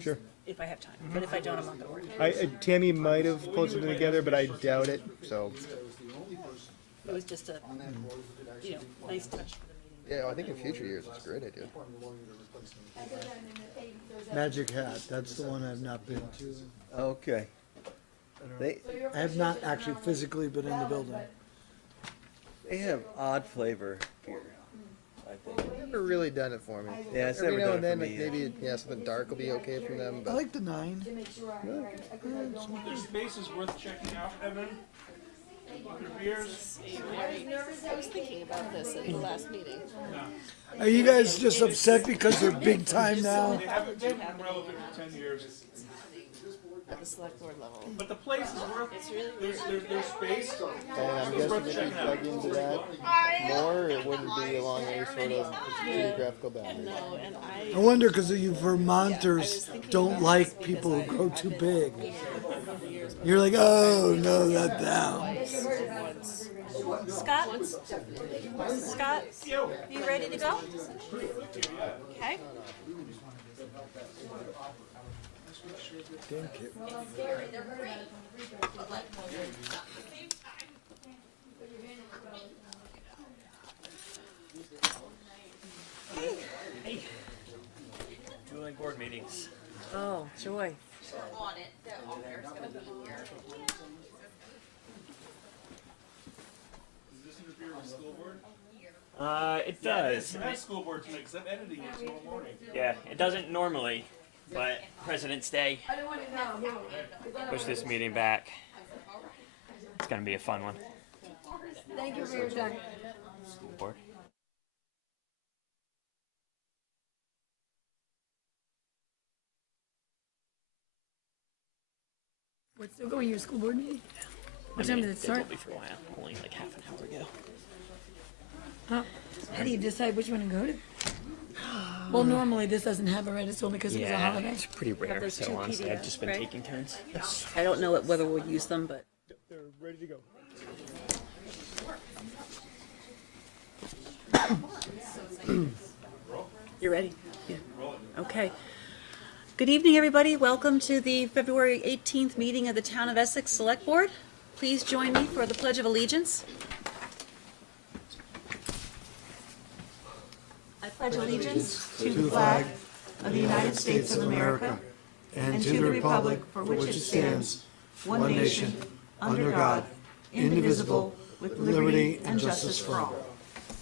Sure. if I have time, but if I don't, I'm not gonna worry. Tammy might have pulled something together, but I doubt it, so. It was just a, nice touch for the meeting. Yeah, I think in future years, it's a great idea. Magic Hat, that's the one I've not been to. Okay. They I have not actually physically been in the building. have odd flavor beer, I think. Never really done it for me. Yeah, it's Every never now done and it then, for like me. maybe something dark will be okay from them. I But like the 9. Their space is worth checking out, Evan. Your beers. I was thinking about this at the last meeting. Are you guys just upset because they're big time now? They haven't been relevant for 10 years. At the select board level. But the place is worth It's really their space. and I'm guessing if you plug into that more, it wouldn't be along any sort of geographical boundary. no, and I wonder because you Vermonters don't like people who grow too big. You're like, oh no, not down. Scott? Scott, you ready to go? Okay. Thank you. Dueling board meetings. Oh, joy. Does this interfere with school board? It does. It has school board tonight because I'm editing it tomorrow morning. Yeah, it doesn't normally, but President's Day. Push this meeting back. It's gonna be a fun one. Thank you for your time. School board. We're still going to your school board meeting? What I time mean, did it they start? told me for a while, only like half an hour ago. Oh, how do you decide which one to go to? Well, normally this doesn't happen, right? It's only because it was a Yeah, holiday. it's pretty rare. those So two honestly, I've PDFs, just been right? taking turns. I don't know whether we'll use them, but. They're ready to go. You ready? Yeah. Okay. Good evening, everybody. Welcome to the February 18th meeting of the Town of Essex Select Board. Please join me for the Pledge of Allegiance. I pledge allegiance to the flag of the United States of America and to the republic for which it stands, one nation, under God, indivisible, with liberty and justice for all.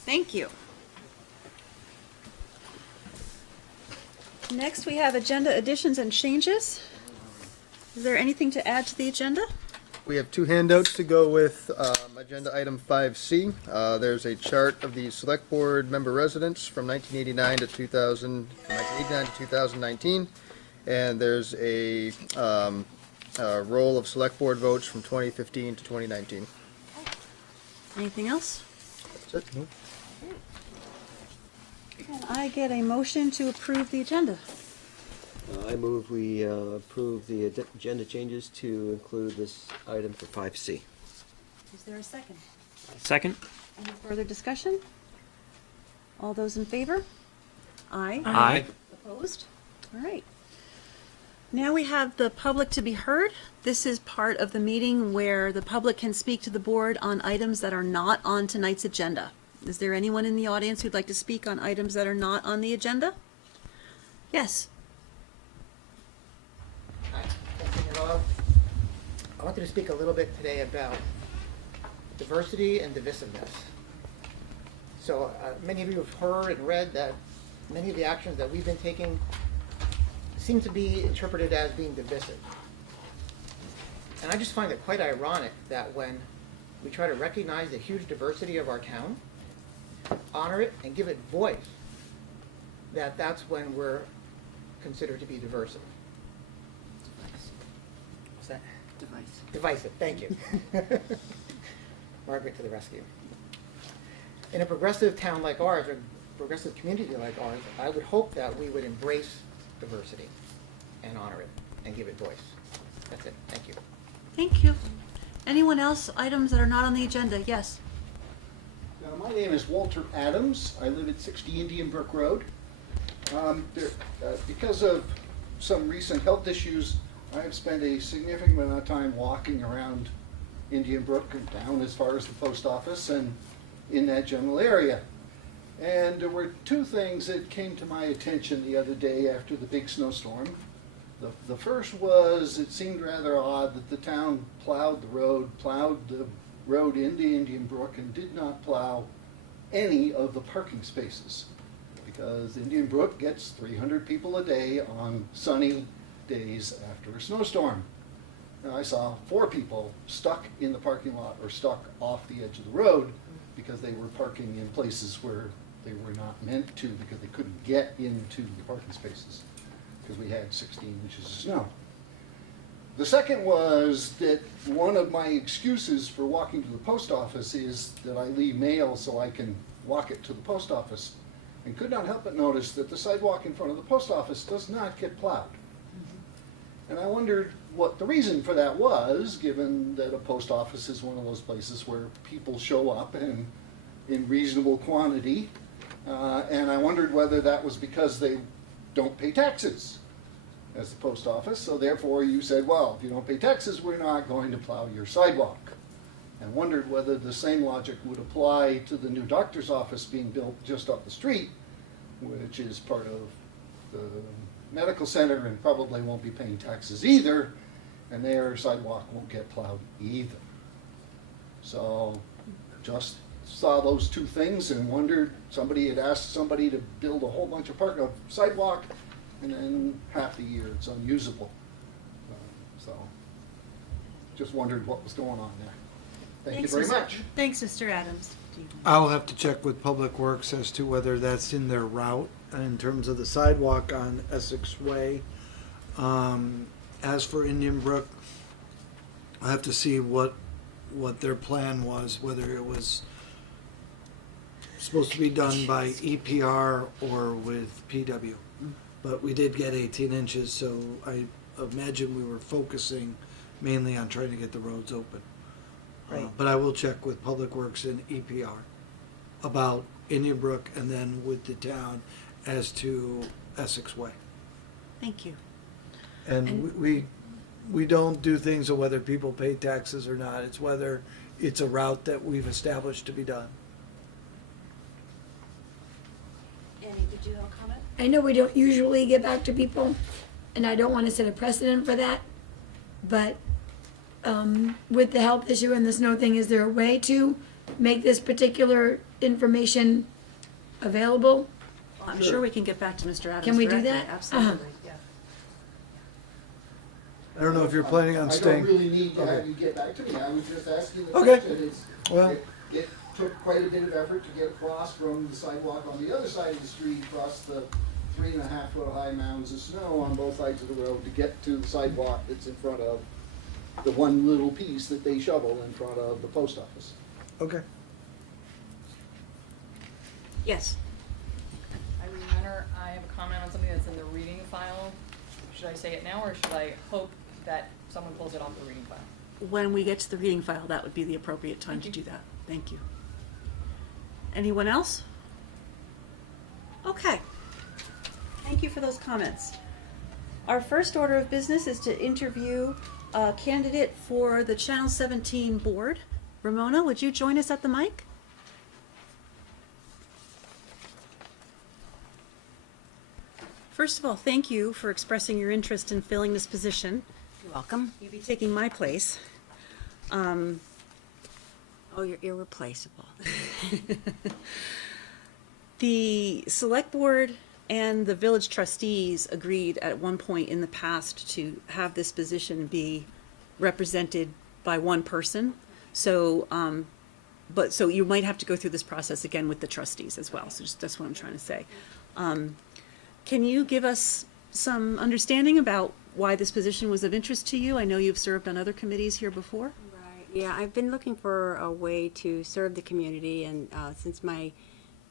Thank you. Next, we have agenda additions and changes. Is there anything to add to the agenda? We have 2 handouts to go with agenda item 5C. There's a chart of the select board member residents from 1989 to 2019, and there's a roll of select board votes from 2015 to 2019. Anything else? That's it. Nope. Can I get a motion to approve the agenda? I move we approve the agenda changes to include this item for 5C. Is there a second? Second. Any further discussion? All those in favor? Aye. Aye. Opposed? All right. Now we have the public to be heard. This is part of the meeting where the public can speak to the board on items that are not on tonight's agenda. Is there anyone in the audience who'd like to speak on items that are not on the agenda? Yes. Hi, hello. I wanted to speak a little bit today about diversity and divisiveness. So many of you have heard and read that many of the actions that we've been taking seem to be interpreted as being divisive. And I just find it quite ironic that when we try to recognize the huge diversity of our town, honor it, and give it voice, that's when we're considered to be divisive. What's that? Divisive, thank you. Margaret to the rescue. In a progressive town like ours, or progressive community like ours, I would hope that we would embrace diversity and honor it and give it voice. That's it, thank you. Thank you. Anyone else, items that are not on the agenda? Yes. My name is Walter Adams. I live at 60 Indian Brook Road. Because of some recent health issues, I have spent a significant amount of time walking around Indian Brook and down as far as the post office and in that general area. And there were two things that came to my attention the other day after the big snowstorm. The first was, it seemed rather odd that the town plowed the road into Indian Brook and did not plow any of the parking spaces. Because Indian Brook gets 300 people a day on sunny days after a snowstorm. And I saw 4 people stuck in the parking lot or stuck off the edge of the road because they were parking in places where they were not meant to because they couldn't get into the parking spaces because we had 16 inches of snow. The second was that one of my excuses for walking to the post office is that I leave mail so I can walk it to the post office, and could not help but notice that the sidewalk in front of the post office does not get plowed. And I wondered what the reason for that was, given that a post office is one of those places where people show up and in reasonable quantity, and I wondered whether that was because they don't pay taxes as the post office, so therefore you said, well, if you don't pay taxes, we're not going to plow your sidewalk. And wondered whether the same logic would apply to the new doctor's office being built just up the street, which is part of the medical center and probably won't be paying taxes either, and their sidewalk won't get plowed either. So just saw those two things and wondered, somebody had asked somebody to build a whole bunch of sidewalk, and then half the year it's unusable. So just wondered what was going on there. Thank you very much. Thanks, Mr. Adams. I'll have to check with Public Works as to whether that's in their route in terms of the sidewalk on Essex Way. As for Indian Brook, I have to see what their plan was, whether it was supposed to be done by EPR or with PW. But we did get 18 inches, so I imagine we were focusing mainly on trying to get the roads open. Right. But I will check with Public Works and EPR about Indian Brook and then with the town as to Essex Way. Thank you. And we don't do things of whether people pay taxes or not. It's whether it's a route that we've established to be done. Annie, did you have a comment? I know we don't usually get back to people, and I don't want to set a precedent for that, but with the health issue and the snow thing, is there a way to make this particular information available? I'm sure we can get back to Mr. Adams. Can we do directly. that? Absolutely, yeah. I don't know if you're planning on I staying. don't really need to Okay. have you get back to me. I was just asking the Okay. question. Well- It took quite a bit of effort to get across from the sidewalk on the other side of the street, across the 3.5 foot high mounds of snow on both sides of the road to get to the sidewalk that's in front of the one little piece that they shovel in front of the post office. Okay. Yes. Irene Renner, I have a comment on something that's in the reading file. Should I say it now, or should I hope that someone pulls it off the reading file? When we get to the reading file, that would be the appropriate time to do that. Thank you. Anyone else? Okay. Thank you for those comments. Our first order of business is to interview a candidate for the Channel 17 board. Ramona, would you join us at the mic? First of all, thank you for expressing your interest in filling this position. You're welcome. You'll be taking my place. Oh, you're irreplaceable. The select board and the village trustees agreed at one point in the past to have this position be represented by one person. So, so you might have to go through this process again with the trustees as well. So that's what I'm trying to say. Can you give us some understanding about why this position was of interest to you? I know you've served on other committees here before. Right. Yeah, I've been looking for a way to serve the community, and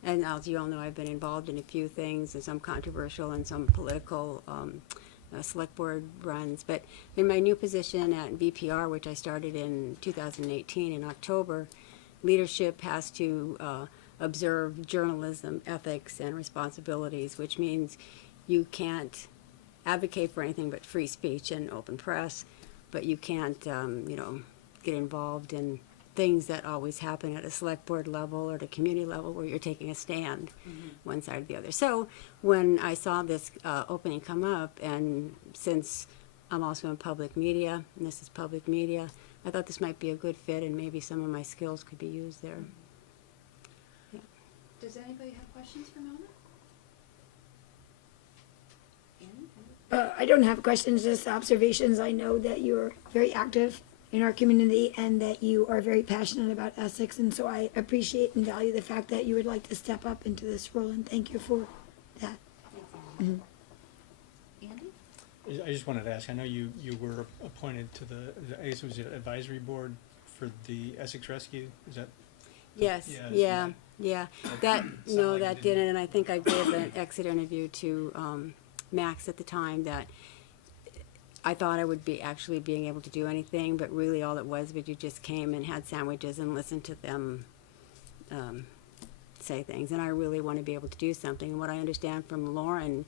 and as you all know, I've been involved in a few things, and some controversial and some political select board runs. But in my new position at VPR, which I started in 2018 in October, leadership has to observe journalism ethics and responsibilities, which means you can't advocate for anything but free speech and open press, but you can't, get involved in things that always happen at a select board level or at a community level where you're taking a stand, one side or the other. So when I saw this opening come up, and since I'm also in public media, and this is public media, I thought this might be a good fit, and maybe some of my skills could be used there. Yeah. Does anybody have questions for Mona? I don't have questions, just observations. I know that you're very active in our community and that you are very passionate about Essex, and so I appreciate and value the fact that you would like to step up into this role, and thank you for that. Andy? I just wanted to ask, I know you were appointed to I guess it was the advisory board for the Essex Rescue, is that? Yes, Yeah. yeah. That, no, like you that didn't, and I think I gave an exit interview to Max at the time that I thought I would be actually being able to do anything, but really all it was you just came and had sandwiches and listened to them say things, and I really want to be able to do something. And what I understand from Lauren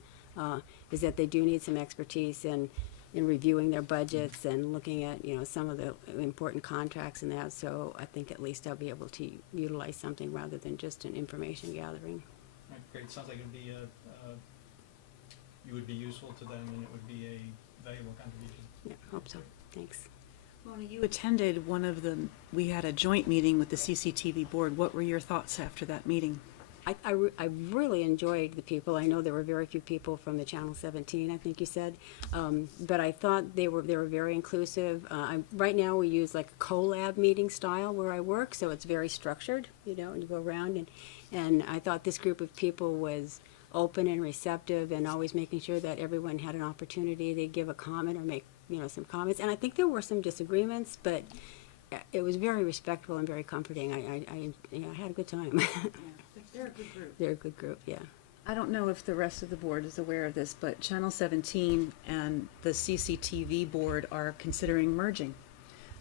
is that they do need some expertise in reviewing their budgets and looking at, some of the important contracts and that, so I think at least I'll be able to utilize something rather than just an information gathering. Right, great, sounds like it'd be you would be useful to them, and it would be a valuable contribution. Yeah, hope so. Thanks. Mona, you attended one of we had a joint meeting with the CCTV board. What were your thoughts after that meeting? I really enjoyed the people. I know there were very few people from the Channel 17, I think you said, but I thought they were very inclusive. Right now we use like a collab meeting style where I work, so it's very structured, and you go around, and I thought this group of people was open and receptive and always making sure that everyone had an opportunity to give a comment or make, some comments. And I think there were some disagreements, but it was very respectful and very comforting. I had a good time. They're a good group. They're a good group, yeah. I don't know if the rest of the board is aware of this, but Channel 17 and the CCTV board are considering merging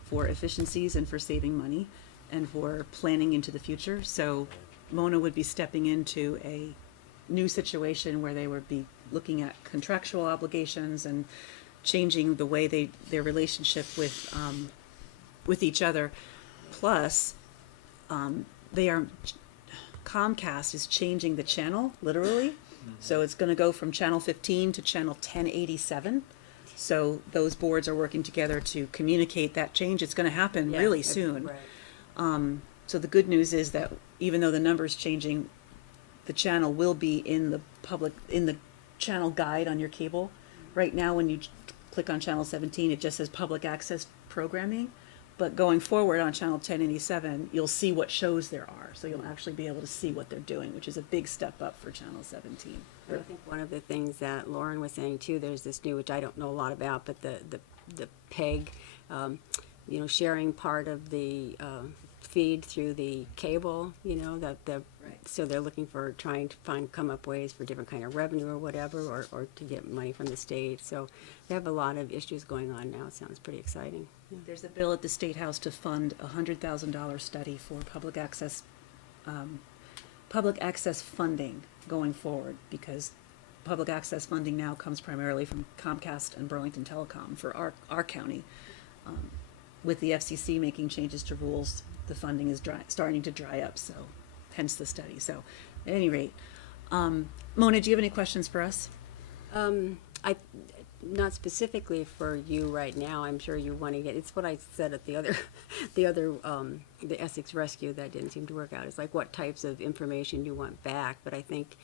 for efficiencies and for saving money and for planning into the future. So Mona would be stepping into a new situation where they would be looking at contractual obligations and changing the way their relationship with each other. Plus, Comcast is changing the channel, literally. So it's going to go from channel 15 to channel 1087. So those boards are working together to communicate that change. It's going to happen really soon. Right. So the good news is that even though the number's changing, the channel will be in the channel guide on your cable. Right now, when you click on channel 17, it just says public access programming. But going forward on channel 1087, you'll see what shows there are. So you'll actually be able to see what they're doing, which is a big step up for channel 17. I think one of the things that Lauren was saying too, there's this new, which I don't know a lot about, but the PEG, sharing part of the feed through the cable, so they're looking for trying to come up ways for different kind of revenue or whatever, or to get money from the state. So they have a lot of issues going on now. It sounds pretty exciting. Yeah. There's a bill at the State House to fund a $100,000 study for public access funding going forward, because public access funding now comes primarily from Comcast and Burlington Telecom for our county. With the FCC making changes to rules, the funding is starting to dry up, so hence the study. So at any rate, Mona, do you have any questions for us? Not specifically for you right now. I'm sure you want to get. It's what I said at the Essex Rescue that didn't seem to work out. It's like what types of information you want back. But I think,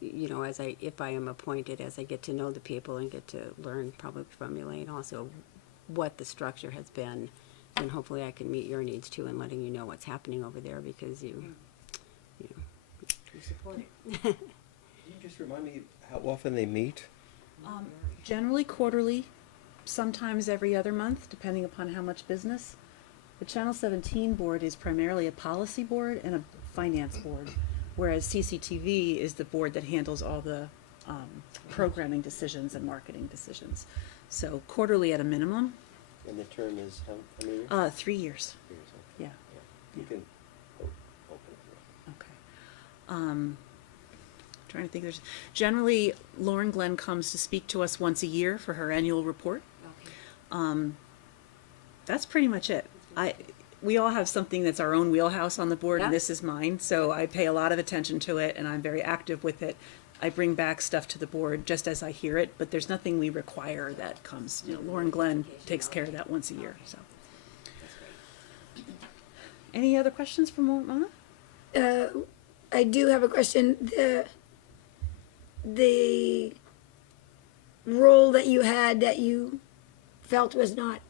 if I am appointed, as I get to know the people and get to learn probably from Elaine also what the structure has been, and hopefully I can meet your needs too in letting you know what's happening over there, because you support it. Can you just remind me how often they meet? Generally quarterly, sometimes every other month, depending upon how much business. The Channel 17 board is primarily a policy board and a finance board, whereas CCTV is the board that handles all the programming decisions and marketing decisions. So quarterly at a minimum. And the term is how many years? 3 years. 3 years, Yeah. You can open it. Okay. trying to think, there's, generally, Lauren Glenn comes to speak to us once a year for her annual report. Okay. That's pretty much it. We all have something that's our own wheelhouse on the board, and Yeah. this is mine, so I pay a lot of attention to it, and I'm very active with it. I bring back stuff to the board just as I hear it, but there's nothing we require that comes. You know, Lauren Glenn takes care of that once a year, so. Any other questions for Mona? I do have a question. The role that you had that you felt was not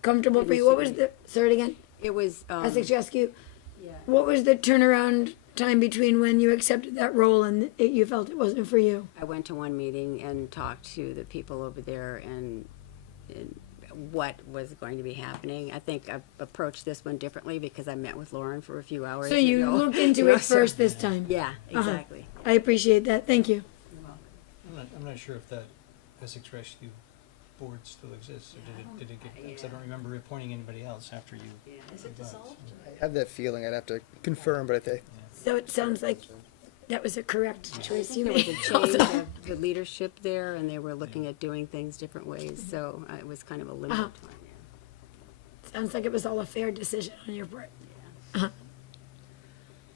comfortable for you, what was the, say it again? It was, Essex Rescue? yeah. What was the turnaround time between when you accepted that role and you felt it wasn't for you? I went to one meeting and talked to the people over there and what was going to be happening. I think I've approached this one differently because I met with Lauren for a few hours. So you ago. looked into You know, it first this time? Yeah, exactly. I appreciate that, thank you. I'm not sure if that Essex Rescue Board still exists, or did it get, because I don't remember appointing anybody else after you. Is it dissolved? I have that feeling. I'd have to confirm, but I think So it sounds like that was a correct choice you There was a made. change of the leadership there, and they were looking at doing things different ways, so it was kind of a limbo time, yeah. Sounds like it was all a fair decision on your part.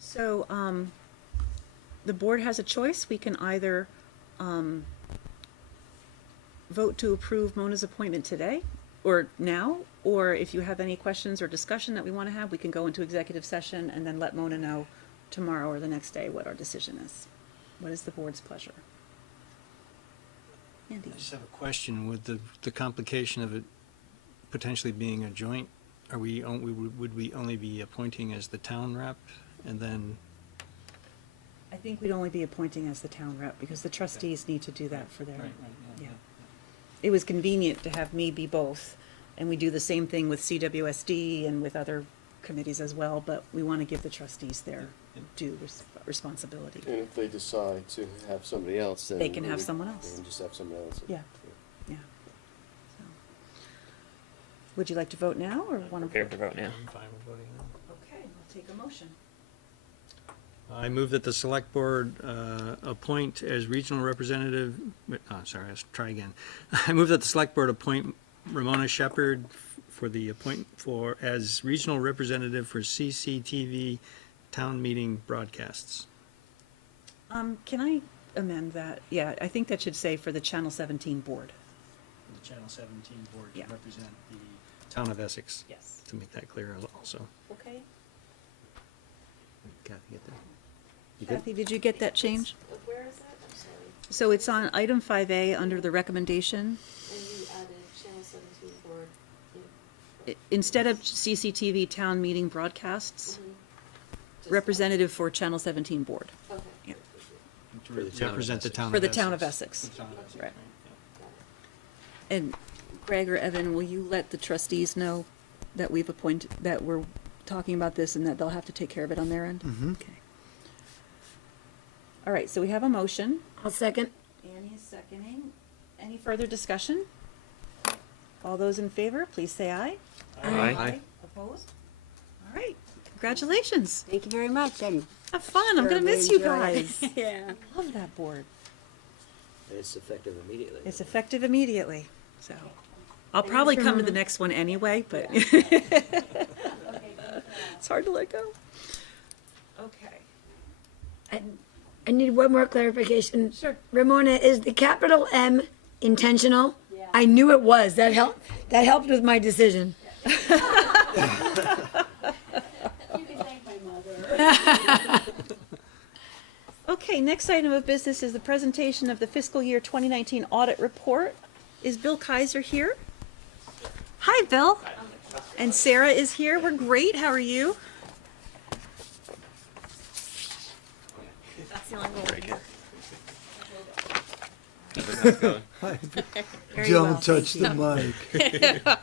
So, the board has a choice. We can either, vote to approve Mona's appointment today, or now, or if you have any questions or discussion that we want to have, we can go into executive session and then let Mona know tomorrow or the next day what our decision is. What is the board's pleasure? Andy? I just have a question with the complication of it potentially being a joint. Would we only be appointing as the town rep, and then? I think we'd only be appointing as the town rep, because the trustees need to do that for their, yeah. It was convenient to have me be both, and we do the same thing with CWSD and with other committees as well, but we want to give the trustees their due responsibility. And if they decide to have somebody else, then. They can have someone else. They can just have someone else. Yeah, yeah. So, would you like to vote now, or want to? Prepare to vote now. I'm fine with voting no. Okay, I'll take a motion. I move that the select board appoint as regional representative, sorry, let's try again. I move that the select board appoint Ramona Shepherd as regional representative for CCTV town meeting broadcasts. Can I amend that? Yeah, I think that should say for the Channel 17 board. The Channel 17 board Yeah. to represent the town of Essex. Yes. To make that clear also. Okay. Kathy, get that? You good? Kathy, did you get that change? Where is that? I'm sorry. So it's on item 5A under the recommendation. And you added Channel 17 board. Instead of CCTV town meeting broadcasts, representative for Channel 17 board. Okay. Yeah. To For the town of represent the Essex. town of For Essex. the town of Essex. For the town of Essex, Right. right, And Greg or Evan, will you let the trustees know that we've appointed, that we're talking about this and that they'll have to take care of it on their end? Mhm. Okay. All right, so we have a motion. I'll second. Annie is seconding. Any further discussion? All those in favor, please say aye. Aye. Opposed? All right, congratulations. Thank you very much. Have fun, I'm gonna miss you guys. Yeah. Love that board. And it's effective immediately. It's effective immediately, so. I'll probably come to the next one anyway, but it's hard to let go. Okay. I need one more clarification. Sure. Ramona, is the capital M intentional? Yeah. I knew it was. That helped with my decision. You can thank my mother. Okay, next item of business is the presentation of the fiscal year 2019 audit report. Is Bill Kaiser here? Hi, Bill. And Sarah is here. We're great. How are you? Very Don't well, touch thank the mic.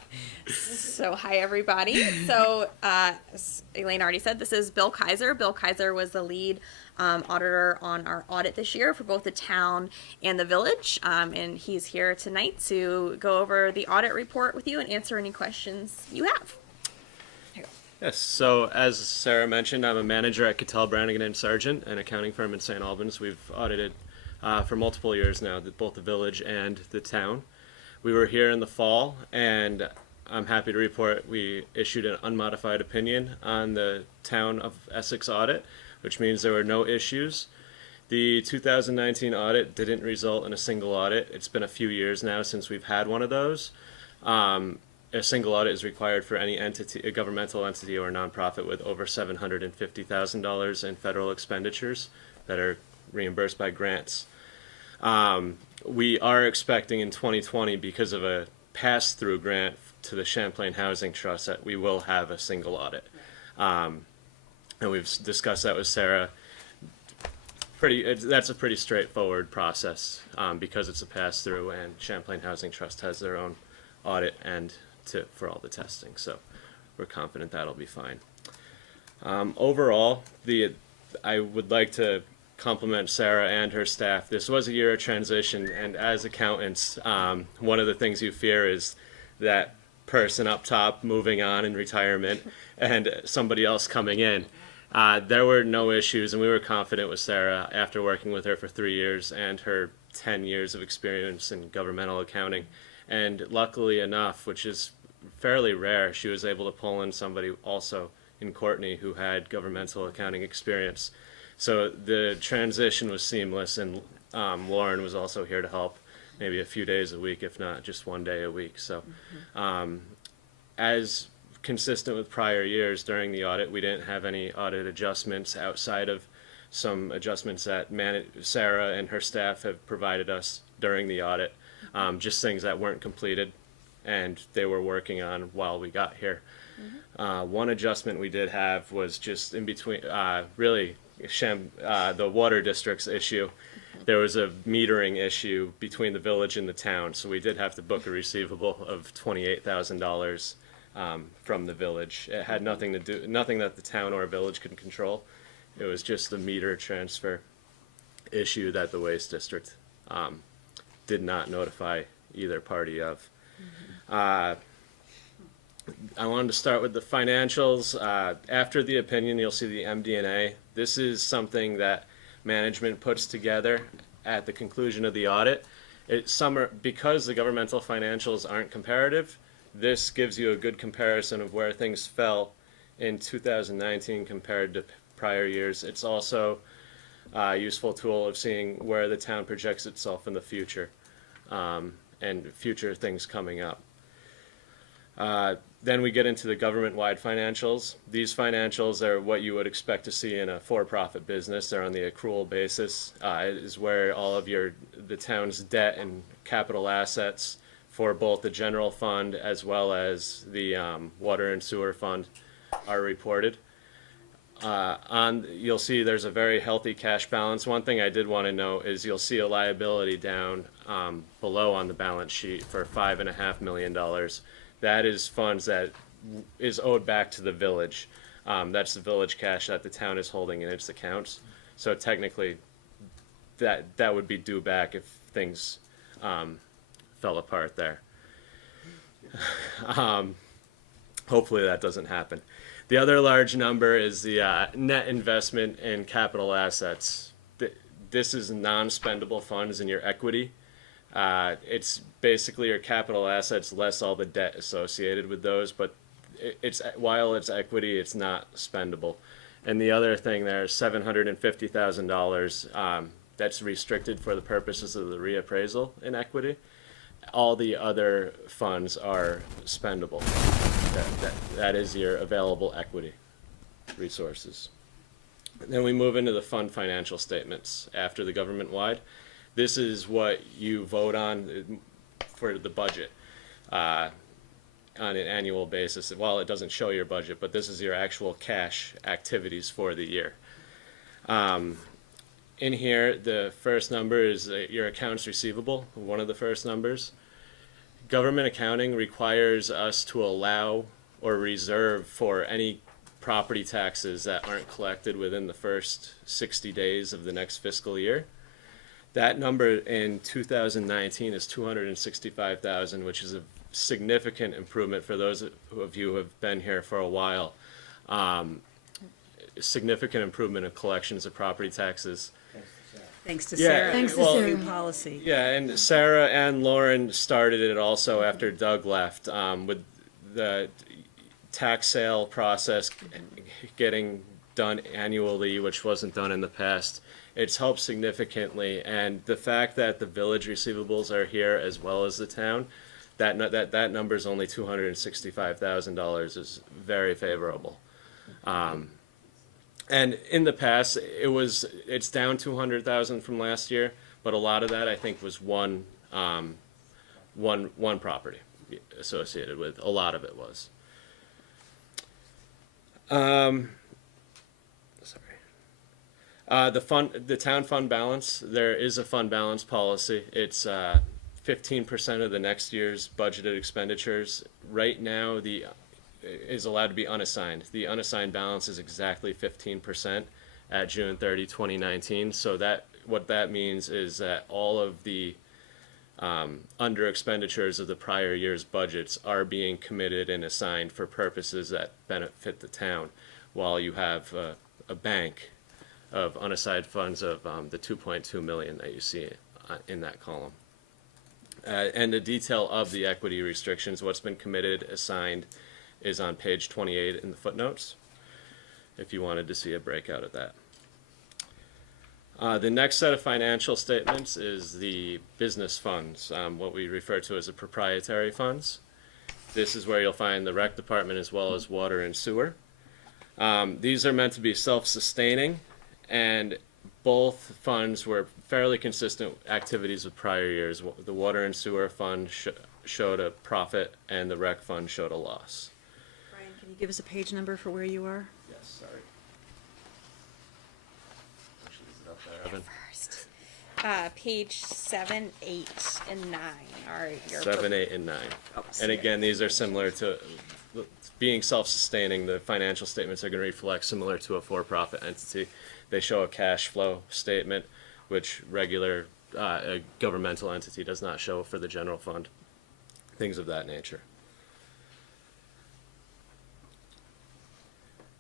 So, hi everybody. So, as Elaine already said, this is Bill Kaiser. Bill Kaiser was the lead auditor on our audit this year for both the town and the village. And he's here tonight to go over the audit report with you and answer any questions you have. Here you Yes, so as Sarah mentioned, I'm a manager at Cattell, Brannigan and Sargent, an accounting firm in St. Albans. We've audited for multiple years now, both the village and the town. We were here in the fall, and I'm happy to report we issued an unmodified opinion on the town of Essex audit, which means there were no issues. The 2019 audit didn't result in a single audit. It's been a few years now since we've had one of those. A single audit is required for any entity, a governmental entity or nonprofit with over $750,000 in federal expenditures that are reimbursed by grants. We are expecting in 2020, because of a pass-through grant to the Champlain Housing Trust, that we will have a single audit. And we've discussed that with Sarah. That's a pretty straightforward process because it's a pass-through, and Champlain Housing Trust has their own audit and for all the testing. So we're confident that'll be fine. Overall, I would like to compliment Sarah and her staff. This was a year of transition, and as accountants, one of the things you fear is that person up top moving on in retirement and somebody else coming in. There were no issues, and we were confident with Sarah after working with her for 3 years and her 10 years of experience in governmental accounting. And luckily enough, which is fairly rare, she was able to pull in somebody also in Courtney who had governmental accounting experience. So the transition was seamless, and Lauren was also here to help maybe a few days a week, if not just one day a week. So as consistent with prior years during the audit, we didn't have any audit adjustments outside of some adjustments that Sarah and her staff have provided us during the audit, just things that weren't completed and they were working on while we got here. One adjustment we did have was just in between, the water district's issue. There was a metering issue between the village and the town, so we did have to book a receivable of $28,000 from the village. It had nothing that the town or village could control. It was just the meter transfer issue that the waste district did not notify either party of. I wanted to start with the financials. After the opinion, you'll see the MD&A. This is something that management puts together at the conclusion of the audit. Because the governmental financials aren't comparative, this gives you a good comparison of where things fell in 2019 compared to prior years. It's also a useful tool of seeing where the town projects itself in the future and future things coming up. Then we get into the government-wide financials. These financials are what you would expect to see in a for-profit business. They're on the accrual basis. It is where all of the town's debt and capital assets for both the general fund as well as the water and sewer fund are reported. You'll see there's a very healthy cash balance. One thing I did want to note is you'll see a liability down below on the balance sheet for $5.5 million. That is funds that is owed back to the village. That's the village cash that the town is holding in its accounts. So technically, that would be due back if things fell apart there. Hopefully that doesn't happen. The other large number is the net investment in capital assets. This is non-spendable funds in your equity. It's basically your capital assets less all the debt associated with those, but while it's equity, it's not spendable. And the other thing there is $750,000 that's restricted for the purposes of the reappraisal in equity. All the other funds are spendable. That is your available equity resources. Then we move into the fund financial statements after the government-wide. This is what you vote on for the budget on an annual basis. Well, it doesn't show your budget, but this is your actual cash activities for the year. In here, the first number is your accounts receivable, one of the first numbers. Government accounting requires us to allow or reserve for any property taxes that aren't collected within the first 60 days of the next fiscal year. That number in 2019 is $265,000, which is a significant improvement for those of you who have been here for a while. Significant improvement in collections of property taxes. Thanks to Yeah, Sarah. Thanks to well, Sarah. Policy. Yeah, and Sarah and Lauren started it also after Doug left, with the tax sale process getting done annually, which wasn't done in the past. It's helped significantly, and the fact that the village receivables are here as well as the town, that number is only $265,000 is very favorable. And in the past, it's down 200,000 from last year, but a lot of that I think was one property associated with. A lot of it was. The town fund balance. There is a fund balance policy. It's 15% of the next year's budgeted expenditures. Right now, is allowed to be unassigned. The unassigned balance is exactly 15% at June 30, 2019. So what that means is that all of the under expenditures of the prior year's budgets are being committed and assigned for purposes that benefit the town, while you have a bank of unassigned funds of the 2.2 million that you see in that column. And the detail of the equity restrictions, what's been committed, assigned, is on page 28 in the footnotes, if you wanted to see a breakout of that. The next set of financial statements is the business funds, what we refer to as the proprietary funds. This is where you'll find the rec department as well as water and sewer. These are meant to be self-sustaining, and both funds were fairly consistent activities with prior years. The water and sewer fund showed a profit, and the rec fund showed a loss. Brian, can you give us a page number for where you are? Yes, sorry. Actually, is it up there, Evan? First. Page 7, 8, and 9 are your 7, 8, and 9. Oh, And again, these are similar to being self-sustaining. The financial statements are going to reflect similar to a for-profit entity. They show a cash flow statement, which a governmental entity does not show for the general fund. Things of that nature.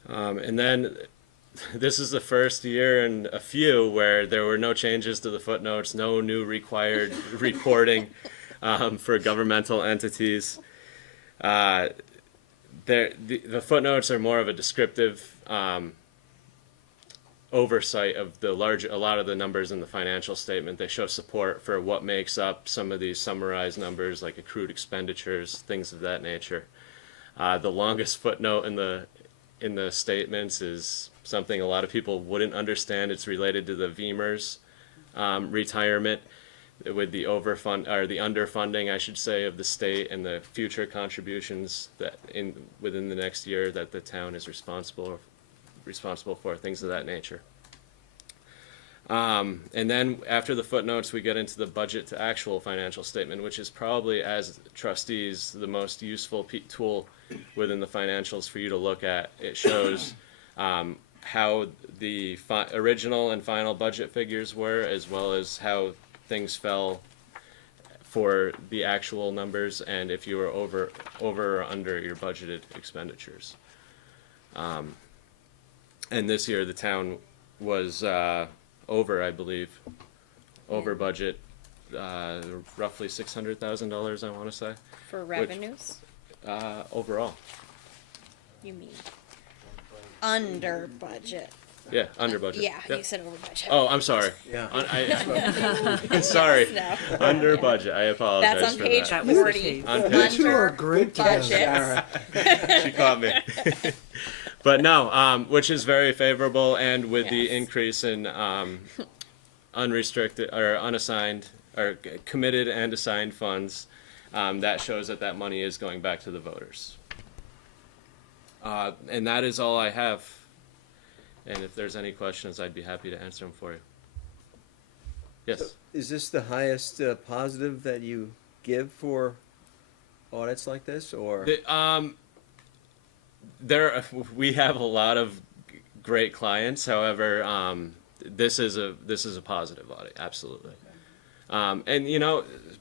And then this is the first year in a few where there were no changes to the footnotes, no new required reporting for governmental entities. The footnotes are more of a descriptive oversight of a lot of the numbers in the financial statement. They show support for what makes up some of these summarized numbers, like accrued expenditures, things of that nature. The longest footnote in the statements is something a lot of people wouldn't understand. It's related to the VEMR's retirement, with the underfunding, I should say, of the state and the future contributions that within the next year that the town is responsible for, things of that nature. And then after the footnotes, we get into the budget to actual financial statement, which is probably, as trustees, the most useful tool within the financials for you to look at. It shows how the original and final budget figures were, as well as how things fell for the actual numbers, and if you were over or under your budgeted expenditures. And this year the town was over, I believe, over budget, roughly $600,000, I want to say. For revenues? Overall. You mean under budget? Yeah, under budget. Yeah, Yep. you said over budget. Oh, I'm sorry. Yeah. Sorry. No. Under budget. I apologize That's on for page that. 40. On page- You two are Under great together, budget. Sarah. She caught me. But no, which is very favorable, and with the Yes. increase in unrestricted or unassigned or committed and assigned funds, that shows that money is going back to the voters. And that is all I have. And if there's any questions, I'd be happy to answer them for you. Yes. So is this the highest positive that you give for audits like this, or? We have a lot of great clients. However, this is a positive audit, absolutely. And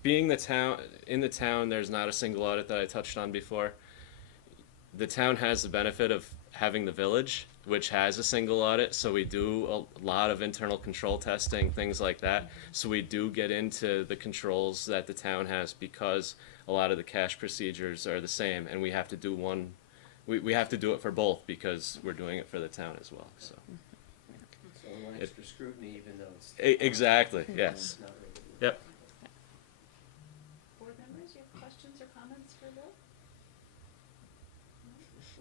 being in the town, there's not a single audit that I touched on before. The town has the benefit of having the village, which has a single audit, so we do a lot of internal control testing, things like that. So we do get into the controls that the town has because a lot of the cash procedures are the same, and we have to do one. We have to do it for both because we're doing it for the town as well. So. So a little extra scrutiny, even though it's. Exactly. Yes. not really. Yep. Board members, you have questions or comments for Bill?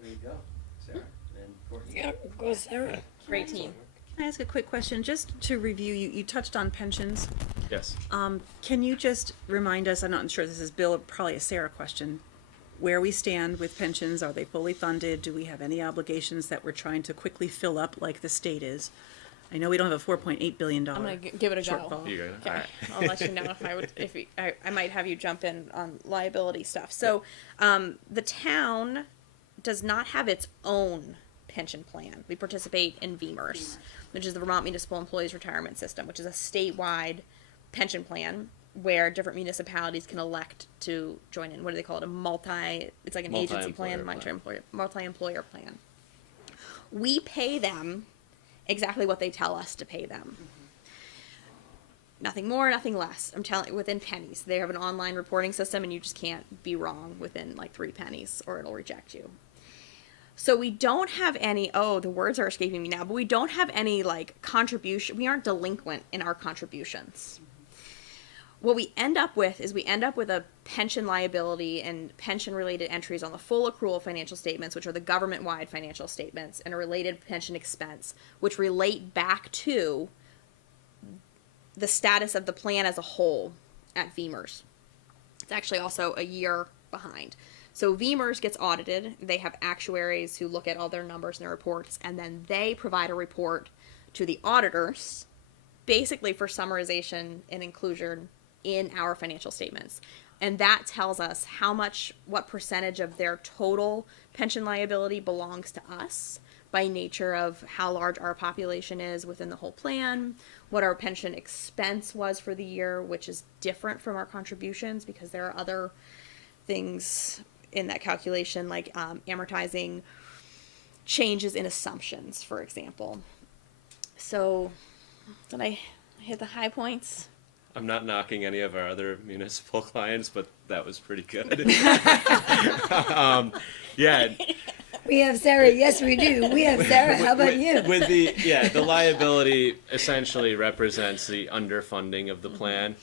There you go, Sarah and Courtney. Yeah, go Sarah. Great team. Can I ask a quick question, just to review, you touched on pensions. Yes. Can you just remind us, I'm not sure this is Bill, probably a Sarah question, where we stand with pensions? Are they fully funded? Do we have any obligations that we're trying to quickly fill up like the state is? I know we don't have a $4.8 billion I'm gonna give it a go. shortfall. You go. Okay, All right. I'll let you know if I would, I might have you jump in on liability stuff. So, the town does not have its own pension plan. We participate in VEMR's, which is the Vermont Municipal Employees Retirement System, which is a statewide pension plan where different municipalities can elect to join in. What do they call it? It's like an agency plan, multi-employer plan. We pay them exactly what they tell us to pay them. Nothing more, nothing less. I'm telling you, within pennies. They have an online reporting system, and you just can't be wrong within like 3 pennies, or it'll reject you. So we don't have any, the words are escaping me now, but we don't have any like contribution. We aren't delinquent in our contributions. What we end up with is a pension liability and pension related entries on the full accrual financial statements, which are the government wide financial statements, and a related pension expense, which relate back to the status of the plan as a whole at VEMR's. It's actually also a year behind. So VEMR's gets audited. They have actuaries who look at all their numbers and their reports, and then they provide a report to the auditors, basically for summarization and inclusion in our financial statements. And that tells us what percentage of their total pension liability belongs to us by nature of how large our population is within the whole plan, what our pension expense was for the year, which is different from our contributions because there are other things in that calculation, like amortizing changes in assumptions, for example. So, did I hit the high points? I'm not knocking any of our other municipal clients, but that was pretty good. Yeah. We have Sarah. Yes, we do. We have Sarah. How about you? With the liability essentially represents the underfunding of the plan.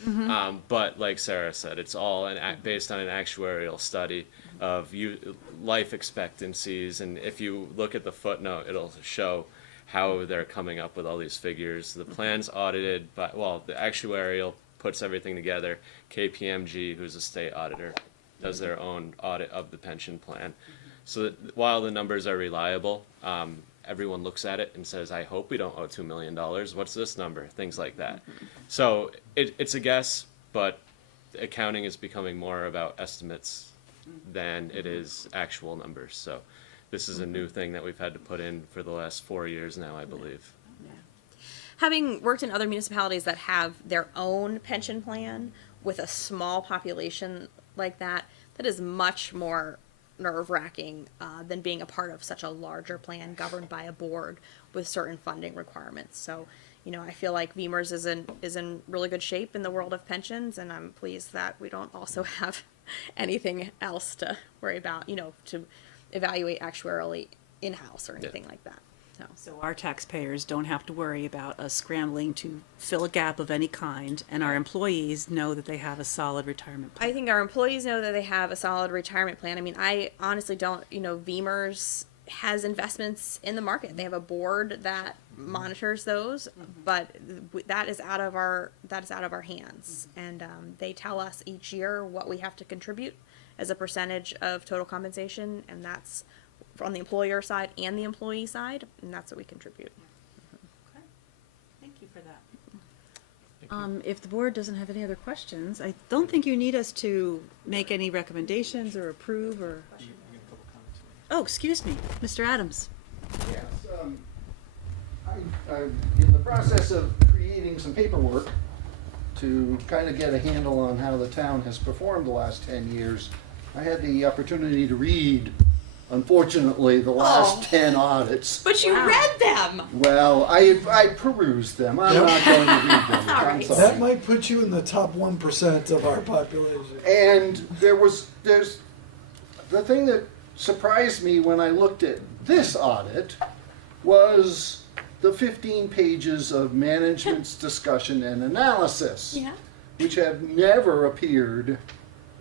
But like Sarah said, it's all based on an actuarial study of life expectancies. And if you look at the footnote, it'll show how they're coming up with all these figures. The plan's audited by, the actuarial puts everything together. KPMG, who's a state auditor, does their own audit of the pension plan. So that while the numbers are reliable, everyone looks at it and says, I hope we don't owe $2 million. What's this number? Things like that. So it's a guess, but accounting is becoming more about estimates than it is actual numbers. So this is a new thing that we've had to put in for the last 4 years now, I believe. Having worked in other municipalities that have their own pension plan with a small population like that, that is much more nerve-wracking than being a part of such a larger plan governed by a board with certain funding requirements. So, I feel like VEMR's is in really good shape in the world of pensions, and I'm pleased that we don't also have anything else to worry about, to evaluate actuarially in-house or anything like that. So our taxpayers don't have to worry about us scrambling to fill a gap of any kind, and our employees know that they have a solid retirement plan. I think our employees know that they have a solid retirement plan. I mean, I honestly don't, VEMR's has investments in the market. They have a board that monitors those, but that is out of our hands. And they tell us each year what we have to contribute as a percentage of total compensation, and that's on the employer side and the employee side, and that's what we contribute. Okay. Thank you for that. If the board doesn't have any other questions, I don't think you need us to make any recommendations or approve or... Oh, excuse me, Mr. Adams. Yes, I'm in the process of creating some paperwork to kind of get a handle on how the town has performed the last 10 years. I had the opportunity to read unfortunately, the last Oh. 10 audits. But you read them. Well, I perused them. I'm not going to read them. All I'm right. sorry. That might put you in the top 1% of our population. And there's the thing that surprised me when I looked at this audit was the 15 pages of management's discussion and analysis, Yeah. which have never appeared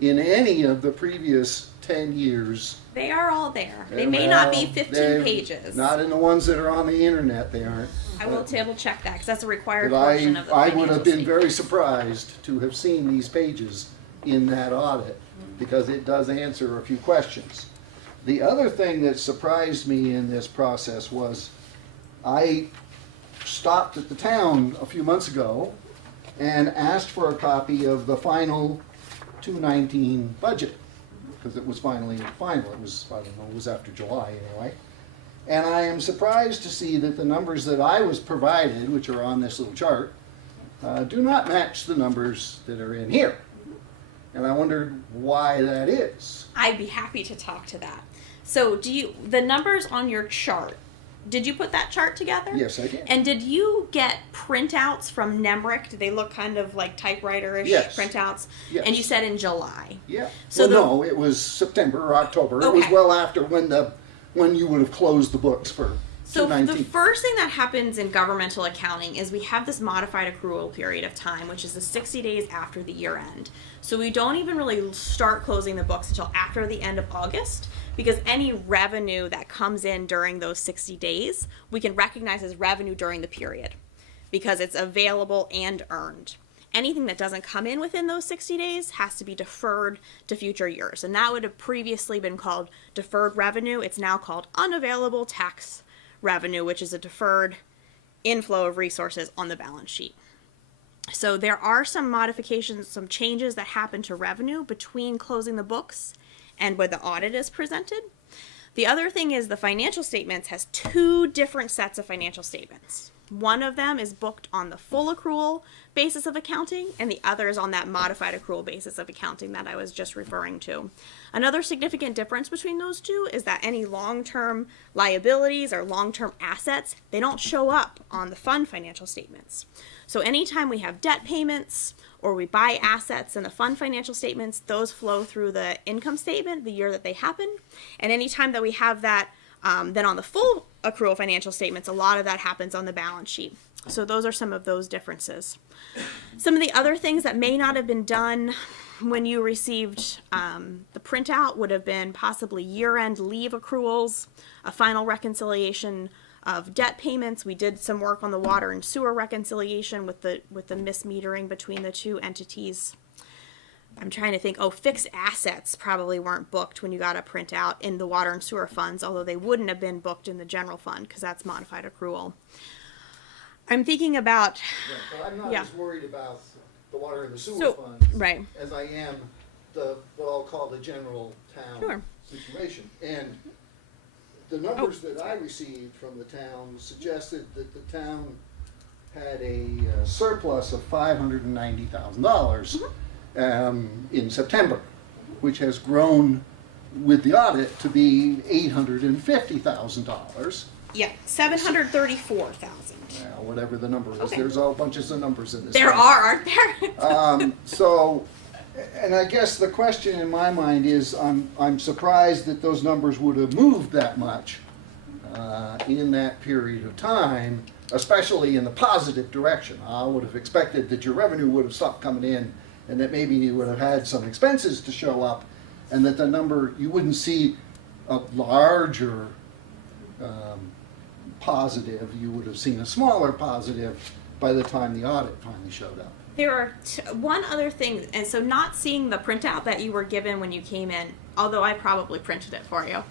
in any of the previous 10 years. They are all there. They may not be Well, 15 they're pages. Not in the ones that are on the internet, they aren't. I will table check that because that's a required But portion of the I would financial have been statement. very surprised to have seen these pages in that audit, because it does answer a few questions. The other thing that surprised me in this process was I stopped at the town a few months ago and asked for a copy of the final 2019 budget, because it was finally final. It was, I don't know, it was after July anyway. And I am surprised to see that the numbers that I was provided, which are on this little chart, do not match the numbers that are in here. And I wondered why that is. I'd be happy to talk to that. So, the numbers on your chart, did you put that chart together? Yes, I did. And did you get printouts from NEMRIC? Do they look kind of like typewriter-ish Yes. printouts? Yes. And you said in July. Yeah. So Well, no, it was September or October. It was Okay. well after when you would have closed the books for So the 2019. first thing that happens in governmental accounting is we have this modified accrual period of time, which is the 60 days after the year end. So we don't even really start closing the books until after the end of August, because any revenue that comes in during those 60 days, we can recognize as revenue during the period because it's available and earned. Anything that doesn't come in within those 60 days has to be deferred to future years. And that would have previously been called deferred revenue. It's now called unavailable tax revenue, which is a deferred inflow of resources on the balance sheet. So there are some modifications, some changes that happen to revenue between closing the books and when the audit is presented. The other thing is the financial statements has two different sets of financial statements. One of them is booked on the full accrual basis of accounting, and the other is on that modified accrual basis of accounting that I was just referring to. Another significant difference between those two is that any long-term liabilities or long-term assets, they don't show up on the fund financial statements. So anytime we have debt payments or we buy assets in the fund financial statements, those flow through the income statement the year that they happen. And anytime that we have that then on the full accrual financial statements, a lot of that happens on the balance sheet. So those are some of those differences. Some of the other things that may not have been done when you received the printout would have been possibly year-end leave accruals, a final reconciliation of debt payments. We did some work on the water and sewer reconciliation with the mismetering between the two entities. I'm trying to think, fixed assets probably weren't booked when you got a printout in the water and sewer funds, although they wouldn't have been booked in the general fund because that's modified accrual. I'm thinking about, But I'm not yeah. as worried about the water and the sewer So, funds right. as I am what I'll call the general town Sure. situation. And the numbers that I received from the town suggested that the town had a surplus of $590,000 in September, which has grown with the audit to be $850,000. Yeah, 734,000. Whatever the number is. Okay. There's all bunches of numbers in this. There thing. are, aren't there? So, and I guess the question in my mind is, I'm surprised that those numbers would have moved that much in that period of time, especially in the positive direction. I would have expected that your revenue would have stopped coming in, and that maybe you would have had some expenses to show up, and that the number, you wouldn't see a larger positive, you would have seen a smaller positive by the time the audit finally showed up. There are one other thing, and so not seeing the printout that you were given when you came in, although I probably printed it for you,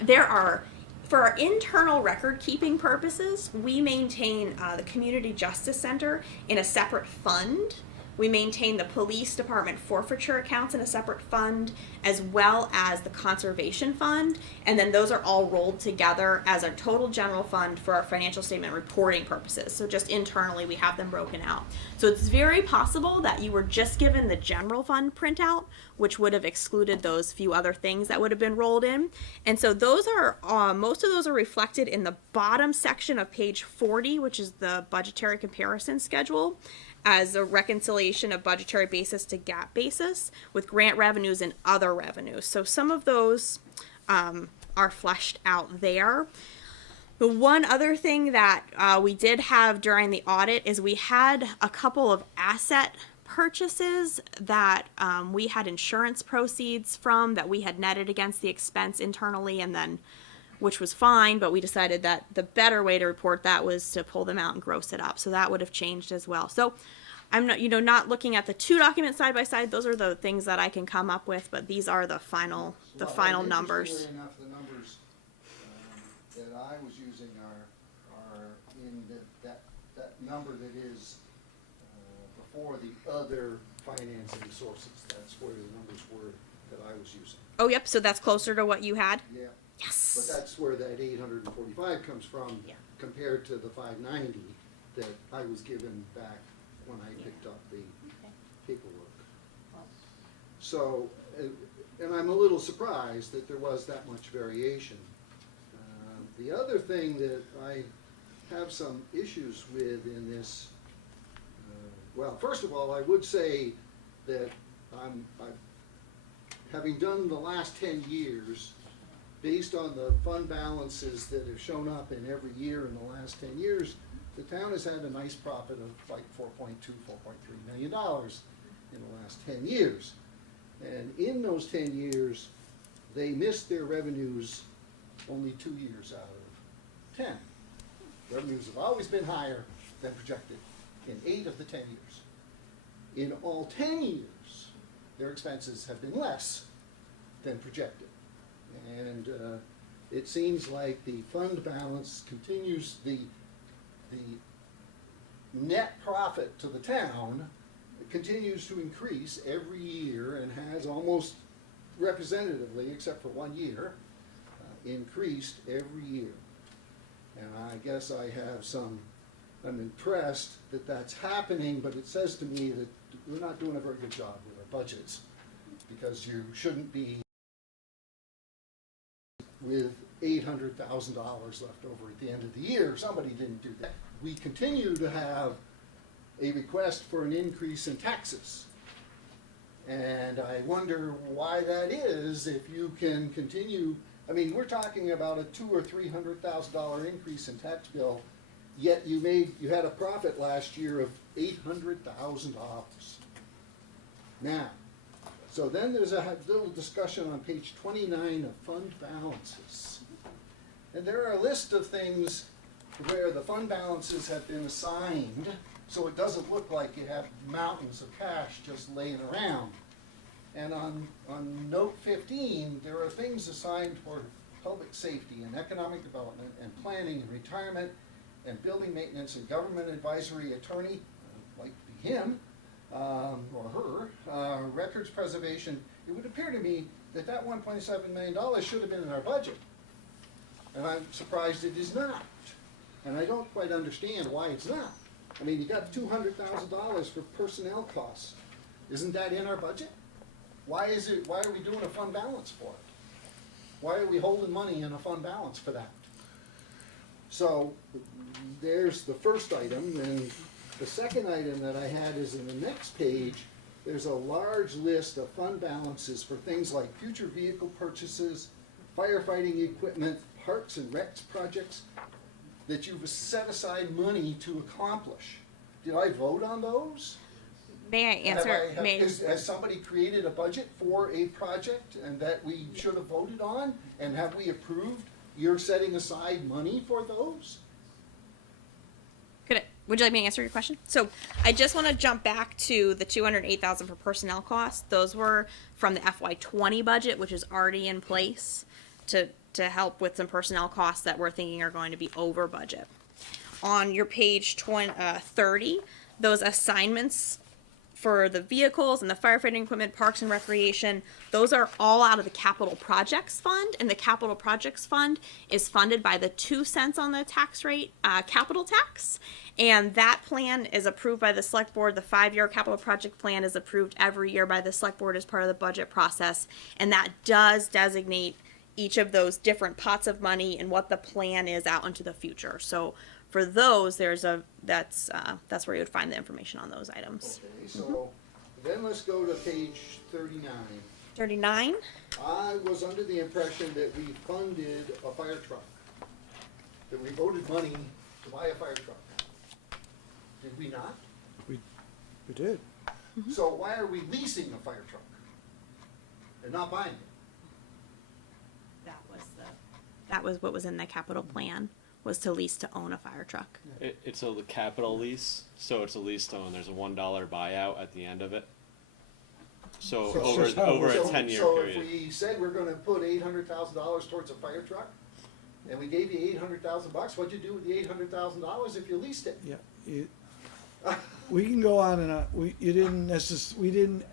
there are, for our internal record keeping purposes, we maintain the Community Justice Center in a separate fund We maintain the police department forfeiture accounts in a separate fund, as well as the conservation fund, and then those are all rolled together as a total general fund for our financial statement reporting purposes. So just internally, we have them broken out. So it's very possible that you were just given the general fund printout, which would have excluded those few other things that would have been rolled in. And so those are, most of those are reflected in the bottom section of page 40, which is the budgetary comparison schedule, as a reconciliation of budgetary basis to GAAP basis with grant revenues and other revenues. So some of those are fleshed out there. The one other thing that we did have during the audit is we had a couple of asset purchases that we had insurance proceeds from that we had netted against the expense internally, and then which was fine, but we decided that the better way to report that was to pull them out and gross it up. So that would have changed as well. So I'm not, not looking at the two documents side by side. Those are the things that I can come up with, but these are the final numbers. Interestingly enough, the numbers that I was using are in that number that is before the other financing sources. That's where the numbers were that I was using. Oh, yep. So that's closer to what you had. Yeah. Yes. But that's where that 845 comes from, compared to the 590 that I was given back when I picked up the paperwork. So, and I'm a little surprised that there was that much variation. The other thing that I have some issues with in this, well, first of all, I would say that I'm having done the last 10 years, based on the fund balances that have shown up in every year in the last 10 years, the town has had a nice profit of like $4.2, $4.3 million in the last 10 years. And in those 10 years, they missed their revenues only 2 years out of 10. Revenues have always been higher than projected in 8 of the 10 years. In all 10 years, their expenses have been less than projected. And it seems like the fund balance continues, the net profit to the town continues to increase every year and has almost representatively, except for 1 year, increased every year. And I guess I'm impressed that that's happening, but it says to me that we're not doing a very good job with our budgets, because you shouldn't be with $800,000 left over at the end of the year. Somebody didn't do that. We continue to have a request for an increase in taxes. And I wonder why that is. If you can continue, I mean, we're talking about a $200,000 or $300,000 increase in tax bill, yet you had a profit last year of $800,000. Now, so then there's a little discussion on page 29 of fund balances. And there are a list of things where the fund balances have been assigned, so it doesn't look like you have mountains of cash just laying around. And on note 15, there are things assigned for public safety and economic development and planning and retirement and building maintenance and government advisory attorney, like him, or her, records preservation. It would appear to me that that $1.7 million should have been in our budget. And I'm surprised it is not. And I don't quite understand why it's not. I mean, you got $200,000 for personnel costs. Isn't that in our budget? Why are we doing a fund balance for it? Why are we holding money in a fund balance for that? So there's the first item, and the second item that I had is in the next page. There's a large list of fund balances for things like future vehicle purchases, firefighting equipment, parks and recs projects that you've set aside money to accomplish. Did I vote on those? May I answer? Has somebody created a budget for a project and that we should have voted on? And have we approved you're setting aside money for those? Would you like me to answer your question? So I just want to jump back to the $208,000 for personnel costs. Those were from the FY20 budget, which is already in place to help with some personnel costs that we're thinking are going to be over budget. On your page 30, those assignments for the vehicles and the firefighting equipment, parks and recreation, those are all out of the capital projects fund, and the capital projects fund is funded by the 2 cents on the tax rate, capital tax. And that plan is approved by the select board. The 5-year capital project plan is approved every year by the select board as part of the budget process. And that does designate each of those different pots of money and what the plan is out into the future. So for those, that's where you would find the information on those items. Okay, so then let's go to page 39. 39. I was under the impression that we funded a fire truck, that we voted money to buy a fire truck. Did we not? We did. So why are we leasing a fire truck and not buying it? That was what was in the capital plan, was to lease to own a fire truck. It's a capital lease, so it's a lease to own. There's a $1 buyout at the end of it. So over a 10-year So period. if we said we're gonna put $800,000 towards a fire truck, and we gave you $800,000, what'd you do with the $800,000 if you leased it? Yeah, we can go on and on. We didn't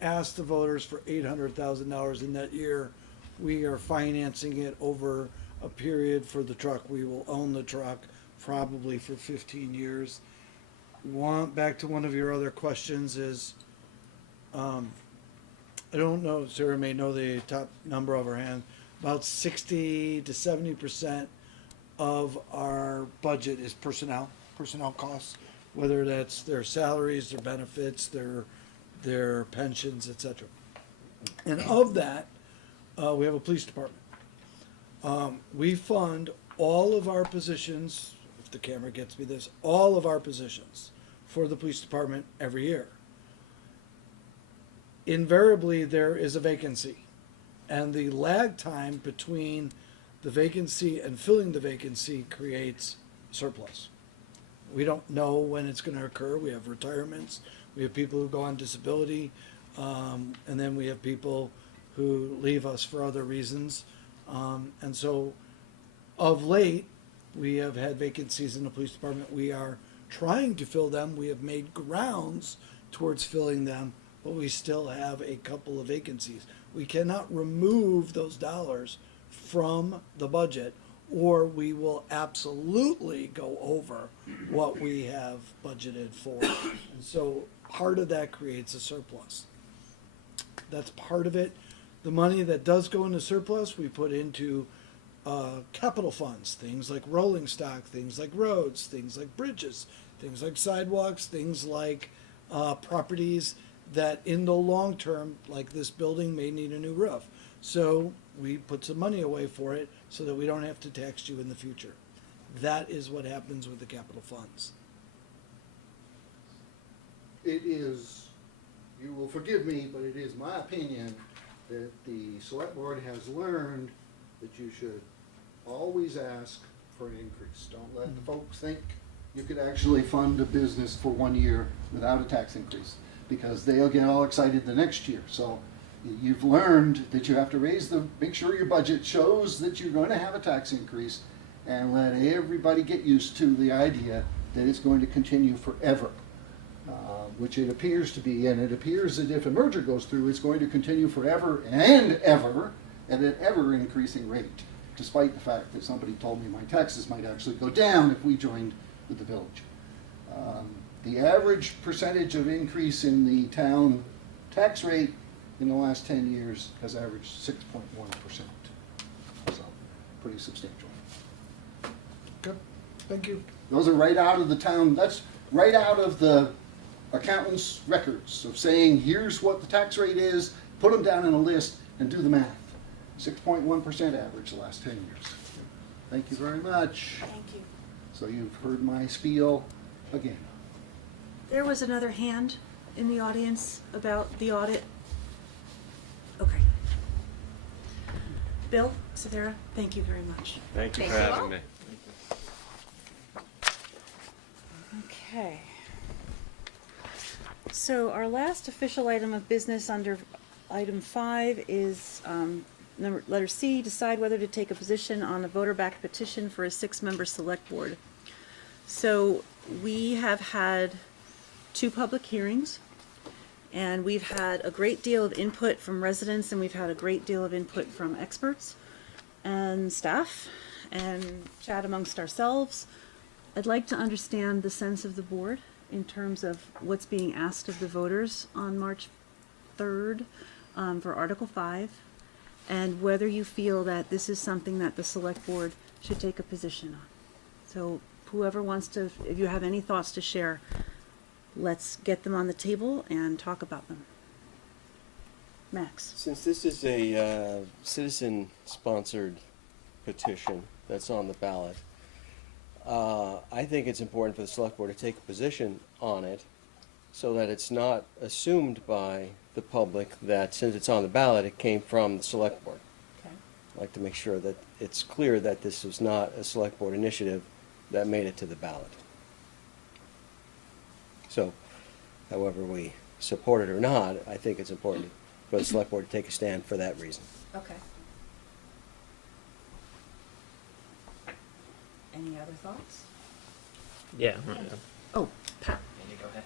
ask the voters for $800,000 in that year. We are financing it over a period for the truck. We will own the truck probably for 15 years. Back to one of your other questions is, I don't know, Sarah may know the top number of her hand, about 60 to 70% of our budget is personnel costs, whether that's their salaries, their benefits, their pensions, etc. And of that, we have a police department. We fund all of our positions, if the camera gets me this, all of our positions for the police department every year. Invariably, there is a vacancy, and the lag time between the vacancy and filling the vacancy creates surplus. We don't know when it's going to occur. We have retirements, we have people who go on disability, and then we have people who leave us for other reasons. And so, of late, we have had vacancies in the police department. We are trying to fill them. We have made grounds towards filling them, but we still have a couple of vacancies. We cannot remove those dollars from the budget, or we will absolutely go over what we have budgeted for. And so part of that creates a surplus. That's part of it. The money that does go into surplus, we put into capital funds, things like rolling stock, things like roads, things like bridges, things like sidewalks, things like properties that in the long term, like this building, may need a new roof. So we put some money away for it so that we don't have to tax you in the future. That is what happens with the capital funds. It is, you will forgive me, but it is my opinion that the select board has learned that you should always ask for an increase. Don't let the folks think you could actually fund a business for 1 year without a tax increase, because they'll get all excited the next year. So you've learned that you have to make sure your budget shows that you're going to have a tax increase, and let everybody get used to the idea that it's going to continue forever. Which it appears to be, and it appears that if a merger goes through, it's going to continue forever and ever at an ever increasing rate, despite the fact that somebody told me my taxes might actually go down if we joined with the village. The average percentage of increase in the town tax rate in the last 10 years has averaged 6.1%. So, pretty substantial. Okay, thank you. Those are right out of the town, that's right out of the accountant's records of saying, here's what the tax rate is, put them down in a list and do the math. 6.1% average the last 10 years. Thank you very much. Thank you. So you've heard my spiel again. There was another hand in the audience about the audit. Okay. Bill, Sarah, thank you very much. Thank you Thank for you having all. me. Okay. So our last official item of business under item 5 is letter C, decide whether to take a position on a voter-backed petition for a 6-member select board. So we have had 2 public hearings, And we've had a great deal of input from residents, and we've had a great deal of input from experts and staff and chat amongst ourselves. I'd like to understand the sense of the board in terms of what's being asked of the voters on March 3rd for Article 5, and whether you feel that this is something that the select board should take a position on. So whoever wants to, if you have any thoughts to share, let's get them on the table and talk about them. Max. Since this is a citizen-sponsored petition that's on the ballot, I think it's important for the select board to take a position on it so that it's not assumed by the public that since it's on the ballot, it came from the select board. Okay. I'd like to make sure that it's clear that this was not a select board initiative that made it to the ballot. So, however we support it or not, I think it's important for the select board to take a stand for that reason. Okay. Any other thoughts? Yeah. Oh, Pat. Go ahead.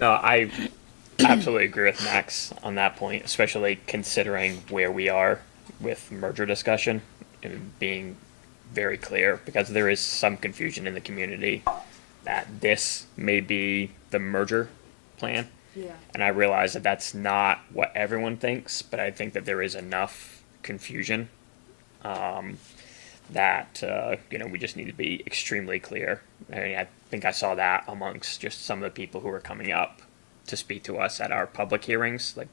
No, I absolutely agree with Max on that point, especially considering where we are with merger discussion and being very clear, because there is some confusion in the community that this may be the merger plan. Yeah. And I realize that that's not what everyone thinks, but I think that there is enough confusion that we just need to be extremely clear. I mean, I think I saw that amongst just some of the people who were coming up to speak to us at our public hearings. Like,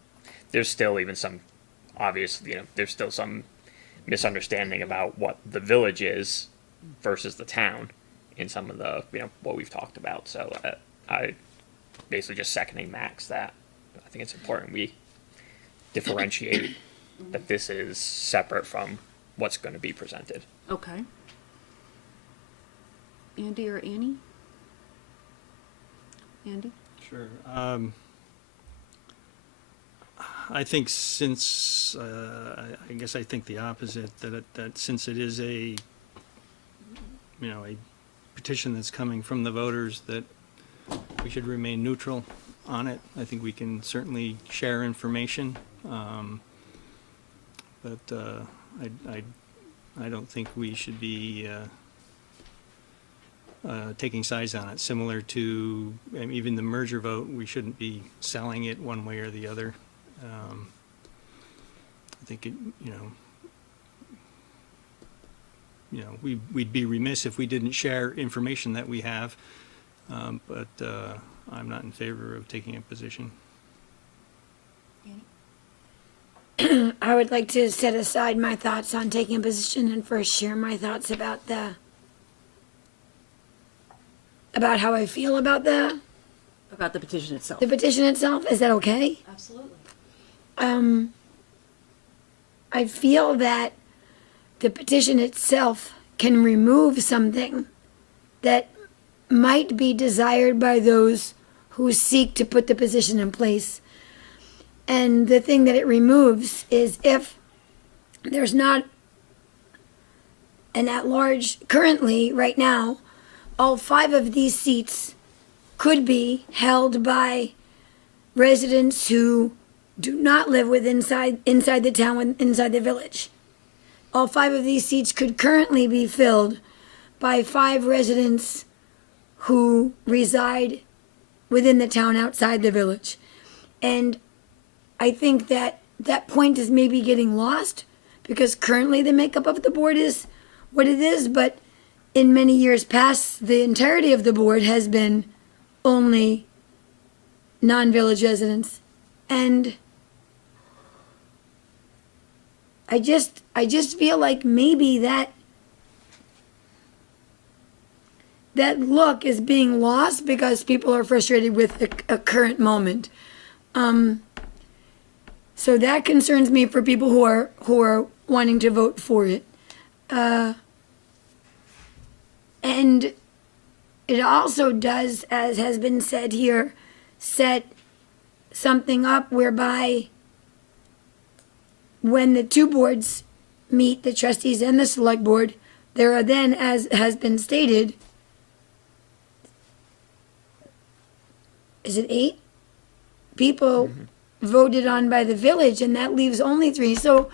there's still even some obvious, there's still some misunderstanding about what the village is versus the town in some of the, what we've talked about. So I basically just seconding Max that I think it's important we differentiate that this is separate from what's going to be presented. Okay. Andy or Annie? Andy? Sure. I think since, I guess I think the opposite, that since it is a petition that's coming from the voters, that we should remain neutral on it. I think we can certainly share information, but I don't think we should be taking sides on it. Similar to even the merger vote, we shouldn't be selling it one way or the other. I think it, we'd be remiss if we didn't share information that we have, but I'm not in favor of taking a position. I would like to set aside my thoughts on taking a position and first share my thoughts about how I feel about the petition itself. the petition itself. Is that okay? Absolutely. I feel that the petition itself can remove something that might be desired by those who seek to put the position in place. And the thing that it removes is if there's not an at-large, currently, right now, all 5 of these seats could be held by residents who do not live inside the town, inside the village. All 5 of these seats could currently be filled by 5 residents who reside within the town outside the village. And I think that that point is maybe getting lost because currently the makeup of the board is what it is, but in many years past, the entirety of the board has been only non-village residents. And I just feel like maybe that look is being lost because people are frustrated with a current moment. So that concerns me for people who are wanting to vote for it. And it also does, as has been said here, set something up whereby when the 2 boards meet, the trustees and the select board, there are then, as has been stated, is it 8? people voted on by the village, and that leaves only 3. So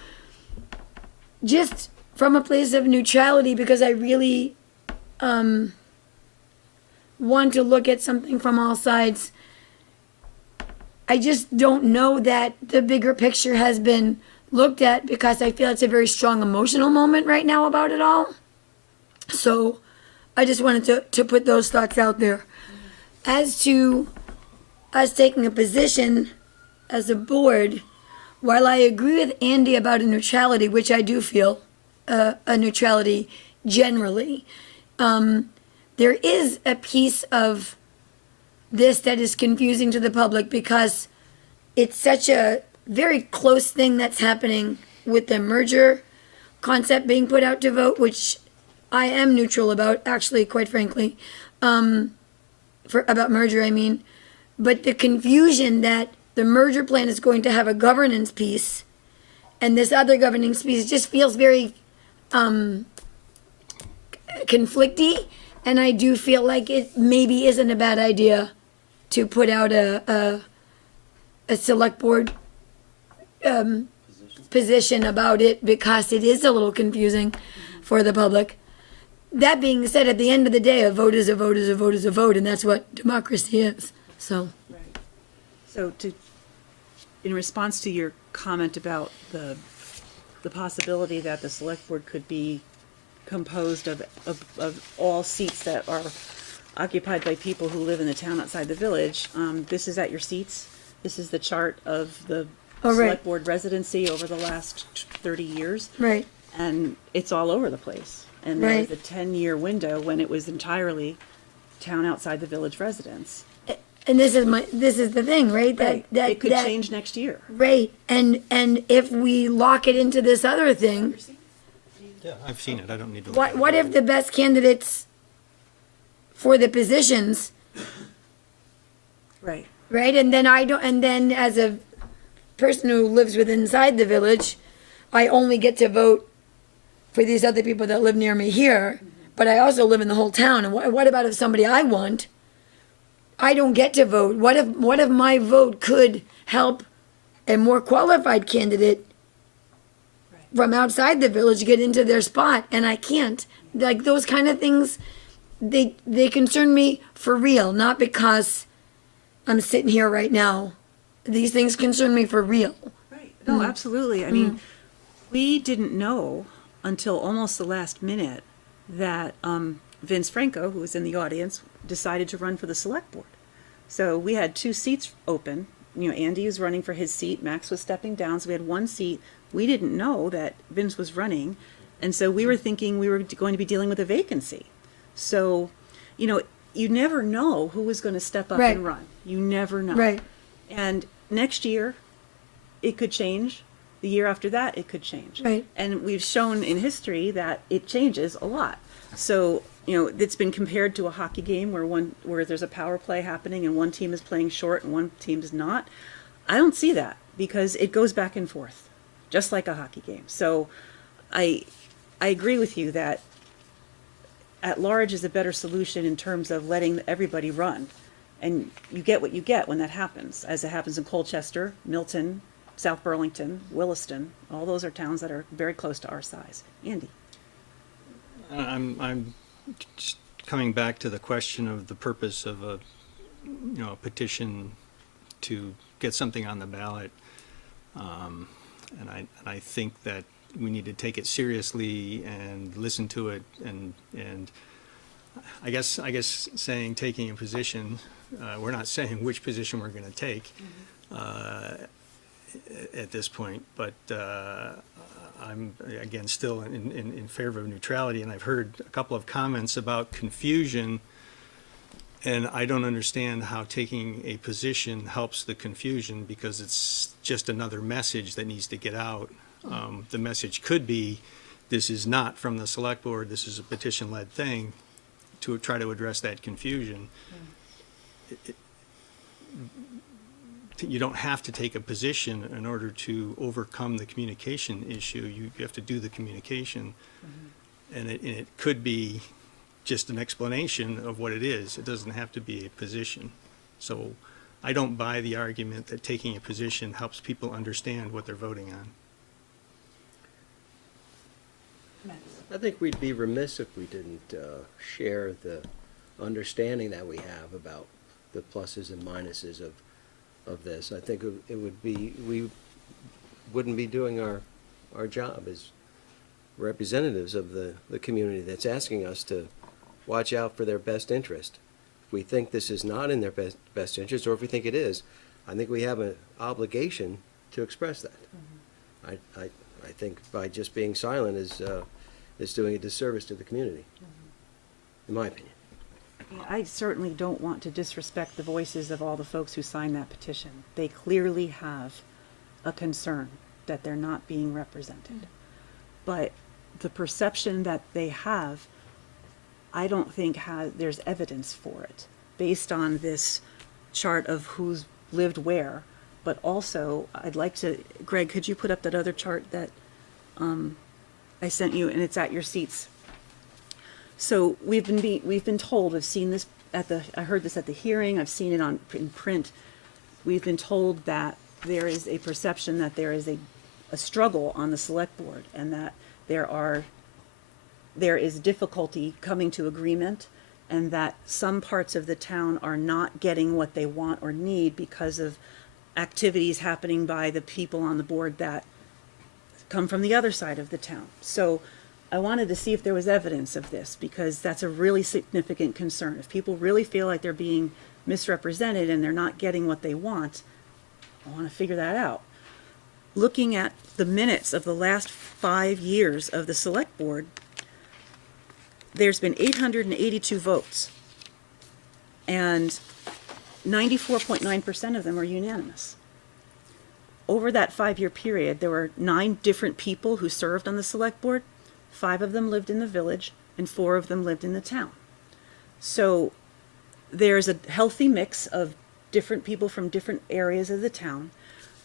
just from a place of neutrality, because I really want to look at something from all sides, I just don't know that the bigger picture has been looked at, because I feel it's a very strong emotional moment right now about it all. So I just wanted to put those thoughts out there. As to us taking a position as a board, while I agree with Andy about a neutrality, which I do feel a neutrality generally, there is a piece of this that is confusing to the public, because it's such a very close thing that's happening with the merger concept being put out to vote, which I am neutral about, actually, quite frankly, about merger, I mean. But the confusion that the merger plan is going to have a governance piece, and this other governance piece just feels very conflicty, and I do feel like it maybe isn't a bad idea to put out a select board position about it, because it is a little confusing for the public. That being said, at the end of the day, a vote is a vote is a vote is a vote, and that's what democracy is. So, So in response to your comment about the possibility that the select board could be composed of all seats that are occupied by people who live in the town outside the village, this is at your seats. This is the chart of the select board residency over the last 30 years. Right. And it's all over the place. And there was a 10-year window when it was entirely town outside the village residents. And this is the thing, right? That it could change next year. Right. And if we lock it into this other thing, Yeah, I've seen it. I don't need to. what if the best candidates for the positions, Right. right? And then as a person who lives inside the village, I only get to vote for these other people that live near me here, but I also live in the whole town. And what about if somebody I want, I don't get to vote? What if my vote could help a more qualified candidate from outside the village get into their spot, and I can't? Like, those kind of things, they concern me for real, not because I'm sitting here right now. These things concern me for real. Right. No, absolutely. I mean, we didn't know until almost the last minute that Vince Franco, who was in the audience, decided to run for the select board. So we had 2 seats open. You know, Andy was running for his seat. Max was stepping down. So we had 1 seat. We didn't know that Vince was running. And so we were thinking we were going to be dealing with a vacancy. So, you know, you never know who was going to step up and run. You never know. Right. And next year, it could change. The year after that, it could change. Right. And we've shown in history that it changes a lot. So, you know, it's been compared to a hockey game where there's a power play happening and one team is playing short and one team is not. I don't see that, because it goes back and forth, just like a hockey game. So I agree with you that at large is a better solution in terms of letting everybody run. And you get what you get when that happens, as it happens in Colchester, Milton, South Burlington, Williston. All those are towns that are very close to our size. Andy? I'm just coming back to the question of the purpose of a petition to get something on the ballot. And I think that we need to take it seriously and listen to it, and I guess saying taking a position, we're not saying which position we're going to take at this point, but I'm again still in favor of neutrality, and I've heard a couple of comments about confusion, and I don't understand how taking a position helps the confusion, because it's just another message that needs to get out. The message could be, this is not from the select board, this is a petition-led thing, to try to address that confusion. You don't have to take a position in order to overcome the communication issue. You have to do the communication. And it could be just an explanation of what it is. It doesn't have to be a position. So I don't buy the argument that taking a position helps people understand what they're voting on. I think we'd be remiss if we didn't share the understanding that we have about the pluses and minuses of this. I think it would be, we wouldn't be doing our job as representatives of the community that's asking us to watch out for their best interest. If we think this is not in their best interest, or if we think it is, I think we have an obligation to express that. Mm-hmm. I think by just being silent is doing a disservice to the community, in my opinion. Yeah, I certainly don't want to disrespect the voices of all the folks who signed that petition. They clearly have a concern that they're not being represented. But the perception that they have, I don't think there's evidence for it based on this chart of who's lived where. But also, I'd like to, Greg, could you put up that other chart that I sent you, and it's at your seats. So we've been told, I've seen this I heard this at the hearing, I've seen it in print. We've been told that there is a perception that there is a struggle on the select board, and that there is difficulty coming to agreement, and that some parts of the town are not getting what they want or need because of activities happening by the people on the board that come from the other side of the town. So I wanted to see if there was evidence of this, because that's a really significant concern. If people really feel like they're being misrepresented and they're not getting what they want, I want to figure that out. Looking at the minutes of the last 5 years of the select board, there's been 882 votes, and 94.9% of them are unanimous. Over that 5-year period, there were 9 different people who served on the select board. 5 of them lived in the village, and 4 of them lived in the town. So there's a healthy mix of different people from different areas of the town,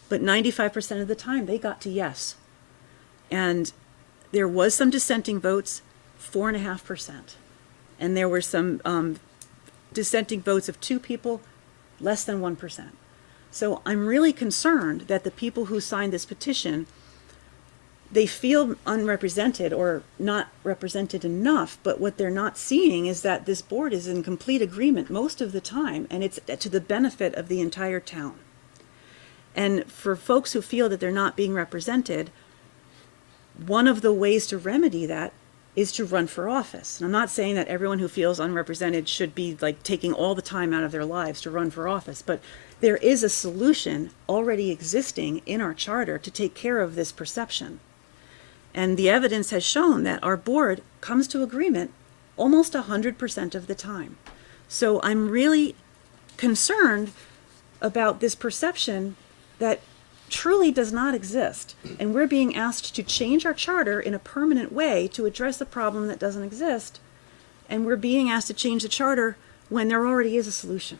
but 95% of the time they got to yes. And there was some dissenting votes, 4.5%. And there were some dissenting votes of 2 people, less than 1%. So I'm really concerned that the people who signed this petition, they feel unrepresented or not represented enough, but what they're not seeing is that this board is in complete agreement most of the time, and it's to the benefit of the entire town. And for folks who feel that they're not being represented, one of the ways to remedy that is to run for office. And I'm not saying that everyone who feels unrepresented should be like taking all the time out of their lives to run for office, but there is a solution already existing in our charter to take care of this perception. And the evidence has shown that our board comes to agreement almost 100% of the time. So I'm really concerned about this perception that truly does not exist. And we're being asked to change our charter in a permanent way to address a problem that doesn't exist. And we're being asked to change the charter when there already is a solution.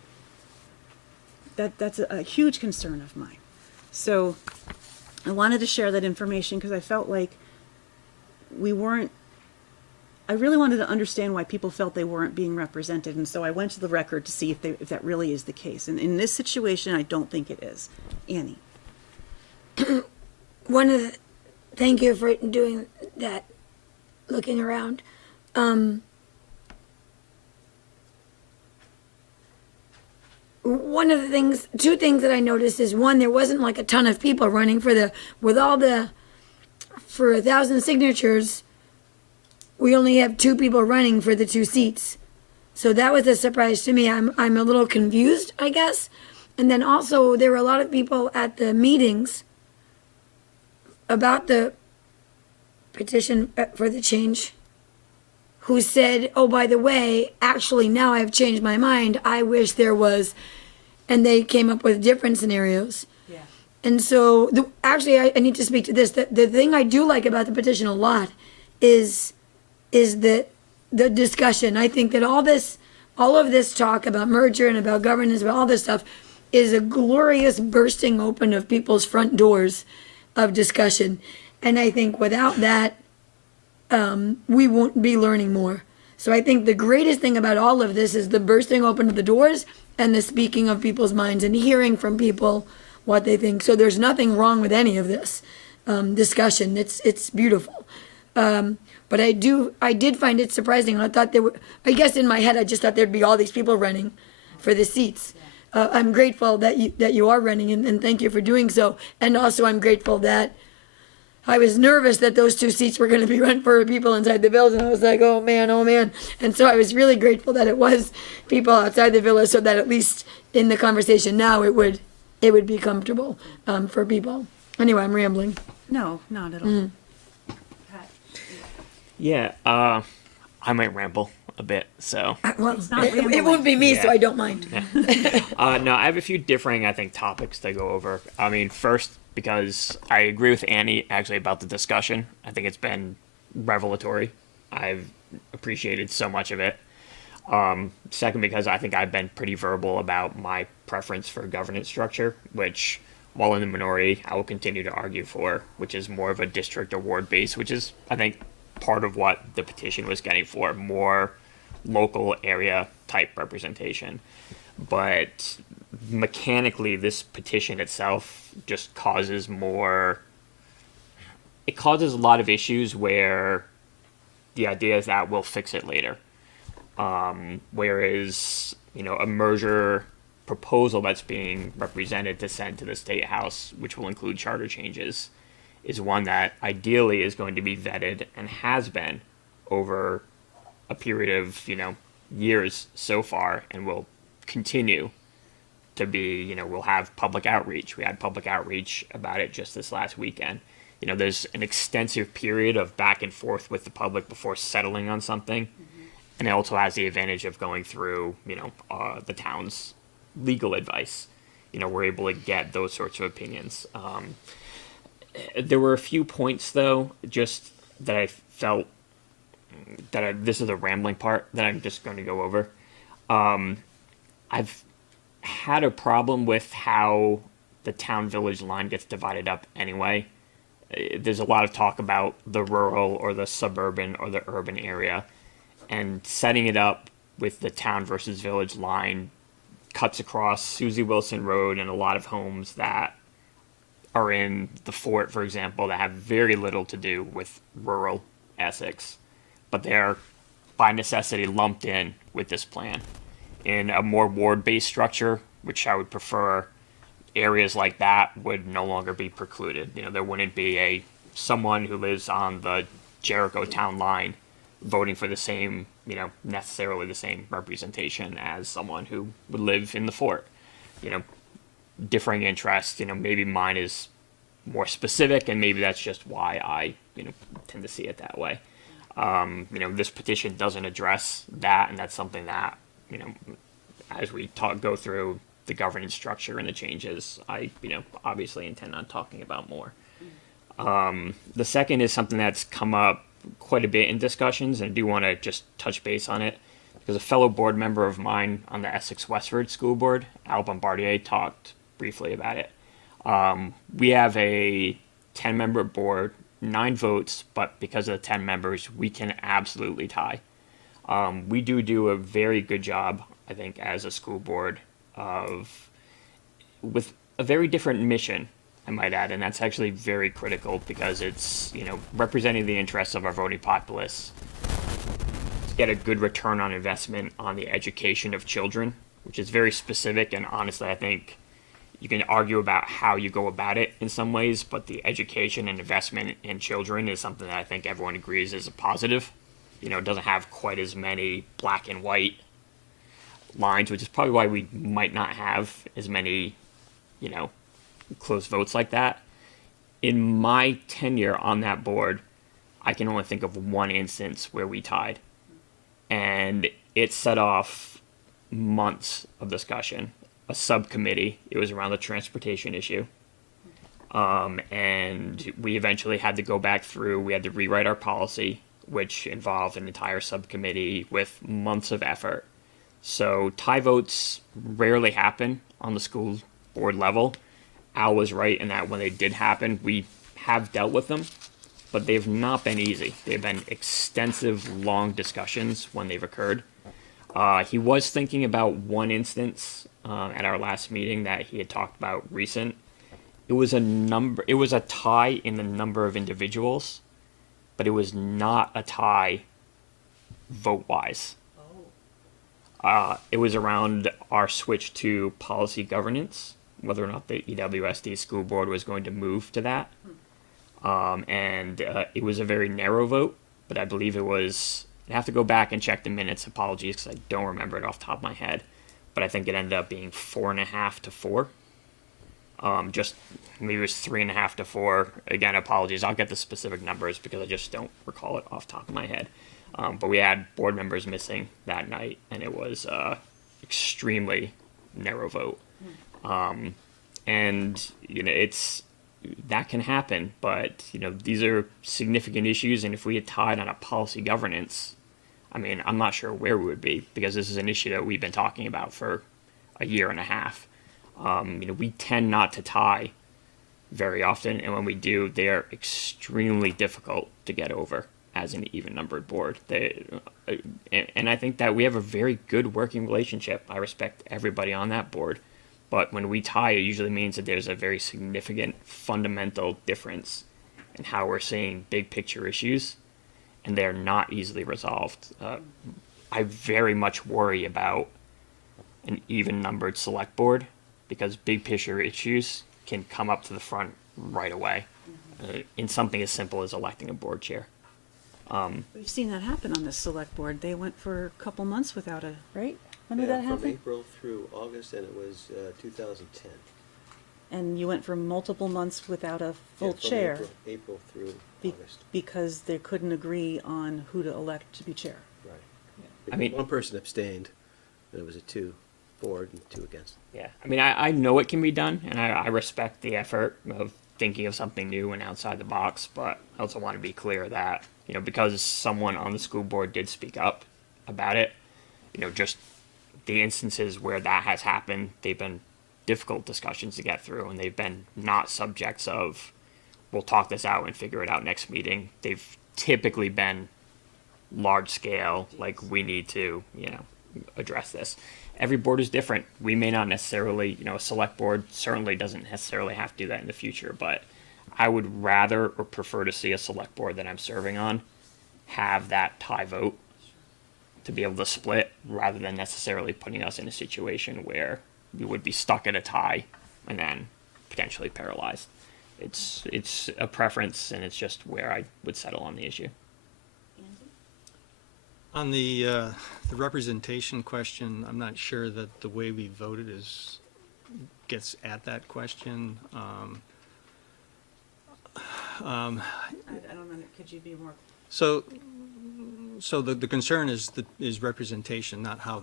That's a huge concern of mine. So I wanted to share that information because I felt like I really wanted to understand why people felt they weren't being represented. And so I went to the record to see if that really is the case. And in this situation, I don't think it is. Annie. Thank you for doing that, looking around. One of the things, 2 things that I noticed is, one, there wasn't like a ton of people running for 1,000 signatures, we only have 2 people running for the 2 seats. So that was a surprise to me. I'm a little confused, I guess. And then also there were a lot of people at the meetings about the petition for the change who said, oh, by the way, actually now I've changed my mind. I wish there was, and they came up with different scenarios. Yeah. And so, I need to speak to this. The thing I do like about the petition a lot is the discussion. I think that all of this talk about merger and about governance, about all this stuff, is a glorious bursting open of people's front doors of discussion. And I think without that, we won't be learning more. So I think the greatest thing about all of this is the bursting open of the doors and the speaking of people's minds and hearing from people what they think. So there's nothing wrong with any of this discussion. It's beautiful. But I did find it surprising. I thought I guess in my head, I just thought there'd be all these people running for the seats. I'm grateful that you are running, and thank you for doing so. And also, I'm grateful that I was nervous that those 2 seats were going to be run for people inside the village, and I was like, oh man, oh man. And so I was really grateful that it was people outside the village, so that at least in the conversation now, it would be comfortable for people. Anyway, I'm rambling. No, not at all. Mm. Yeah, I might ramble a bit, so. Well, it won't be me, so I don't mind. Yeah. No, I have a few differing, I think, topics to go over. I mean, first, because I agree with Annie actually about the discussion. I think it's been revelatory. I've appreciated so much of it. Second, because I think I've been pretty verbal about my preference for governance structure, which, while in the minority, I will continue to argue for, which is more of a district or ward base, which is, I think, part of what the petition was getting for, more local area type representation. But mechanically, this petition itself just causes a lot of issues where the idea is that we'll fix it later. Whereas, a merger proposal that's being represented to send to the State House, which will include charter changes, is one that ideally is going to be vetted and has been over a period of, years so far, and will continue to be, we'll have public outreach. We had public outreach about it just this last weekend. There's an extensive period of back and forth with the public before settling on something. And it also has the advantage of going through, the town's legal advice. We're able to get those sorts of opinions. There were a few points, though, just that I felt this is a rambling part that I'm just going to go over. I've had a problem with how the town-village line gets divided up anyway. There's a lot of talk about the rural or the suburban or the urban area, and setting it up with the town versus village line cuts across Susie Wilson Road and a lot of homes that are in the Fort, for example, that have very little to do with rural Essex, but they're by necessity lumped in with this plan. In a more ward-based structure, which I would prefer, areas like that would no longer be precluded. There wouldn't be someone who lives on the Jericho town line voting for the same, necessarily the same representation as someone who would live in the Fort. Differing interests, maybe mine is more specific, and maybe that's just why I, tend to see it that way. This petition doesn't address that, and that's something that, as we go through the governance structure and the changes, I, obviously intend on talking about more. The second is something that's come up quite a bit in discussions, and I do want to just touch base on it, because a fellow board member of mine on the Essex Westford School Board, Al Bombardier, talked briefly about it. We have a 10-member board, 9 votes, but because of the 10 members, we can absolutely tie. We do a very good job, I think, as a school board with a very different mission, I might add, and that's actually very critical because it's, representing the interests of our voting populace to get a good return on investment on the education of children, which is very specific, and honestly, I think you can argue about how you go about it in some ways, but the education and investment in children is something that I think everyone agrees is a positive. It doesn't have quite as many black and white lines, which is probably why we might not have as many, close votes like that. In my tenure on that board, I can only think of one instance where we tied. And it set off months of discussion. A subcommittee, it was around the transportation issue. And we eventually had to go back through, we had to rewrite our policy, which involved an entire subcommittee with months of effort. So tie votes rarely happen on the school board level. Al was right in that when they did happen, we have dealt with them, but they've not been easy. They've been extensive, long discussions when they've occurred. He was thinking about one instance at our last meeting that he had talked about recent. It was a tie in the number of individuals, but it was not a tie vote-wise. It was around our switch to policy governance, whether or not the EWSD school board was going to move to that. And it was a very narrow vote, but I believe it was, I have to go back and check the minutes, apologies, because I don't remember it off the top of my head. But I think it ended up being 4.5 to 4. Just maybe it was 3.5 to 4. Again, apologies, I'll get the specific numbers because I just don't recall it off the top of my head. But we had board members missing that night, and it was extremely narrow vote. And that can happen, but these are significant issues, and if we had tied on a policy governance, I mean, I'm not sure where we would be, because this is an issue that we've been talking about for a year and a half. We tend not to tie very often, and when we do, they are extremely difficult to get over as an even-numbered board. And I think that we have a very good working relationship. I respect everybody on that board. But when we tie, it usually means that there's a very significant fundamental difference in how we're seeing big picture issues, and they're not easily resolved. I very much worry about an even-numbered select board because big picture issues can come up to the front right away in something as simple as electing a board chair. We've seen that happen on this select board. They went for a couple months without a, right? When did that From happen? April through August, and it was 2010. And you went for multiple months without a full Yeah, from chair. April through Be- August. Because they couldn't agree on who to elect to be chair. Right. I Because mean- one person abstained, and it was a 2 for and 2 against. Yeah, I mean, I know it can be done, and I respect the effort of thinking of something new and outside the box, but I also want to be clear that, because someone on the school board did speak up about it, just the instances where that has happened, they've been difficult discussions to get through, and they've been not subjects of, we'll talk this out and figure it out next meeting. They've typically been large scale, like we need to, address this. Every board is different. We may not necessarily, a select board certainly doesn't necessarily have to do that in the future, but I would rather or prefer to see a select board that I'm serving on have that tie vote to be able to split, rather than necessarily putting us in a situation where we would be stuck at a tie and then potentially paralyzed. It's a preference, and it's just where I would settle on the issue. On the representation question, I'm not sure that the way we voted gets at that question. I don't know, could you be more? So the concern is representation, not how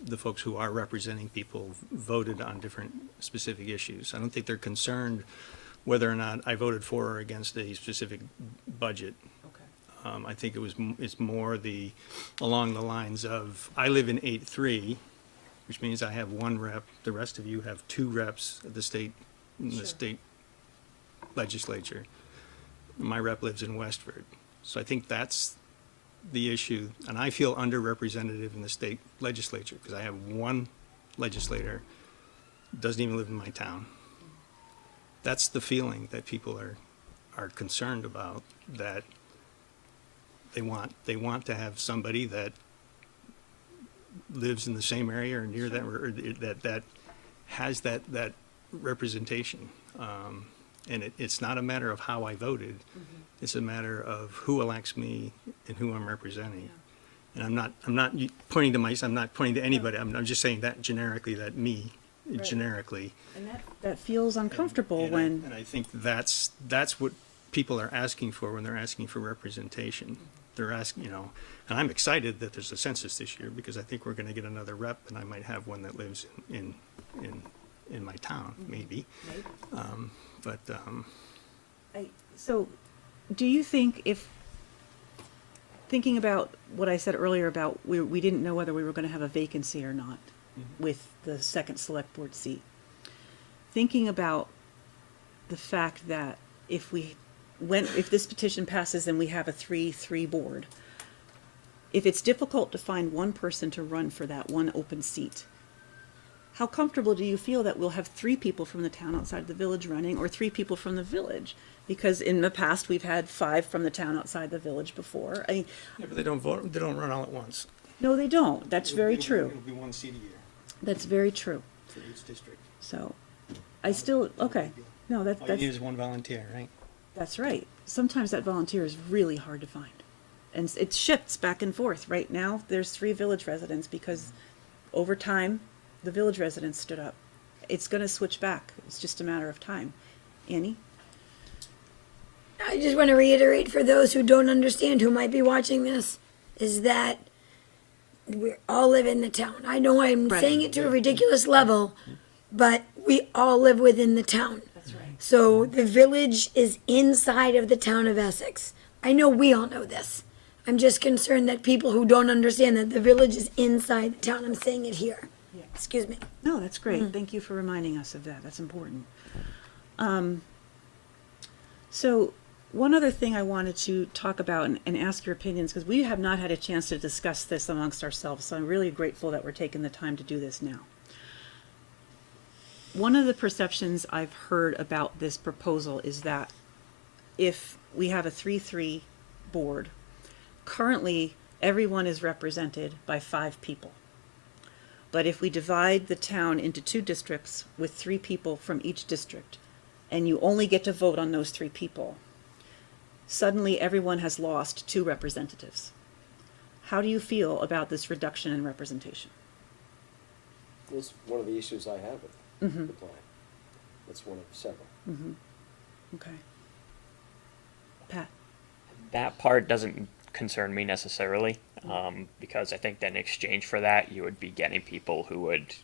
the folks who are representing people voted on different specific issues. I don't think they're concerned whether or not I voted for or against a specific budget. Okay. I think it's more along the lines of, I live in 8-3, which means I have 1 rep. The rest of you have 2 reps at the state legislature. My rep lives in Westford. So I think that's the issue, and I feel underrepresented in the state legislature because I have 1 legislator doesn't even live in my town. That's the feeling that people are concerned about, that they want to have somebody that lives in the same area or near them, or that has that representation. And it's not a matter of how I voted. Mm-hmm. It's a matter of who elects me and who I'm representing. And I'm not pointing to myself. I'm not pointing to anybody. I'm just saying that generically, that me, Right. generically. And that feels uncomfortable when. And I think that's what people are asking for when they're asking for representation. They're asking, and I'm excited that there's a census this year because I think we're going to get another rep, and I might have one that lives in my town, maybe. So, do you think thinking about what I said earlier about we didn't know whether we were going to have a vacancy or not with the second select board seat, thinking about the fact that if this petition passes, then we have a 3-3 board. if it's difficult to find one person to run for that one open seat, how comfortable do you feel that we'll have 3 people from the town outside the village running, or 3 people from the village? Because in the past, we've had 5 from the town outside the village before. I mean, Yeah, but they don't vote, they don't run all at once. no, they don't. That's very true. It'll be 1 seat a year That's very true. for each district. So, I still, okay. No, All you need that's, is 1 volunteer, right? that's right. Sometimes that volunteer is really hard to find. And it shifts back and forth. Right now, there's 3 village residents because over time, the village residents stood up. It's gonna switch back. It's just a matter of time. Annie? I just want to reiterate for those who don't understand, who might be watching this, is that we all live in the town. I know I'm Right. saying it to a ridiculous level, but we all live within the town. That's right. So the village is inside of the town of Essex. I know we all know this. I'm just concerned that people who don't understand that the village is inside the town, I'm saying it here. Yeah. Excuse me. No, that's great. Thank you for reminding us of that. That's important. So one other thing I wanted to talk about and ask your opinions, because we have not had a chance to discuss this amongst ourselves, so I'm really grateful that we're taking the time to do this now. One of the perceptions I've heard about this proposal is that if we have a 3-3 board, currently everyone is represented by 5 people. But if we divide the town into 2 districts with 3 people from each district, and you only get to vote on those 3 people, suddenly everyone has lost 2 representatives. How do you feel about this reduction in representation? It's one of the issues I have with the plan. It's one of several. Okay. Pat? That part doesn't concern me necessarily, because I think that in exchange for that, you would be getting people who would,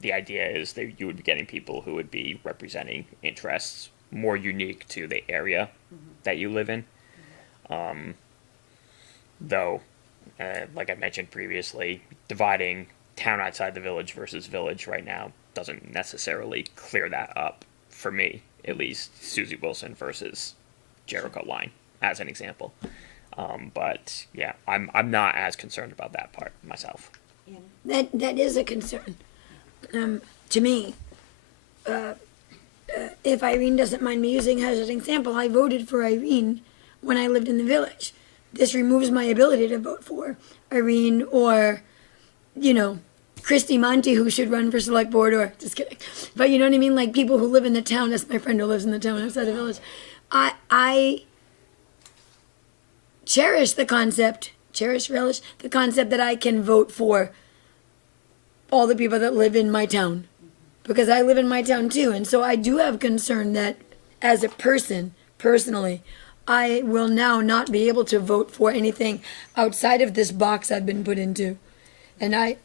the idea is that you would be getting people who would be representing interests more unique to the area that you live in. Though, like I mentioned previously, dividing town outside the village versus village right now doesn't necessarily clear that up for me, at least. Susie Wilson versus Jericho Line, as an example. But yeah, I'm not as concerned about that part myself. That is a concern. To me, if Irene doesn't mind me using her as an example, I voted for Irene when I lived in the village. This removes my ability to vote for Irene or, Christy Monty, who should run for select board, or just kidding. But you know what I mean? Like people who live in the town. That's my friend who lives in the town outside the village. I relish the concept that I can vote for all the people that live in my town, because I live in my town too. And so I do have concern that as a person, personally, I will now not be able to vote for anything outside of this box I've been put into. And I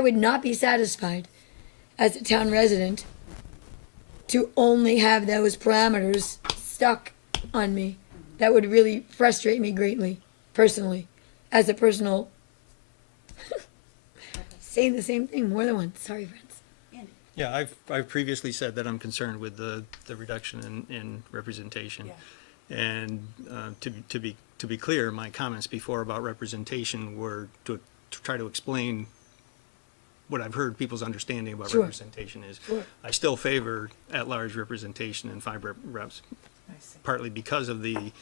would not be satisfied as a town resident to only have those parameters stuck on me. That would really frustrate me greatly, personally, as a personal. Saying the same thing more than once. Sorry, friends. Yeah, I've previously said that I'm concerned with the reduction in representation. Yeah. And to be clear, my comments before about representation were to try to explain what I've heard people's understanding about Sure. representation is. Sure. I still favor at-large representation and 5 reps, partly because of but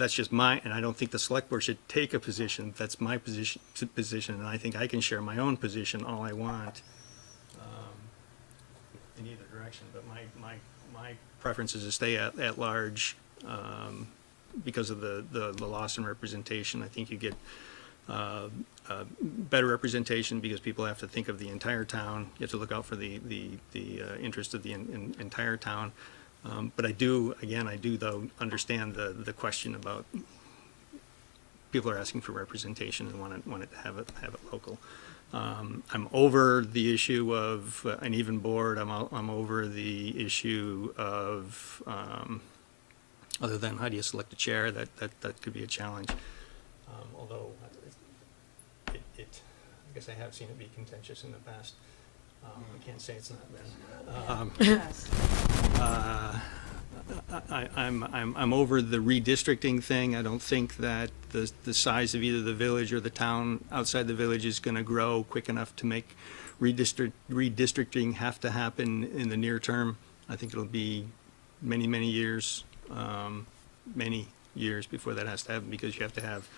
that's just and I don't think the select board should take a position. That's my position, and I think I can share my own position all I want in either direction. But my preference is to stay at large because of the loss in representation. I think you get better representation because people have to think of the entire town. You have to look out for the interest of the entire town. But I do though understand the question about people are asking for representation and want it to have it local. I'm over the issue of an even board. I'm over the issue of other than how do you select a chair, that could be a challenge. Although I guess I have seen it be contentious in the past. I can't say it's not been. I'm over the redistricting thing. I don't think that the size of either the village or the town outside the village is gonna grow quick enough to make redistricting have to happen in the near term. I think it'll be many, many years before that has to happen, because you have to have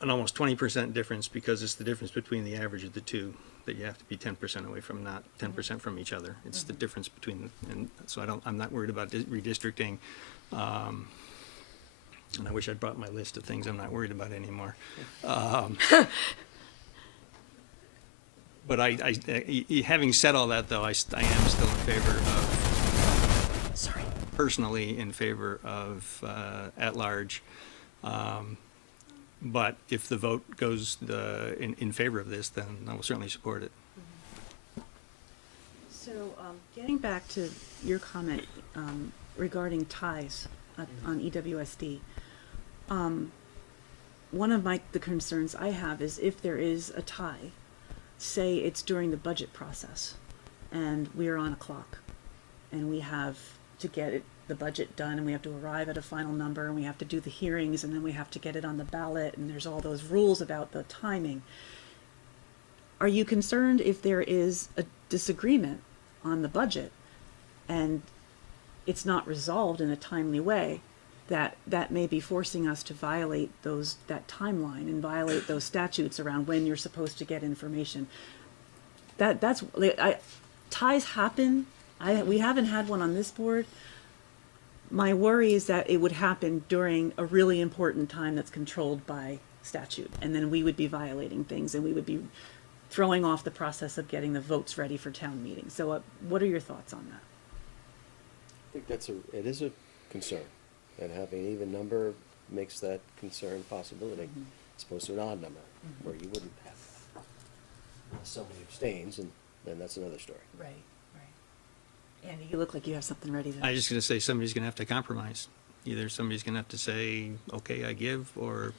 an almost 20% difference, because it's the difference between the average of the two that you have to be 10% away from, not 10% from each other. It's the difference between, and so I'm not worried about redistricting. And I wish I'd brought my list of things I'm not worried about anymore. But having said all that, though, I am still in favor of, personally in favor of at-large. But if the vote goes in favor of this, then I will certainly support it. So, getting back to your comment regarding ties on EWSD, one of the concerns I have is if there is a tie, say it's during the budget process, and we are on a clock, and we have to get the budget done, and we have to arrive at a final number, and we have to do the hearings, and then we have to get it on the ballot, and there's all those rules about the timing. Are you concerned if there is a disagreement on the budget and it's not resolved in a timely way, that may be forcing us to violate that timeline and violate those statutes around when you're supposed to get information? That's ties happen. We haven't had one on this board. My worry is that it would happen during a really important time that's controlled by statute, and then we would be violating things, and we would be throwing off the process of getting the votes ready for town meetings. So what are your thoughts on that? I think it is a concern, and having an even number makes that concern possibility, as opposed to an odd number, where you wouldn't have that. Unless somebody abstains, and then that's another story. Right. Andy, you look like you have something ready to. I was just gonna say, somebody's gonna have to compromise. Either somebody's gonna have to say, okay, I give, or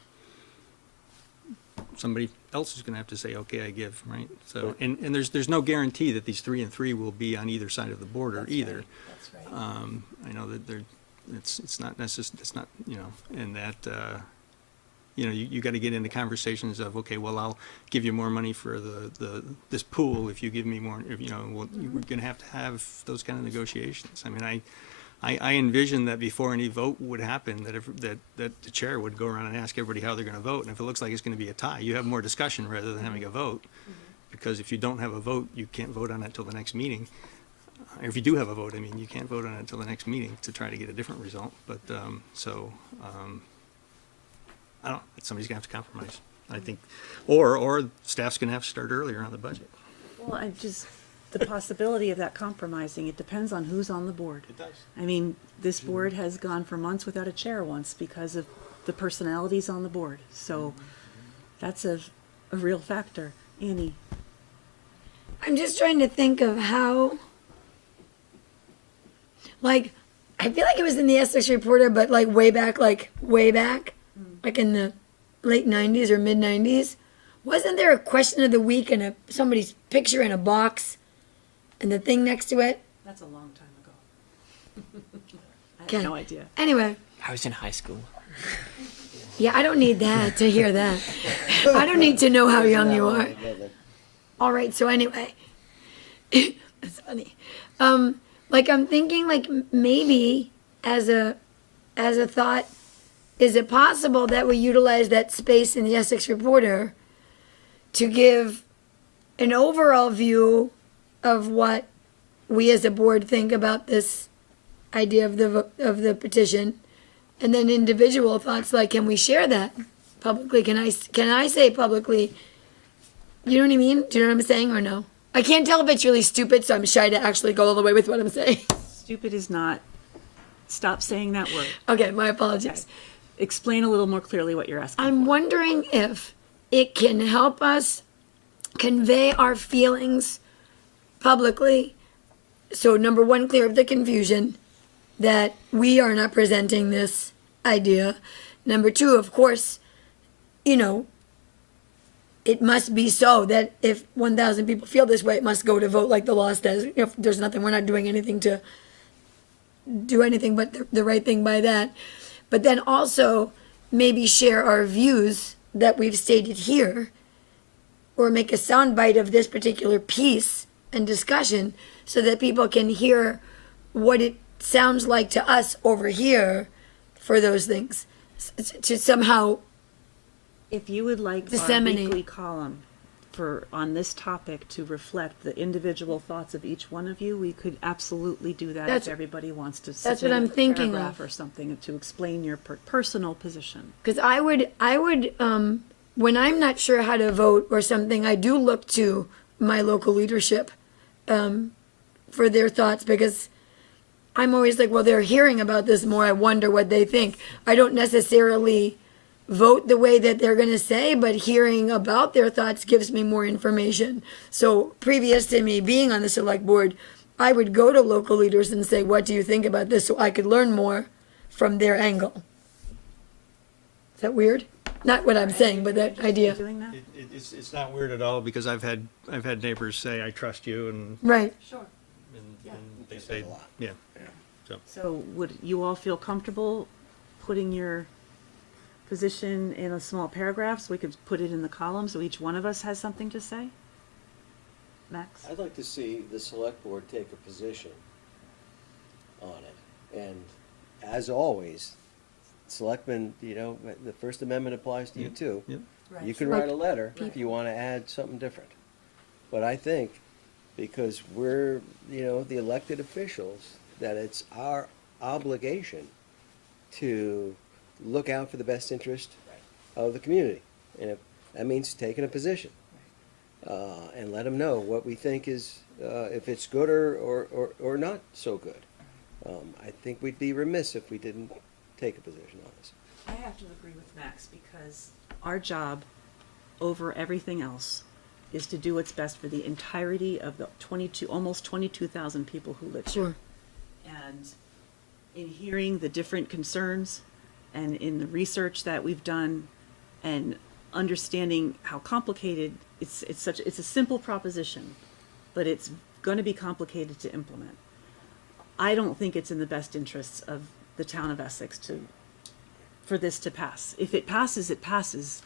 somebody else is gonna have to say, okay, I give, right? So, and there's no guarantee that these 3 and 3 will be on either side of the border either. That's right. I know that it's not necessary, it's not, and that, you gotta get into conversations of, okay, well, I'll give you more money for this pool if you give me more, we're gonna have to have those kind of negotiations. I mean, I envision that before any vote would happen, that the chair would go around and ask everybody how they're gonna vote, and if it looks like it's gonna be a tie, you have more discussion rather than having a vote. Because if you don't have a vote, you can't vote on it till the next meeting. Or if you do have a vote, you can't vote on it until the next meeting to try to get a different result. But, I don't know, somebody's gonna have to compromise, I think, or staff's gonna have to start earlier on the budget. Well, the possibility of that compromising, it depends on who's on the board. It does. I mean, this board has gone for months without a chair once because of the personalities on the board. So that's a real factor. Annie? I'm just trying to think of how, I feel like it was in the Essex Reporter, but way back, like in the late 90s or mid 90s. Wasn't there a question of the week and somebody's picture in a box and the thing next to it? That's a long time ago. I Okay. have no idea. Anyway. I was in high school. Yeah, I don't need that to hear that. I don't need to know how young you are. All right, so anyway. That's funny. I'm thinking maybe as a thought, is it possible that we utilize that space in the Essex Reporter to give an overall view of what we as a board think about this idea of the petition, and then individual thoughts can we share that publicly? Can I say publicly? You know what I mean? Do you know what I'm saying or no? I can't tell if it's really stupid, so I'm shy to actually go all the way with what I'm saying. Stupid is not. Stop saying that word. Okay, my apologies. Okay. Explain a little more clearly what you're asking. I'm wondering if it can help us convey our feelings publicly. So number one, clear up the confusion that we are not presenting this idea. Number two, of course, it must be so that if 1,000 people feel this way, it must go to vote like the law says. If there's nothing, we're not doing anything to do anything but the right thing by that. But then also maybe share our views that we've stated here, or make a soundbite of this particular piece and discussion so that people can hear what it sounds like to us over here for those things. To somehow If you would like our disseminate. weekly column on this topic to reflect the individual thoughts of each one of you, we could absolutely do that That's- if everybody wants to that's what submit I'm a thinking paragraph of. or something to explain your personal position. Because I would, when I'm not sure how to vote or something, I do look to my local leadership for their thoughts, because I'm always like, well, they're hearing about this more. I wonder what they think. I don't necessarily vote the way that they're going to say, but hearing about their thoughts gives me more information. So previous to me being on the select board, I would go to local leaders and say, what do you think about this? So I could learn more from their angle. Is that weird? Not what I'm saying, but that idea. Doing that? It's not weird at all, because I've had neighbors say, I trust you, and Right. Sure. they say, yeah. So would you all feel comfortable putting your position in a small paragraph so we could put it in the column so each one of us has something to say? Max? I'd like to see the select board take a position on it. And as always, selectmen, the First Amendment applies to you too. Yep. You can write a letter if you want to add something different. But I think, because we're, the elected officials, that it's our obligation to look out for the best interest of the community. And if that means taking a position, and let them know what we think is, if it's good or not so good. I think we'd be remiss if we didn't take a position on this. I have to agree with Max, because our job over everything else is to do what's best for the entirety of the almost 22,000 people who live here. Sure. And in hearing the different concerns and in the research that we've done and understanding how complicated it's a simple proposition, but it's going to be complicated to implement. I don't think it's in the best interests of the town of Essex for this to pass. If it passes, it passes.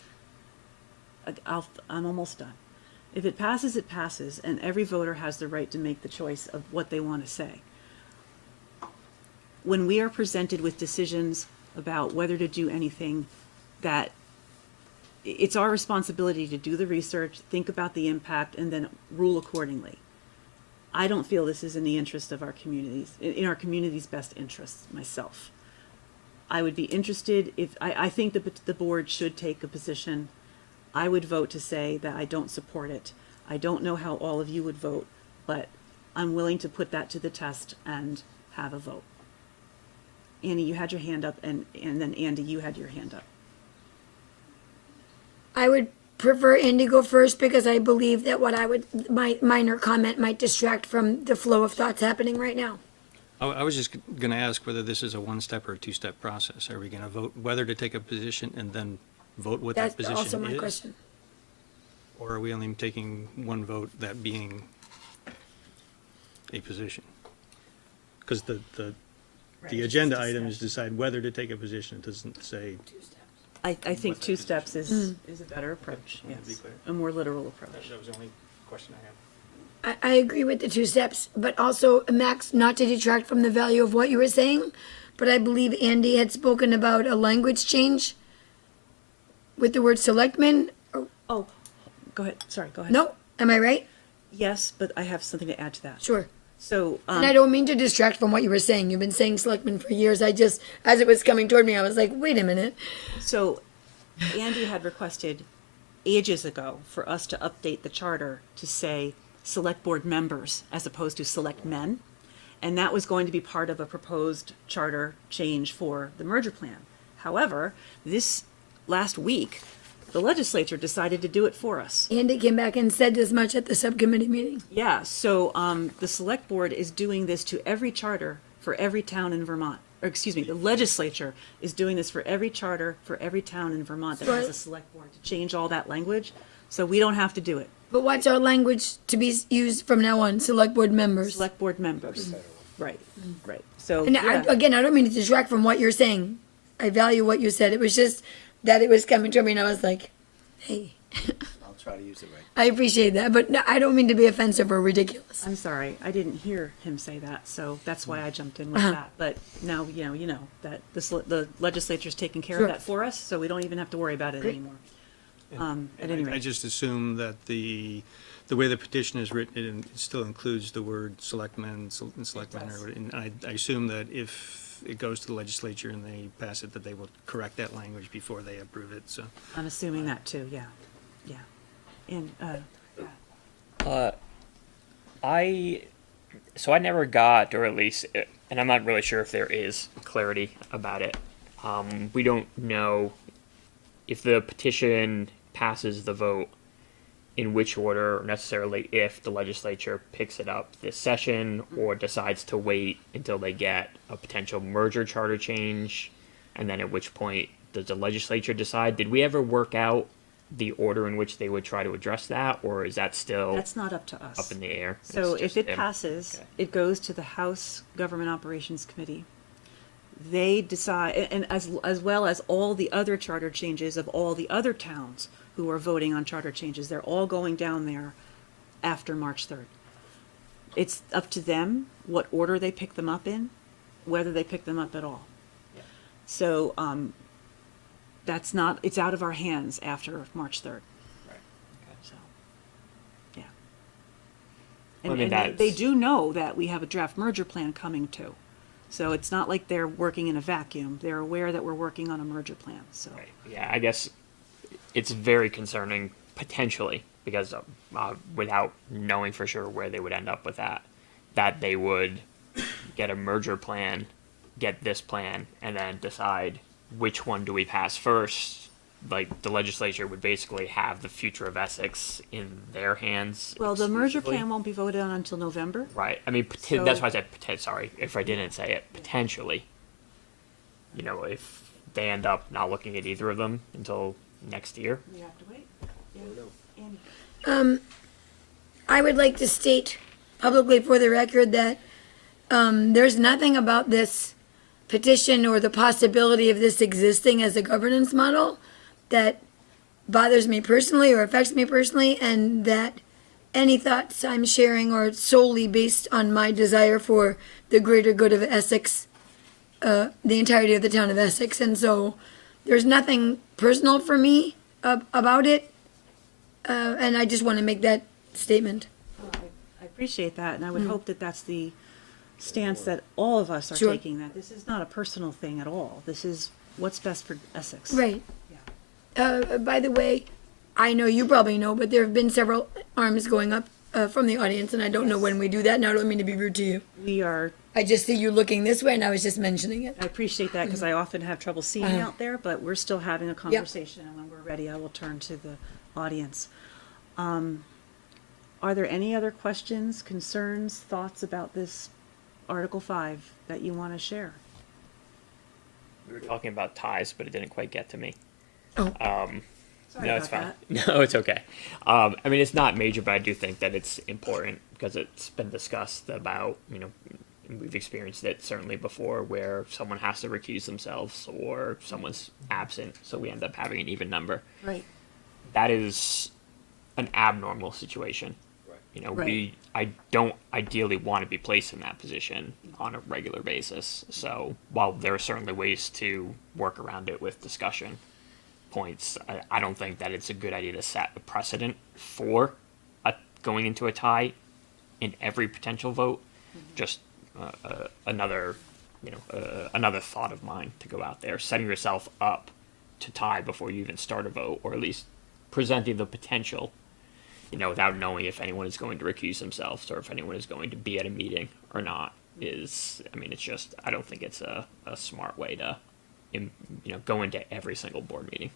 I'm almost done. If it passes, it passes, and every voter has the right to make the choice of what they want to say. When we are presented with decisions about whether to do anything, that it's our responsibility to do the research, think about the impact, and then rule accordingly. I don't feel this is in the interest of our communities, in our community's best interests, myself. I would be interested I think the board should take a position. I would vote to say that I don't support it. I don't know how all of you would vote, but I'm willing to put that to the test and have a vote. Annie, you had your hand up, and then Andy, you had your hand up. I would prefer Andy go first, because I believe that my minor comment might distract from the flow of thoughts happening right now. I was just going to ask whether this is a one-step or a two-step process. Are we going to vote whether to take a position and then vote what that That's position is? also my question. Or are we only taking one vote, that being a position? Because the agenda item is decide whether to take a position. It doesn't say. I think two steps is a better approach, To be yes, clear. a more literal approach. That was the only question I had. I agree with the 2 steps, but also, Max, not to detract from the value of what you were saying, but I believe Andy had spoken about a language change with the word selectmen. Oh, go ahead, sorry, go ahead. No, am I right? Yes, but I have something to add to that. Sure. So, And I don't mean to distract from what you were saying. You've been saying selectmen for years. I just, as it was coming toward me, I was like, wait a minute. So Andy had requested ages ago for us to update the charter to say select board members as opposed to select men. And that was going to be part of a proposed charter change for the merger plan. However, this last week, the legislature decided to do it for us. Andy came back and said as much at the subcommittee meeting. Yeah, so the select board is doing this to every charter for every town in Vermont. Or excuse me, the legislature is doing this for every charter for every town in Vermont that has a select board to change all that language. So we don't have to do it. But what's our language to be used from now on? Select board members. Select board members. Right, right. So, And yeah. again, I don't mean to distract from what you're saying. I value what you said. It was just that it was coming to me, and I was like, "Hey, I'll try to use it right. I appreciate that, but no, I don't mean to be offensive or ridiculous." I'm sorry, I didn't hear him say that, so that's why I jumped in with Uh-huh. that. But now, you know that the legislature's taking care Sure. of that for us, so we don't even have to worry about it Great. anymore. At any I rate, just assume that the way the petition is written, it still includes the word selectmen, and selectmen, and I assume that if it goes to the legislature and they pass it, that they will correct that language before they approve it, so. I'm assuming that too, yeah, yeah. And, I never got, or at least, and I'm not really sure if there is clarity about it. We don't know if the petition passes the vote, in which order, or necessarily if the legislature picks it up this session or decides to wait until they get a potential merger charter change, and then at which point does the legislature decide? Did we ever work out the order in which they would try to address that, or is that still that's not up to us. up in the air? So It's if just it them? passes, Okay. it goes to the House Government Operations Committee. They decide, and as well as all the other charter changes of all the other towns who are voting on charter changes, they're all going down there after March 3rd. It's up to them what order they pick them up in, whether they pick them up at all. So, that's not, it's out of our hands after March 3rd. Right. So, yeah. Well, I And, mean, and they that's- do know that we have a draft merger plan coming too. So it's not like they're working in a vacuum. They're aware that we're working on a merger plan, so. Right. Yeah, I guess it's very concerning potentially because without knowing for sure where they would end up with that they would get a merger plan, get this plan, and then decide which one do we pass first. Like the legislature would basically have the future of Essex in their hands. Well, the merger exclusively. plan won't be voted on until November. Right. I mean, So- that's why I said sorry if I didn't say it. Potentially, you know, if they end up not looking at either of them until next year. We have to wait. Yeah. Andy? I would like to state publicly for the record that there's nothing about this petition or the possibility of this existing as a governance model that bothers me personally or affects me personally, and that any thoughts I'm sharing are solely based on my desire for the greater good of Essex, the entirety of the town of Essex. And so there's nothing personal for me about it, and I just want to make that statement. I appreciate that, and I would hope that that's the stance that all of us are Sure. taking, that this is not a personal thing at all. This is what's best for Essex. Right. By the way, I know you probably know, but there have been several arms going up from the audience, and I don't know when we do that, and I don't mean to be rude to you. We are, I just see you looking this way, and I was just mentioning it. I appreciate that because I often have trouble seeing out there, but we're still having a conversation, and when we're ready, I will turn to the audience. Are there any other questions, concerns, thoughts about this Article 5 that you want to share? We were talking about ties, but it didn't quite get to me. Oh. Sorry No, it's about fine. No, it's okay. I mean, it's not major, but I do think that it's important because it's been discussed about, you know, we've experienced it certainly before where someone has to recuse themselves or someone's absent, so we end up having an even number. Right. That is an abnormal situation. You know, Right. I don't ideally want to be placed in that position on a regular basis. So while there are certainly ways to work around it with discussion points, I don't think that it's a good idea to set a precedent for going into a tie in every potential vote. Just another, you know, another thought of mine to go out there, setting yourself up to tie before you even start a vote, or at least presenting the potential, you know, without knowing if anyone is going to recuse themselves or if anyone is going to be at a meeting or not is, I mean, it's just, I don't think it's a smart way to, you know, go into every single board meeting.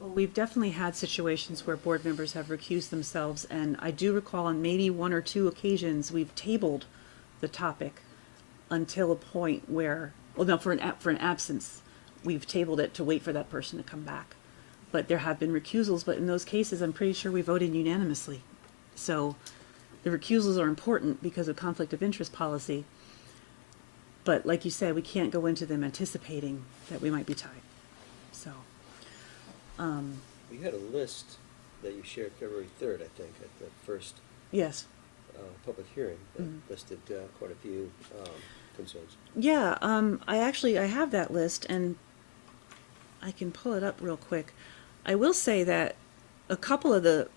Well, we've definitely had situations where board members have recused themselves, and I do recall on maybe one or two occasions we've tabled the topic until a point where, well, no, for an absence, we've tabled it to wait for that person to come back. But there have been recusals, but in those cases, I'm pretty sure we voted unanimously. So the recusals are important because of conflict of interest policy. But like you said, we can't go into them anticipating that we might be tied. So, We had a list that you shared February 3rd, I think, at the first yes. public hearing that Mhm. listed quite a few concerns. Yeah, I have that list, and I can pull it up real quick. I will say that a couple of the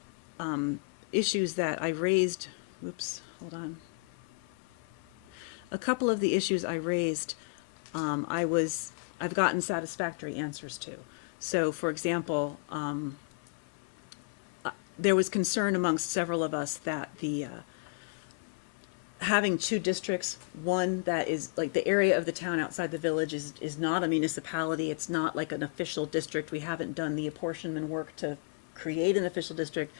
issues that I raised, whoops, hold on. A couple of the issues I raised, I've gotten satisfactory answers to. So, for example, there was concern amongst several of us that the having two districts, one that is like the area of the town outside the village is not a municipality. It's not like an official district. We haven't done the apportionment work to create an official district.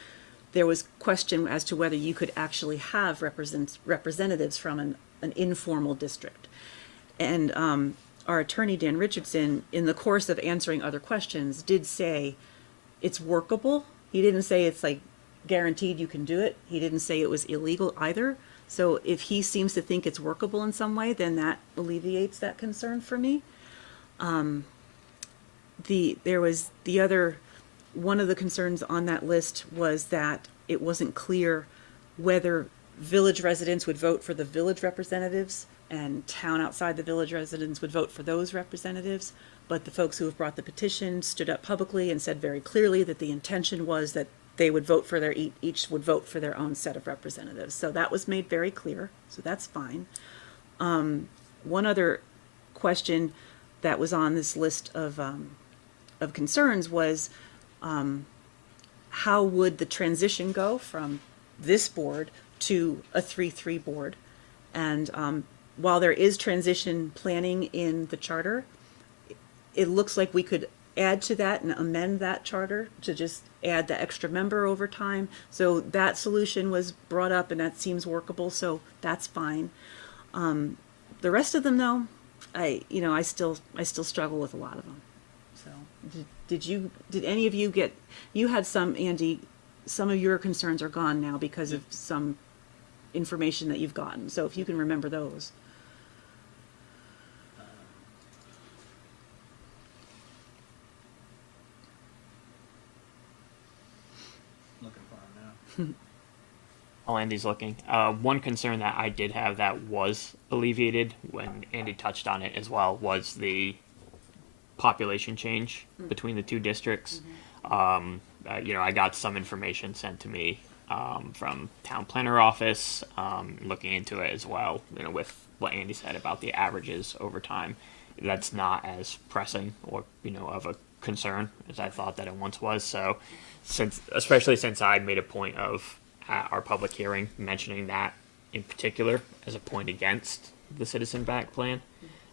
There was question as to whether you could actually have representatives from an informal district. And our attorney, Dan Richardson, in the course of answering other questions, did say it's workable. He didn't say it's like guaranteed you can do it. He didn't say it was illegal either. So if he seems to think it's workable in some way, then that alleviates that concern for me. There was the other, one of the concerns on that list was that it wasn't clear whether village residents would vote for the village representatives and town outside the village residents would vote for those representatives. But the folks who have brought the petition stood up publicly and said very clearly that the intention was that they would vote for each would vote for their own set of representatives. So that was made very clear, so that's fine. One other question that was on this list of concerns was how would the transition go from this board to a 3-3 board? And while there is transition planning in the charter, it looks like we could add to that and amend that charter to just add the extra member over time. So that solution was brought up and that seems workable, so that's fine. The rest of them though, I still struggle with a lot of them. So did any of you you had some, Andy, some of your concerns are gone now because of some information that you've gotten. So if you can remember those. Looking for him now. While Andy's looking, one concern that I did have that was alleviated when Andy touched on it as well was the population change between the two districts. I got some information sent to me from town planner office, looking into it as well, with what Andy said about the averages over time. That's not as pressing or, of a concern as I thought that it once was. So especially since I made a point of at our public hearing mentioning that in particular as a point against the citizen back plan,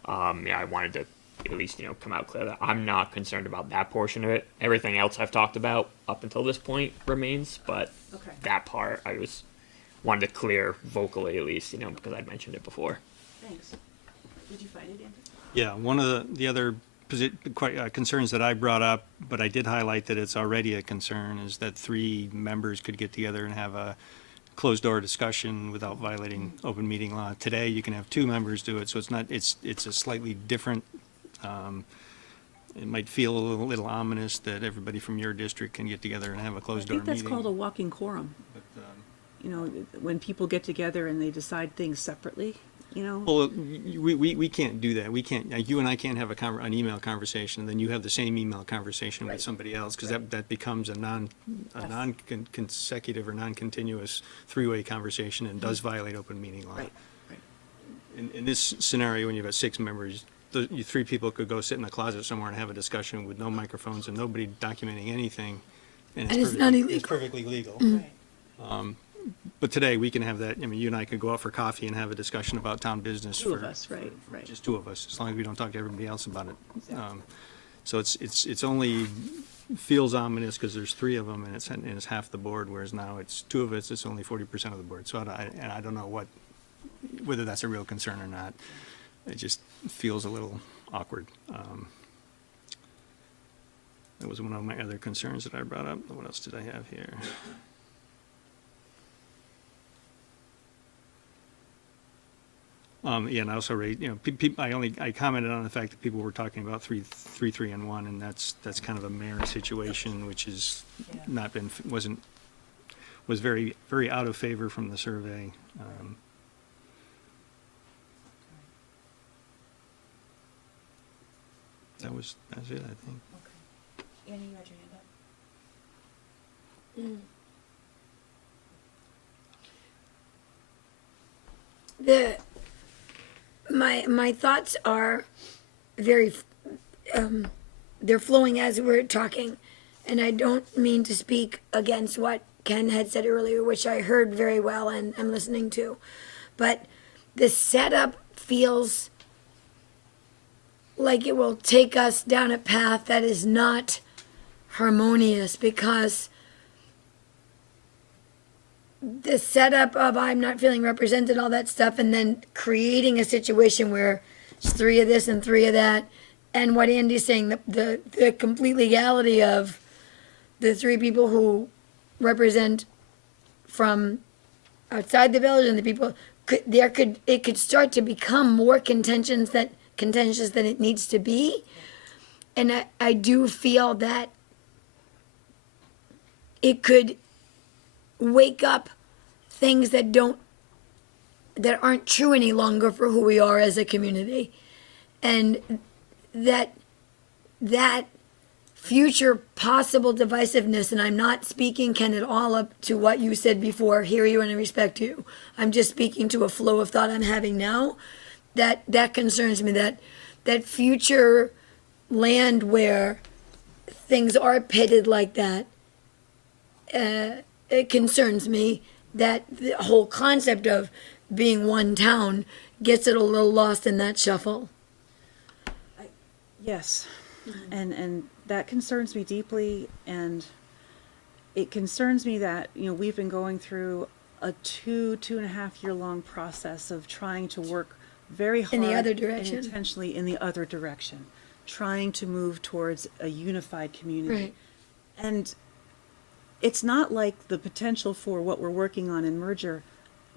I wanted to at least, come out clear that I'm not concerned about that portion of it. Everything else I've talked about up until this point remains, but that part I wanted to clear vocally at least, because I'd mentioned it before. Thanks. Did you find it, Andy? Yeah, one of the other concerns that I brought up, but I did highlight that it's already a concern, is that 3 members could get together and have a closed-door discussion without violating open meeting law. Today, you can have 2 members do it, so it's a slightly different. It might feel a little ominous that everybody from your district can get together and have a closed-door meeting. I think that's called a walking quorum. But, when people get together and they decide things separately, Well, we can't do that. We can't. You and I can't have an email conversation, and then you have the same email conversation with somebody else, because that becomes a non-consecutive or non-continuous 3-way conversation and does violate open meeting law. Right. In this scenario, when you've got 6 members, you 3 people could go sit in a closet somewhere and have a discussion with no microphones and nobody documenting anything, and it's not illegal. It's perfectly legal. Right. But today, we can have that. I mean, you and I could go out for coffee and have a discussion about town business. 2 of us, right. Just 2 of us, as long as we don't talk to everybody else about it. So it's only feels ominous because there's 3 of them and it's half the board, whereas now it's 2 of us, it's only 40% of the board. So I don't know whether that's a real concern or not. It just feels a little awkward. That was one of my other concerns that I brought up. What else did I have here? Yeah, and I also raised, I commented on the fact that people were talking about 3, 3, and 1, and that's kind of a mayor situation, which has not been, was very, very out of favor from the survey. That's it, I think. Annie, you had your hand up? My thoughts are very, they're flowing as we're talking, and I don't mean to speak against what Ken had said earlier, which I heard very well and I'm listening to, but the setup feels like it will take us down a path that is not harmonious, because the setup of I'm not feeling represented, all that stuff, and then creating a situation where it's 3 of this and 3 of that, and what Andy's saying, the complete legality of the 3 people who represent from outside the village and the people it could start to become more contentious than it needs to be, and I do feel that it could wake up things that aren't true any longer for who we are as a community, and that future possible divisiveness, and I'm not speaking, Ken, at all up to what you said before, hear you and I respect you, I'm just speaking to a flow of thought I'm having now, that concerns me, that future land where things are pitted like that, it concerns me that the whole concept of being one town gets it a little lost in that shuffle. Yes, and that concerns me deeply, and it concerns me that, we've been going through a 2.5 year long process of trying to work very hard In the other direction. and intentionally in the other direction, trying to move towards a unified community. Right. And it's not like the potential for what we're working on in merger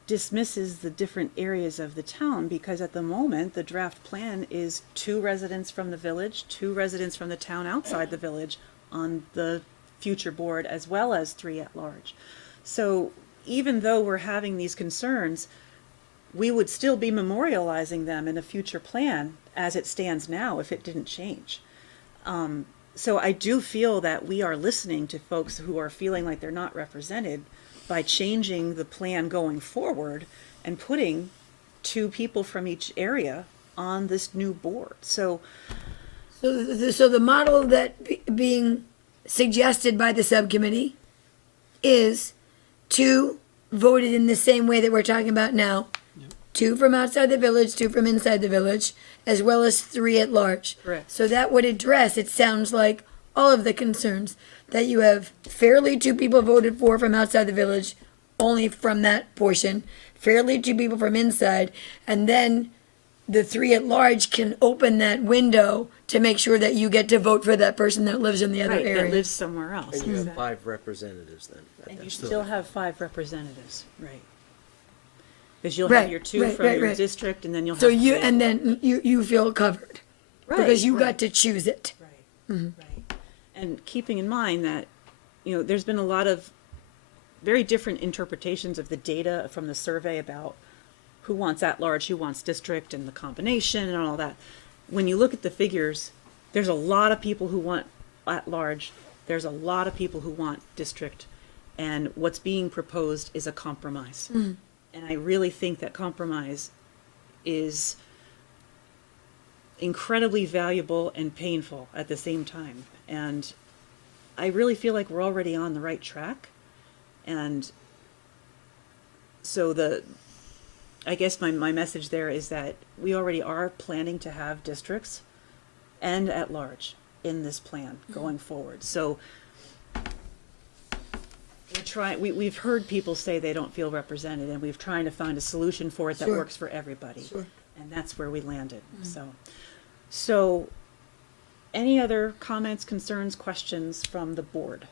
dismisses the different areas of the town, because at the moment the draft plan is 2 residents from the village, 2 residents from the town outside the village on the future board, as well as 3 at large. So even though we're having these concerns, we would still be memorializing them in a future plan as it stands now if it didn't change. So I do feel that we are listening to folks who are feeling like they're not represented by changing the plan going forward and putting 2 people from each area on this new board. So the model that being suggested by the subcommittee is 2 voted in the same way that we're talking about now. 2 from outside the village, 2 from inside the village, as well as 3 at large. Correct. So that would address, it sounds like, all of the concerns that you have fairly 2 people voted for from outside the village, only from that portion, fairly 2 people from inside, and then the 3 at large can open that window to make sure that you get to vote for that person that lives in the other right, area. that lives somewhere else. And you have 5 representatives then. And you That's still have 5 representatives, right? Because you'll Right, have your 2 right, from right, your right. district, and then you'll have. So you, 3 and then you feel covered. Right, Because you right. got to choose it. Right. And keeping in mind that, there's been a lot of very different interpretations of the data from the survey about who wants at large, who wants district, and the combination and all that. When you look at the figures, there's a lot of people who want at large. There's a lot of people who want district. And what's being proposed is a compromise. And I really think that compromise is incredibly valuable and painful at the same time. And I really feel like we're already on the right track. And so I guess my message there is that we already are planning to have districts and at large in this plan going forward. So we've heard people say they don't feel represented, and we've trying to find a solution for it that Sure. works for everybody. Sure. And that's where we landed. So any other comments, concerns, questions from the board?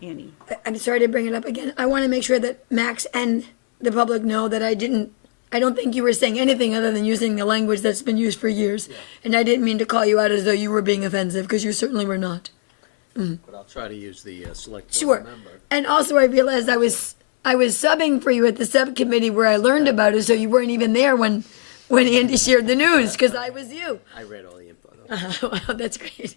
Annie? I'm sorry to bring it up again. I want to make sure that Max and the public know that I didn't I don't think you were saying anything other than using the language that's been used for years. And I didn't mean to call you out as though you were being offensive, because you certainly were not. But I'll try to use the select board Sure. member. And also I realized I was subbing for you at the subcommittee where I learned about it, so you weren't even there when Andy shared the news, because I was you. I read all the info, though. Wow, that's great.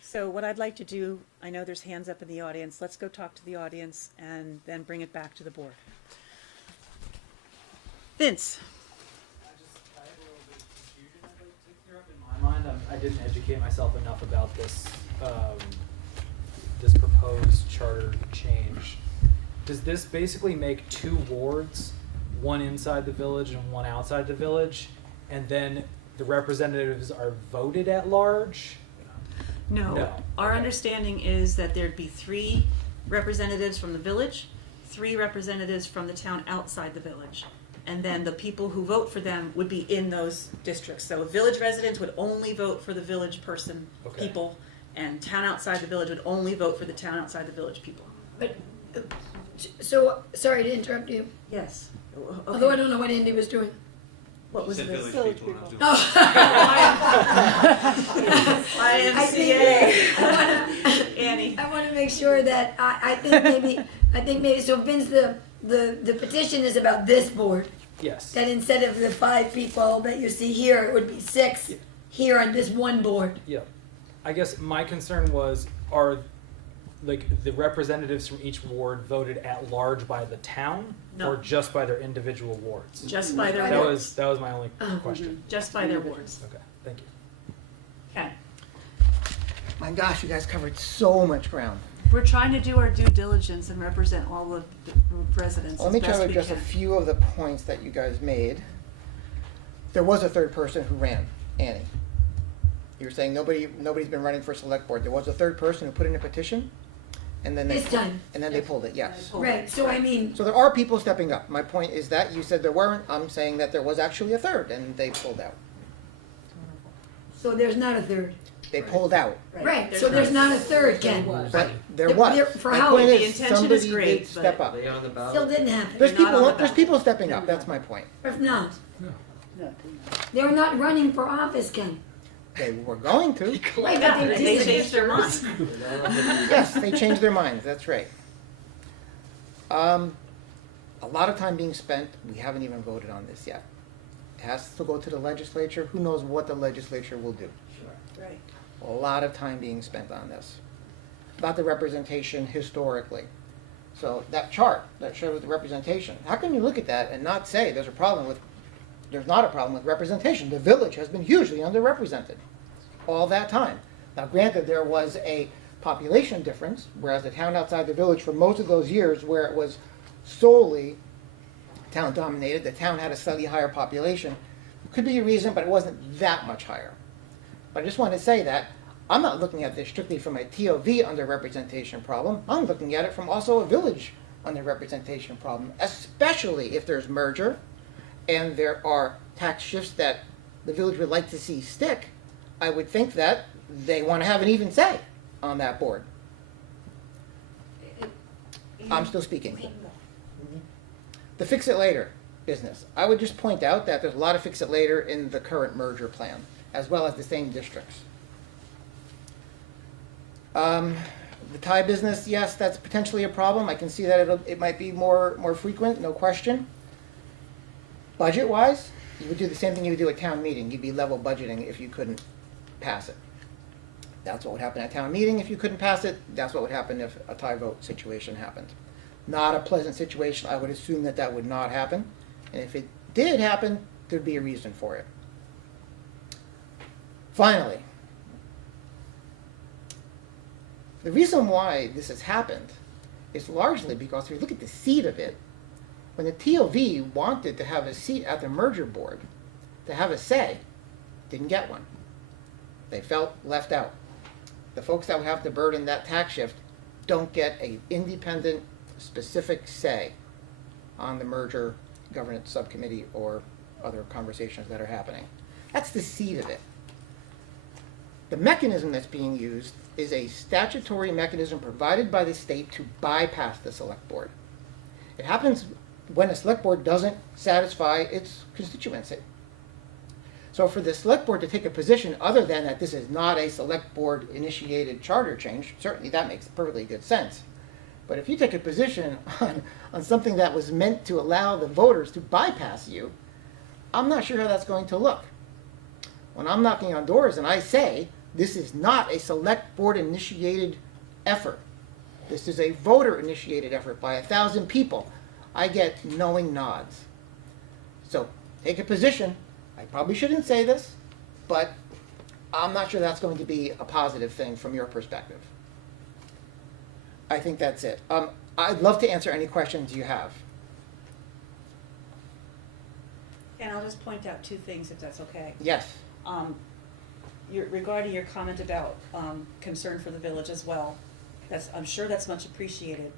So what I'd like to do, I know there's hands up in the audience, let's go talk to the audience and then bring it back to the board. Vince? I have a little bit of confusion I'd like to clear up in my mind. I didn't educate myself enough about this, this proposed charter change. Does this basically make 2 wards, one inside the village and one outside the village, and then the representatives are voted at large? No. No. Our Okay. understanding is that there'd be 3 representatives from the village, 3 representatives from the town outside the village. And then the people who vote for them would be in those districts. So village residents would only vote for the village person, Okay. people, and town outside the village would only vote for the town outside the village people. But, so, sorry to interrupt you, Yes. although I don't know what Andy was doing. What was this? IMCA. Annie. I want to make sure that, I think maybe, so Vince, the petition is about this board. Yes. That instead of the 5 people that you see here, it would be 6 here on this one board. Yeah. I guess my concern was, are like the representatives from each ward voted at large by the town? No. Or just by their individual wards? Just by their That wards. was my only question. Just by their wards. Okay, thank you. Okay. My gosh, you guys covered so much ground. We're trying to do our due diligence and represent all of the residents Let as me try best to we address a can. few of the points that you guys made. There was a third person who ran, Annie. You were saying nobody's been running for select board. There was a third person who put in a petition, and then This time. and then they pulled it. Yes. Right, so I mean, So there are people stepping up. My point is that you said there weren't. I'm saying that there was actually a third, and they pulled out. so there's not a third. They pulled out. Right, so there's not a third, Ken. But there was. For My how? point The is, intention is somebody great, did step but- up. Are they on the ballot? Still didn't happen. There's They're not on the there's ballot. people stepping up. That's my point. If not. They're not running for office, Ken. They were going to. Right, Yeah, but they didn't. changed their mind. Yes, they changed their minds, that's right. A lot of time being spent, we haven't even voted on this yet. It has to go to the legislature, who knows what the legislature will do. Right. A lot of time being spent on this. About the representation historically. So that chart that shows the representation, how can you look at that and not say there's not a problem with representation? The village has been hugely underrepresented all that time. Now granted, there was a population difference, whereas the town outside the village for most of those years where it was solely town dominated, the town had a slightly higher population. Could be a reason, but it wasn't that much higher. But I just want to say that I'm not looking at this strictly from a TOV underrepresentation problem. I'm looking at it from also a village underrepresentation problem, especially if there's merger and there are tax shifts that the village would like to see stick. I would think that they want to have an even say on that board. I'm still speaking. The fix it later business. I would just point out that there's a lot of fix it later in the current merger plan, as well as the same districts. The tie business, yes, that's potentially a problem. I can see that it might be more frequent, no question. Budget-wise, you would do the same thing you would do at town meeting. You'd be level budgeting if you couldn't pass it. That's what would happen at town meeting if you couldn't pass it. That's what would happen if a tie vote situation happened. Not a pleasant situation. I would assume that that would not happen. And if it did happen, there'd be a reason for it. Finally, the reason why this has happened is largely because if you look at the seat of it, when the TOV wanted to have a seat at the merger board, to have a say, didn't get one. They felt left out. The folks that would have to burden that tax shift don't get an independent, specific say on the merger governance subcommittee or other conversations that are happening. That's the seed of it. The mechanism that's being used is a statutory mechanism provided by the state to bypass the select board. It happens when a select board doesn't satisfy its constituency. So for the select board to take a position other than that this is not a select board initiated charter change, certainly that makes perfectly good sense. But if you take a position on something that was meant to allow the voters to bypass you, I'm not sure how that's going to look. When I'm knocking on doors and I say, this is not a select board initiated effort, this is a voter initiated effort by 1,000 people, I get knowing nods. So take a position. I probably shouldn't say this, but I'm not sure that's going to be a positive thing from your perspective. I think that's it. I'd love to answer any questions you have. And I'll just point out two things, if that's okay. Yes. Regarding your comment about concern for the village as well, I'm sure that's much appreciated.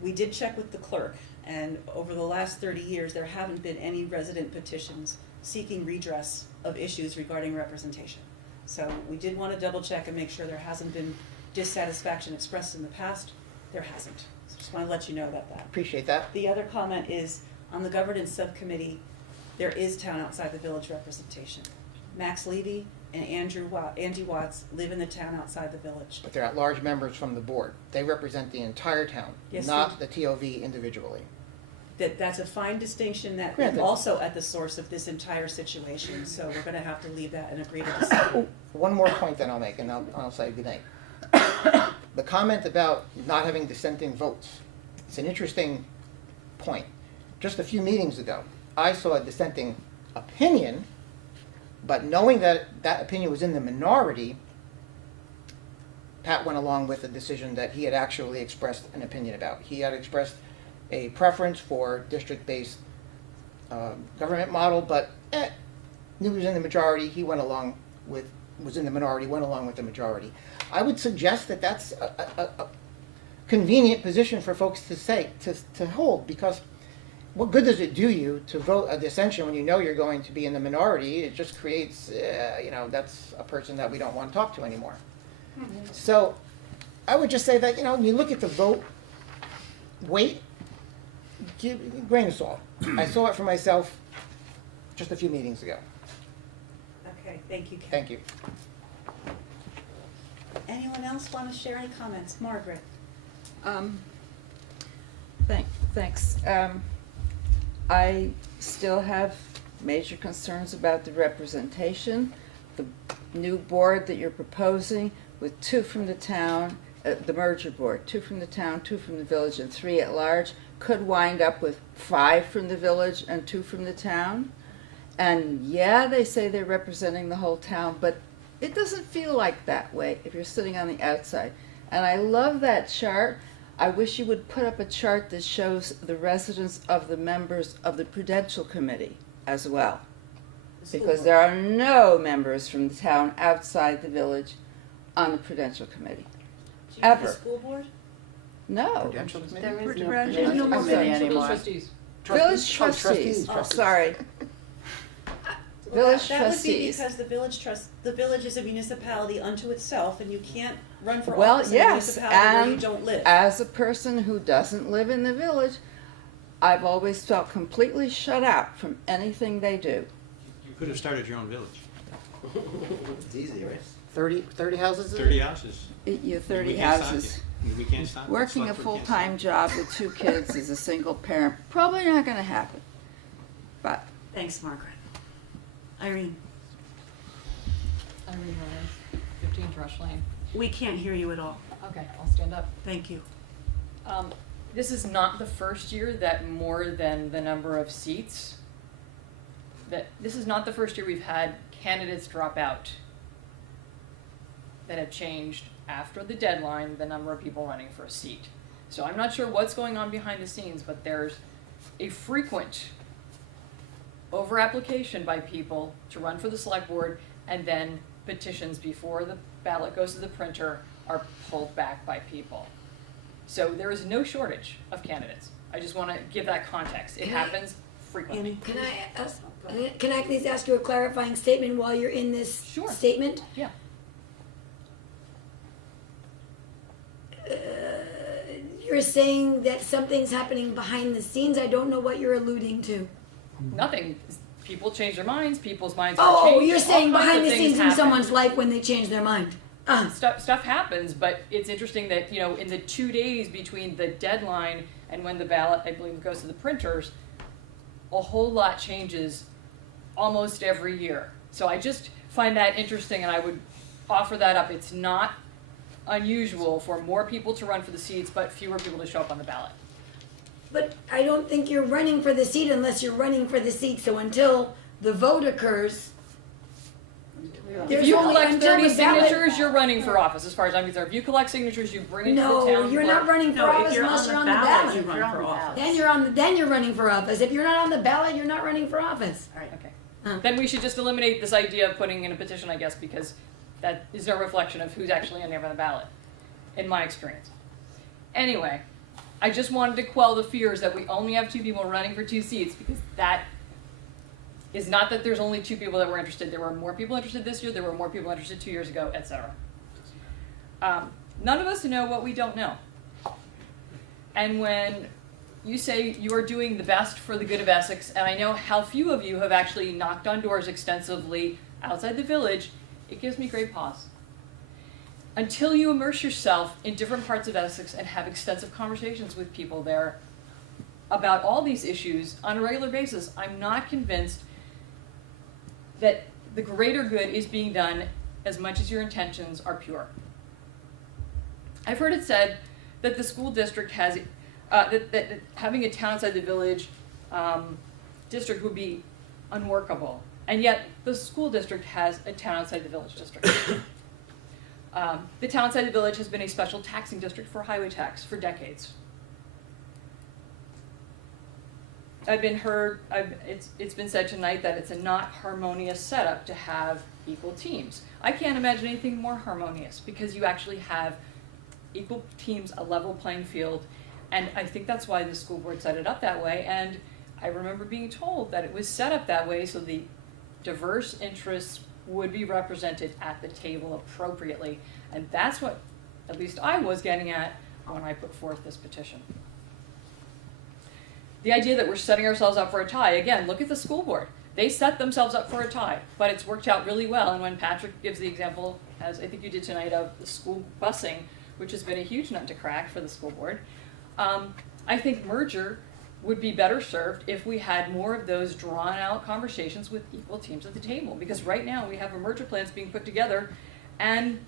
We did check with the clerk, and over the last 30 years, there haven't been any resident petitions seeking redress of issues regarding representation. So we did want to double check and make sure there hasn't been dissatisfaction expressed in the past. There hasn't. So just want to let you know about that. Appreciate that. The other comment is, on the governance subcommittee, there is town outside the village representation. Max Levy and Angie Watts live in the town outside the village. But they're at-large members from the board. They represent the entire town, Yes, not the TOV individually. That's a fine distinction that is Granted. also at the source of this entire situation, so we're gonna have to leave that and agree to disagree. One more point then I'll make, and I'll say goodnight. The comment about not having dissenting votes, it's an interesting point. Just a few meetings ago, I saw a dissenting opinion, but knowing that that opinion was in the minority, Pat went along with a decision that he had actually expressed an opinion about. He had expressed a preference for district-based government model, but he was in the majority. He went along with, was in the minority, went along with the majority. I would suggest that that's a convenient position for folks to say, to hold, because what good does it do you to vote a dissension when you know you're going to be in the minority? It just creates, that's a person that we don't want to talk to anymore. So I would just say that, when you look at the vote weight, give a grain of salt. I saw it for myself just a few meetings ago. Okay, thank you, Ken. Thank you. Anyone else want to share any comments? Margaret? Thanks. I still have major concerns about the representation. The new board that you're proposing with 2 from the town, the merger board, 2 from the town, 2 from the village, and 3 at large, could wind up with 5 from the village and 2 from the town. And yeah, they say they're representing the whole town, but it doesn't feel like that way if you're sitting on the outside. And I love that chart. I wish you would put up a chart that shows the residence of the members of the Prudential Committee as well. Because there are no members from the town outside the village on the Prudential Committee. Do you have Ever. the school board? No. Prudential Committee? There is no Prudential Committee anymore. Trustees. Village trustees, Oh. sorry. Well, Village that would be trustees. because the village is a municipality unto itself, and you can't run for Well, office in a yes, municipality where you and don't live. as a person who doesn't live in the village, I've always felt completely shut out from anything they do. You could have started your own village. It's easy, right? 30 houses? 30 houses. You're 30 We can't stop houses. you. We can't stop you. Working a Select board can't full-time job with 2 kids as a single parent, probably not gonna happen. But Thanks, Margaret. Irene, Irene Reyes, 15 Thrush Lane. we can't hear you at all. Okay, I'll stand up. Thank you. This is not the first year that more than the number of seats, this is not the first year we've had candidates drop out that have changed after the deadline, the number of people running for a seat. So I'm not sure what's going on behind the scenes, but there's a frequent over-application by people to run for the select board, and then petitions before the ballot goes to the printer are pulled back by people. So there is no shortage of candidates. I just want to give that context. It happens frequently. Can I please ask you a clarifying statement while you're in this statement? Yeah. you're saying that something's happening behind the scenes, I don't know what you're alluding to. Nothing. People change their minds. People's minds are changed. Oh, you're saying All kinds behind of the things scenes in happen. someone's life when they change their mind. Stuff happens, but it's interesting that, you know, in the 2 days between the deadline and when the ballot, I believe, goes to the printers, a whole lot changes almost every year. So I just find that interesting, and I would offer that up. It's not unusual for more people to run for the seats, but fewer people to show up on the ballot. But I don't think you're running for the seat unless you're running for the seat. So until the vote occurs, If you collect 30 the ballot- signatures, you're running for office, as far as I'm concerned. If you collect signatures, you bring it to the town No, you're not clerk. running for office unless you're on the ballot. you run for office. Then you're running for office. If you're not on the ballot, you're not running for office. Okay. Then we should just eliminate this idea of putting in a petition, I guess, because that is no reflection of who's actually on there on the ballot, in my experience. Anyway, I just wanted to quell the fears that we only have 2 people running for 2 seats, because that is not that there's only 2 people that were interested. There were more people interested this year, there were more people interested 2 years ago, etc. None of us know what we don't know. And when you say you are doing the best for the good of Essex, and I know how few of you have actually knocked on doors extensively outside the village, it gives me great pause. Until you immerse yourself in different parts of Essex and have extensive conversations with people there about all these issues on a regular basis, I'm not convinced that the greater good is being done as much as your intentions are pure. I've heard it said that the school district has, that having a town outside the village district would be unworkable, and yet the school district has a town outside the village district. The town outside the village has been a special taxing district for highway tax for decades. It's been said tonight that it's a not harmonious setup to have equal teams. I can't imagine anything more harmonious, because you actually have equal teams, a level playing field, and I think that's why the school board set it up that way. And I remember being told that it was set up that way so the diverse interests would be represented at the table appropriately, and that's what at least I was getting at when I put forth this petition. The idea that we're setting ourselves up for a tie, again, look at the school board. They set themselves up for a tie, but it's worked out really well. And when Patrick gives the example, as I think you did tonight, of the school busing, which has been a huge nut to crack for the school board, I think merger would be better served if we had more of those drawn out conversations with equal teams at the table. Because right now we have a merger plans being put together, and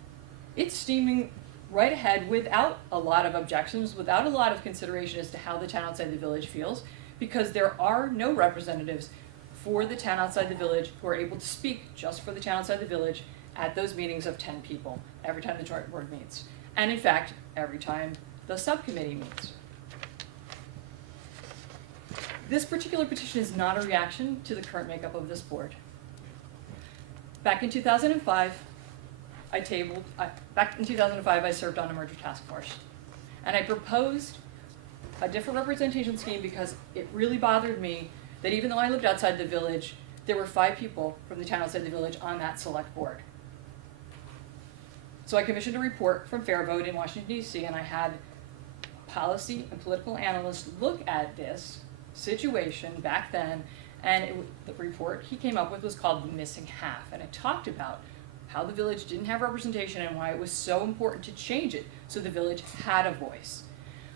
it's steaming right ahead without a lot of objections, without a lot of consideration as to how the town outside the village feels, because there are no representatives for the town outside the village who are able to speak just for the town outside the village at those meetings of 10 people every time the joint board meets. And in fact, every time the subcommittee meets. This particular petition is not a reaction to the current makeup of this board. Back in 2005, I served on a merger task force. And I proposed a different representation scheme because it really bothered me that even though I lived outside the village, there were 5 people from the town outside the village on that select board. So I commissioned a report from Fairvote in Washington, D.C., and I had policy and political analysts look at this situation back then, and the report he came up with was called The Missing Half, and it talked about how the village didn't have representation and why it was so important to change it so the village had a voice.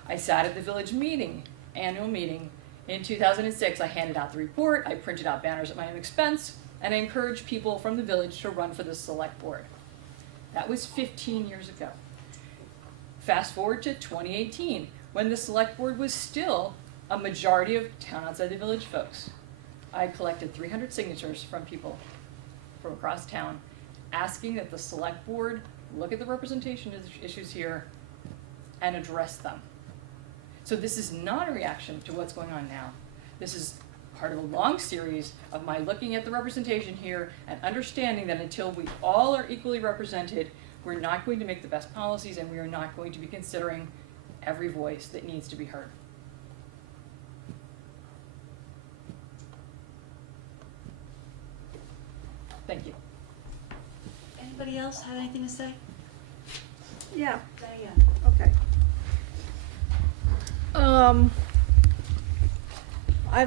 I sat at the village meeting, annual meeting, in 2006. I handed out the report, I printed out banners at my own expense, and I encouraged people from the village to run for the select board. That was 15 years ago. Fast forward to 2018, when the select board was still a majority of town outside the village folks. I collected 300 signatures from people from across town asking that the select board look at the representation issues here and address them. So this is not a reaction to what's going on now. This is part of a long series of my looking at the representation here and understanding that until we all are equally represented, we're not going to make the best policies, and we are not going to be considering every voice that needs to be heard. Thank you. Anybody else have anything to say? Yeah, Diane. okay. I've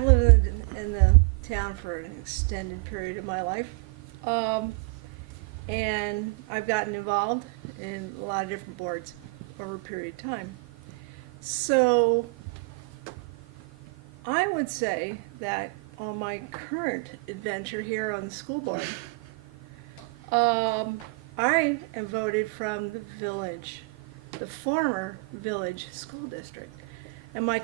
lived in the town for an extended period of my life. And I've gotten involved in a lot of different boards over a period of time. So I would say that on my current adventure here on the school board, I am voted from the village, the former village school district. And my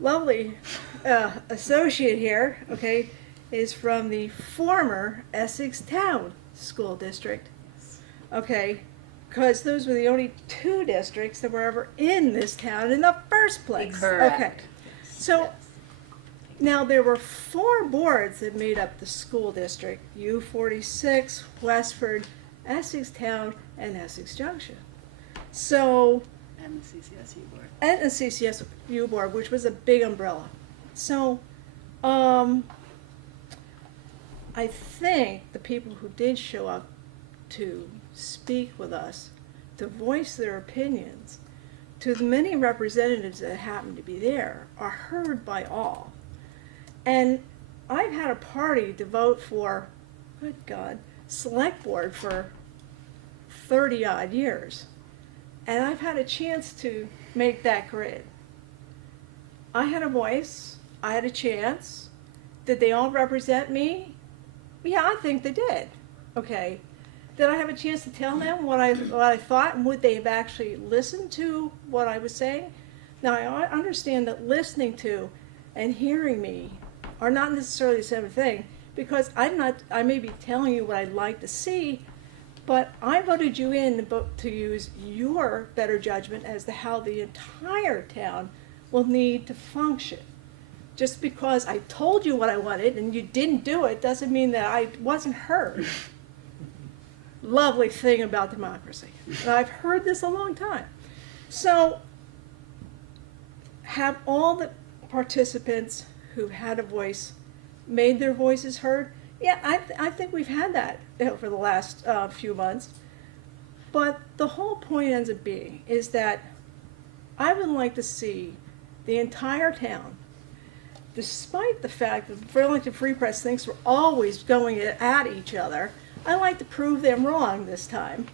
lovely associate here, okay, is from the former Essex Town School District. Okay, because those were the only two districts that were ever in this town in the first place. Correct. Okay, so now there were 4 boards that made up the school district: U46, Westford, Essex Town, and Essex Junction. So, And the CCSU board. and the CCSU board, which was a big umbrella. So, I think the people who did show up to speak with us, to voice their opinions, to the many representatives that happened to be there, are heard by all. And I've had a party to vote for, good God, select board for 30-odd years. And I've had a chance to make that grid. I had a voice, I had a chance. Did they all represent me? Yeah, I think they did. Okay. Did I have a chance to tell them what I thought, and would they have actually listened to what I was saying? Now, I understand that listening to and hearing me are not necessarily the same thing, because I may be telling you what I'd like to see, but I voted you in to use your better judgment as to how the entire town will need to function. Just because I told you what I wanted and you didn't do it doesn't mean that I wasn't heard. Lovely thing about democracy. And I've heard this a long time. So, have all the participants who've had a voice made their voices heard? Yeah, I think we've had that over the last few months. But the whole point ends up being is that I would like to see the entire town, despite the fact that the Burlington Free Press thinks we're always going at each other, I like to prove them wrong this time.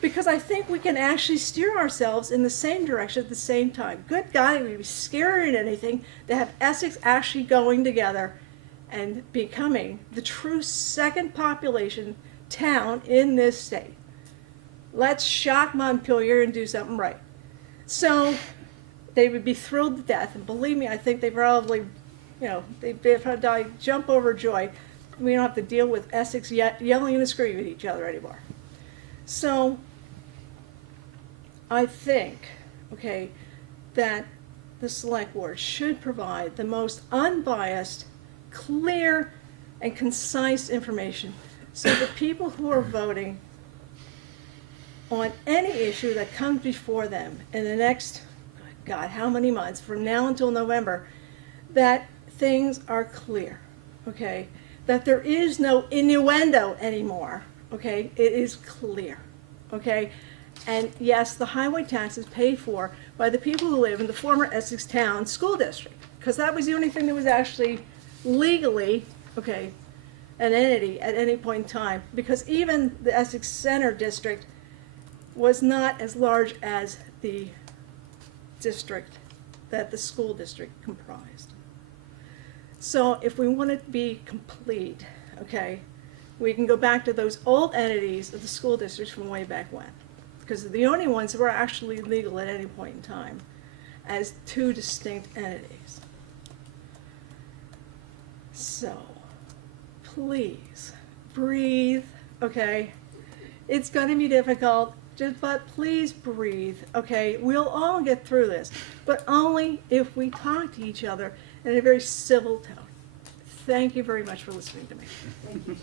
Because I think we can actually steer ourselves in the same direction at the same time. Good God, it would be scarier than anything to have Essex actually going together and becoming the true second population town in this state. Let's shock Montpelier and do something right. So they would be thrilled to death, and believe me, I think they probably, they'd probably jump over joy. We don't have to deal with Essex yelling and screaming at each other anymore. So I think, okay, that the select board should provide the most unbiased, clear, and concise information so that people who are voting on any issue that comes before them in the next, God, how many months, from now until November, that things are clear, okay? That there is no innuendo anymore, okay? It is clear, okay? And yes, the highway tax is paid for by the people who live in the former Essex Town School District, because that was the only thing that was actually legally, okay, an entity at any point in time, because even the Essex Center District was not as large as the district that the school district comprised. So if we want it to be complete, okay, we can go back to those old entities of the school districts from way back when, because they're the only ones that were actually legal at any point in time as two distinct entities. So, please, breathe, okay? It's gonna be difficult, but please breathe, okay? We'll all get through this, but only if we talk to each other in a very civil tone. Thank you very much for listening to me. Thank you.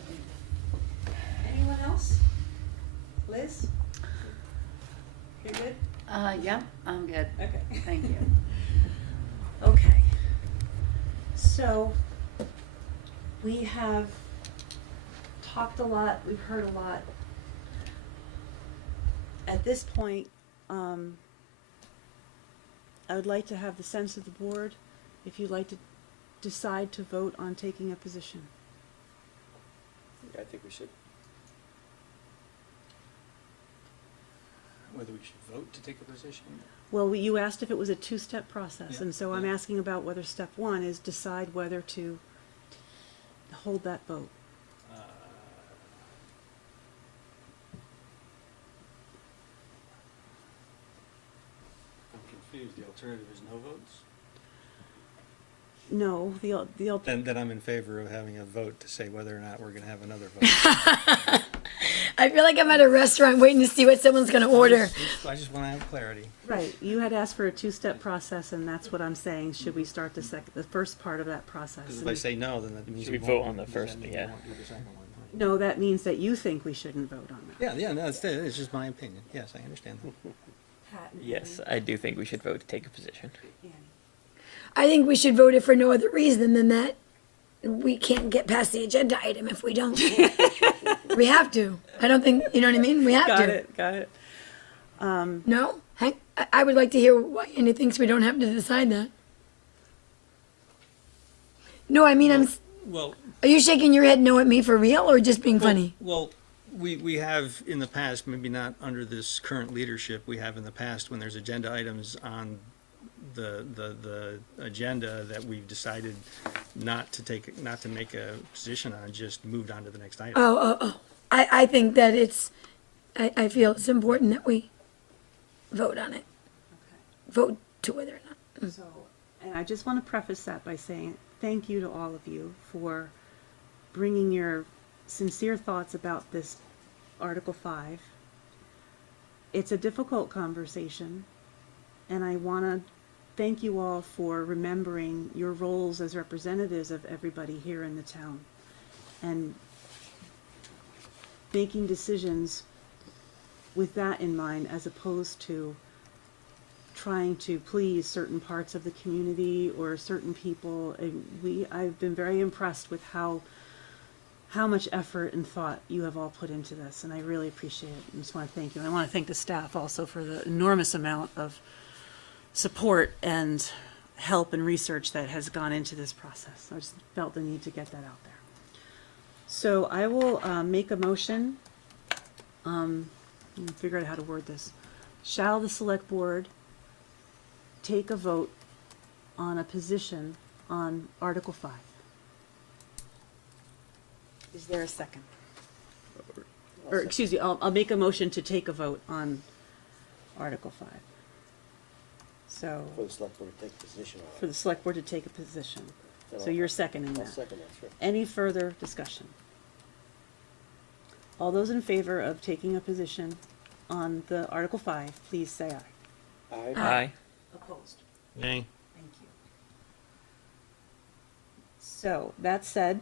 Anyone else? Liz? You're good? Yeah, I'm good. Okay. Thank you. Okay. So, we have talked a lot, we've heard a lot. At this point, I would like to have the sense of the board, if you'd like to decide to vote on taking a position. I think we should. Whether we should vote to take a position? Well, you asked if it was a two-step process, Yeah, and so I'm yeah. asking about whether step one is decide whether to hold that vote. I'm confused. The alternative is no votes? No, Then I'm in favor of having a vote to say whether or not we're gonna have another vote. I feel like I'm at a restaurant waiting to see what someone's gonna order. I just wanna have clarity. Right, you had asked for a two-step process, and that's what I'm saying, should we start the first part of that process? Because if I say no, then that means Should we we vote won't, on the does first, that mean yeah. we won't do the second one? No, that means that you think we shouldn't vote on that. Yeah, no, it's just my opinion. Yes, I understand that. Yes, I do think we should vote to take a position. I think we should vote it for no other reason than that we can't get past the agenda item if we don't. We have to. I don't think, you know what I mean? We have to. Got it. No? I would like to hear why Andy thinks we don't have to decide that. No, I mean, Well, are you shaking your head no at me for real or just being funny? Well, we have in the past, maybe not under this current leadership, we have in the past when there's agenda items on the agenda that we've decided not to make a position on, just moved on to the next item. Oh. I think that I feel it's important that we vote on it. Vote to whether or not. So, and I just want to preface that by saying thank you to all of you for bringing your sincere thoughts about this Article 5. It's a difficult conversation, and I want to thank you all for remembering your roles as representatives of everybody here in the town and making decisions with that in mind, as opposed to trying to please certain parts of the community or certain people. And I've been very impressed with how much effort and thought you have all put into this, and I really appreciate it. I just want to thank you. And I want to thank the staff also for the enormous amount of support and help and research that has gone into this process. I just felt the need to get that out there. So I will make a motion. Let me figure out how to word this. Shall the select board take a vote on a position on Article 5? Is there a second? Or, excuse me, I'll make a motion to take a vote on Article 5. So, For the select board to take a position on it. for the select board to take a position. Then So I'll- you're seconding I'll that. second that, sure. Any further discussion? All those in favor of taking a position on the Article 5, please say aye. Aye. Aye. Opposed? Nay. Thank you. So, that said,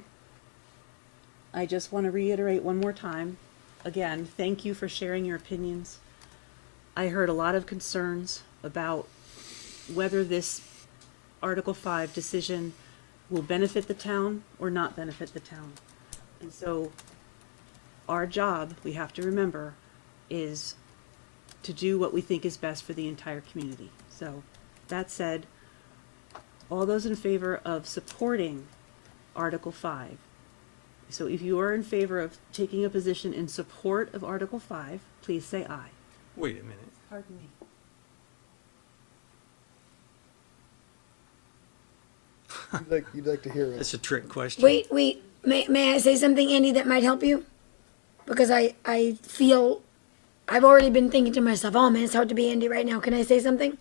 I just want to reiterate one more time, again, thank you for sharing your opinions. I heard a lot of concerns about whether this Article 5 decision will benefit the town or not benefit the town. And so, our job, we have to remember, is to do what we think is best for the entire community. So, that said, all those in favor of supporting Article 5, so if you are in favor of taking a position in support of Article 5, please say aye. Wait a minute. Pardon me. You'd like to hear it. That's a trick question. Wait, may I say something, Andy, that might help you? Because I feel, I've already been thinking to myself, oh man, it's hard to be Andy right now. Can I say something?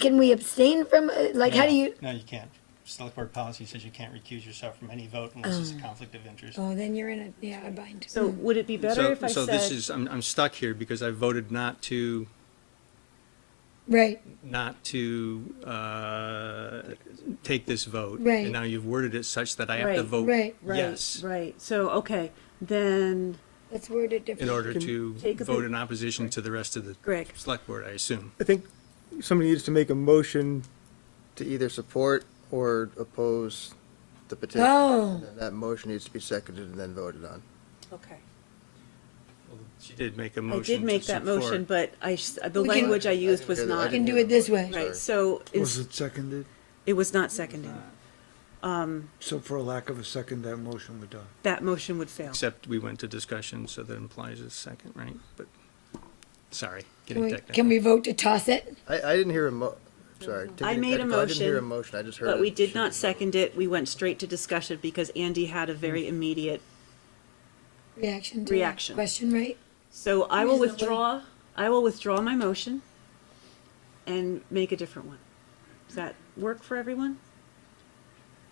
Can we abstain from, how do you? No, you can't. Select board policy says you can't recuse yourself from any vote unless it's a conflict of interest. Oh, then you're in a bind. So would it be better if I So said? this is, I'm stuck here because I voted not to Right, take this vote. Right. And now you've worded it such that I have to Right, vote right, yes Right, so, okay, then, let's word it in differently. order to Take a vote vote. in opposition to the rest of the Greg. select board, I assume. I think somebody needs to make a motion to either support or oppose the petition. Oh. And then that motion needs to be seconded and then voted on. okay. Well, She did make a I motion did make to that support. motion, but the We can- language I used was hear that. not. We can do it this way. Right, so Was it seconded? it was not seconded. So for a lack of a second, that motion would die. That motion would fail. Except we went to discussion, so that implies a second, right? But, sorry, Can getting we, technical. can we vote to toss it? I didn't hear sorry. to I get made a technical, I didn't hear a motion, motion, I just heard but it we did should not be second it. We went straight to discussion because Andy had a very immediate. Reaction to the Reaction. question, right? So I will Reasonably. withdraw my motion and make a different one. Does that work for everyone?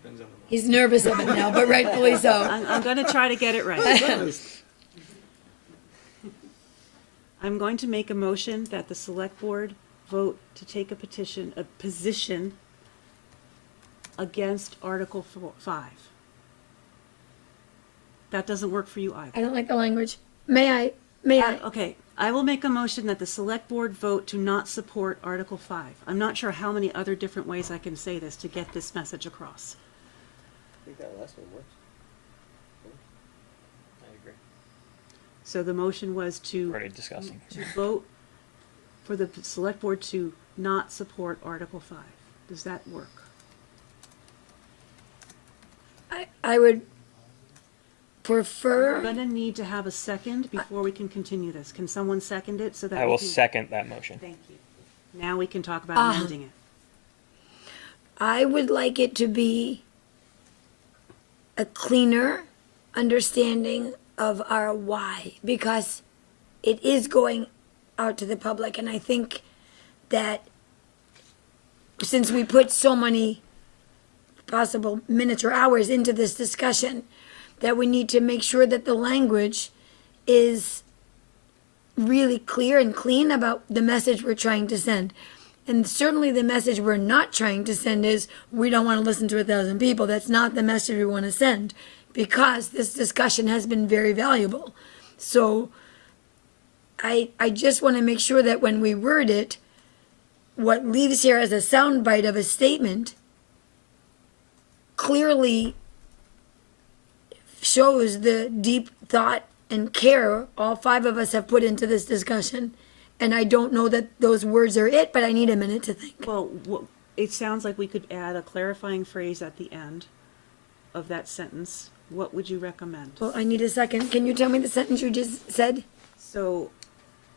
Depends on the He's nervous of it now, but rightfully so. I'm gonna try to get it right. I'm going to make a motion that the select board vote to take a position against Article 5. That doesn't work for you either. I don't like the language. May I? Okay, I will make a motion that the select board vote to not support Article 5. I'm not sure how many other different ways I can say this to get this message across. I think that last one works. I agree. So the motion was to. Already discussing. To vote for the select board to not support Article 5. Does that work? I would We're prefer, gonna need to have a second before we can continue this. Can someone second it so that I we will can? second that motion. Thank you. Now we can talk about amending it. I would like it to be a cleaner understanding of our why, because it is going out to the public, and I think that since we put so many possible minutes or hours into this discussion, that we need to make sure that the language is really clear and clean about the message we're trying to send. And certainly the message we're not trying to send is, we don't want to listen to 1,000 people. That's not the message we want to send, because this discussion has been very valuable. So I just want to make sure that when we word it, what leaves here as a soundbite of a statement clearly shows the deep thought and care all 5 of us have put into this discussion. And I don't know that those words are it, but I need a minute to think. Well, it sounds like we could add a clarifying phrase at the end of that sentence. What would you recommend? Well, I need a second. Can you tell me the sentence you just said? So,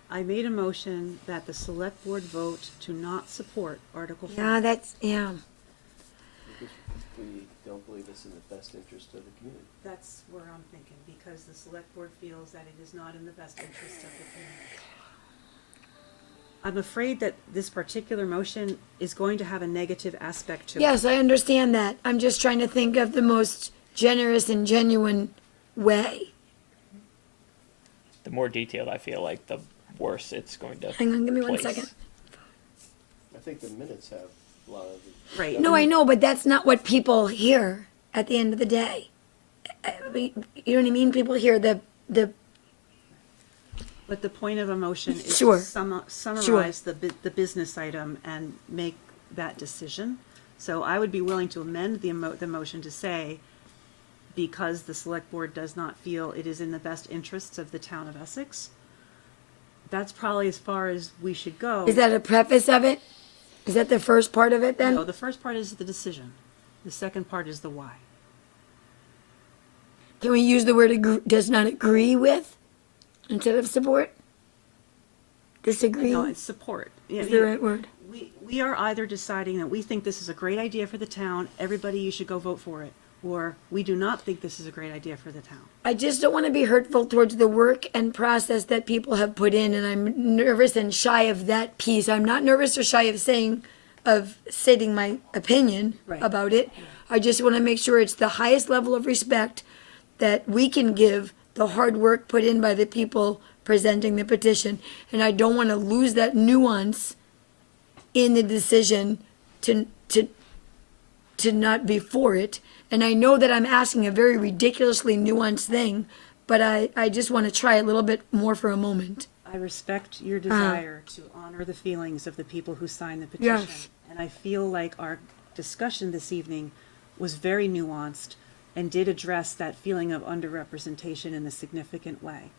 I made a motion that the select board vote to not support Article 5. Yeah, that's, yeah. Because we don't believe it's in the best interest of the community. That's where I'm thinking, because the select board feels that it is not in the best interest of the community. I'm afraid that this particular motion is going to have a negative aspect to it. Yes, I understand that. I'm just trying to think of the most generous and genuine way. The more detailed I feel like, the worse it's going to. Hang on, give me one place. second. I think the minutes have a lot of. Right. No, I know, but that's not what people hear at the end of the day. You know what I mean? People hear the But the point of a motion is Sure. to summarize the business item and make that decision. So I would be willing to amend the motion to say, because the select board does not feel it is in the best interests of the town of Essex. That's probably as far as we should go. Is that a preface of it? Is that the first part of it then? No, the first part is the decision. The second part is the why. Can we use the word does not agree with instead of support? Disagree? No, it's support. Is the right word? We are either deciding that we think this is a great idea for the town, everybody, you should go vote for it, or we do not think this is a great idea for the town. I just don't want to be hurtful towards the work and process that people have put in, and I'm nervous and shy of that piece. I'm not nervous or shy of stating my opinion about it. I just want to make sure it's the highest level of respect that we can give the hard work put in by the people presenting the petition. And I don't want to lose that nuance in the decision to not be for it. And I know that I'm asking a very ridiculously nuanced thing, but I just want to try a little bit more for a moment. I respect your desire to honor the feelings of the people who signed the petition. Yes. And I feel like our discussion this evening was very nuanced and did address that feeling of underrepresentation in a significant way.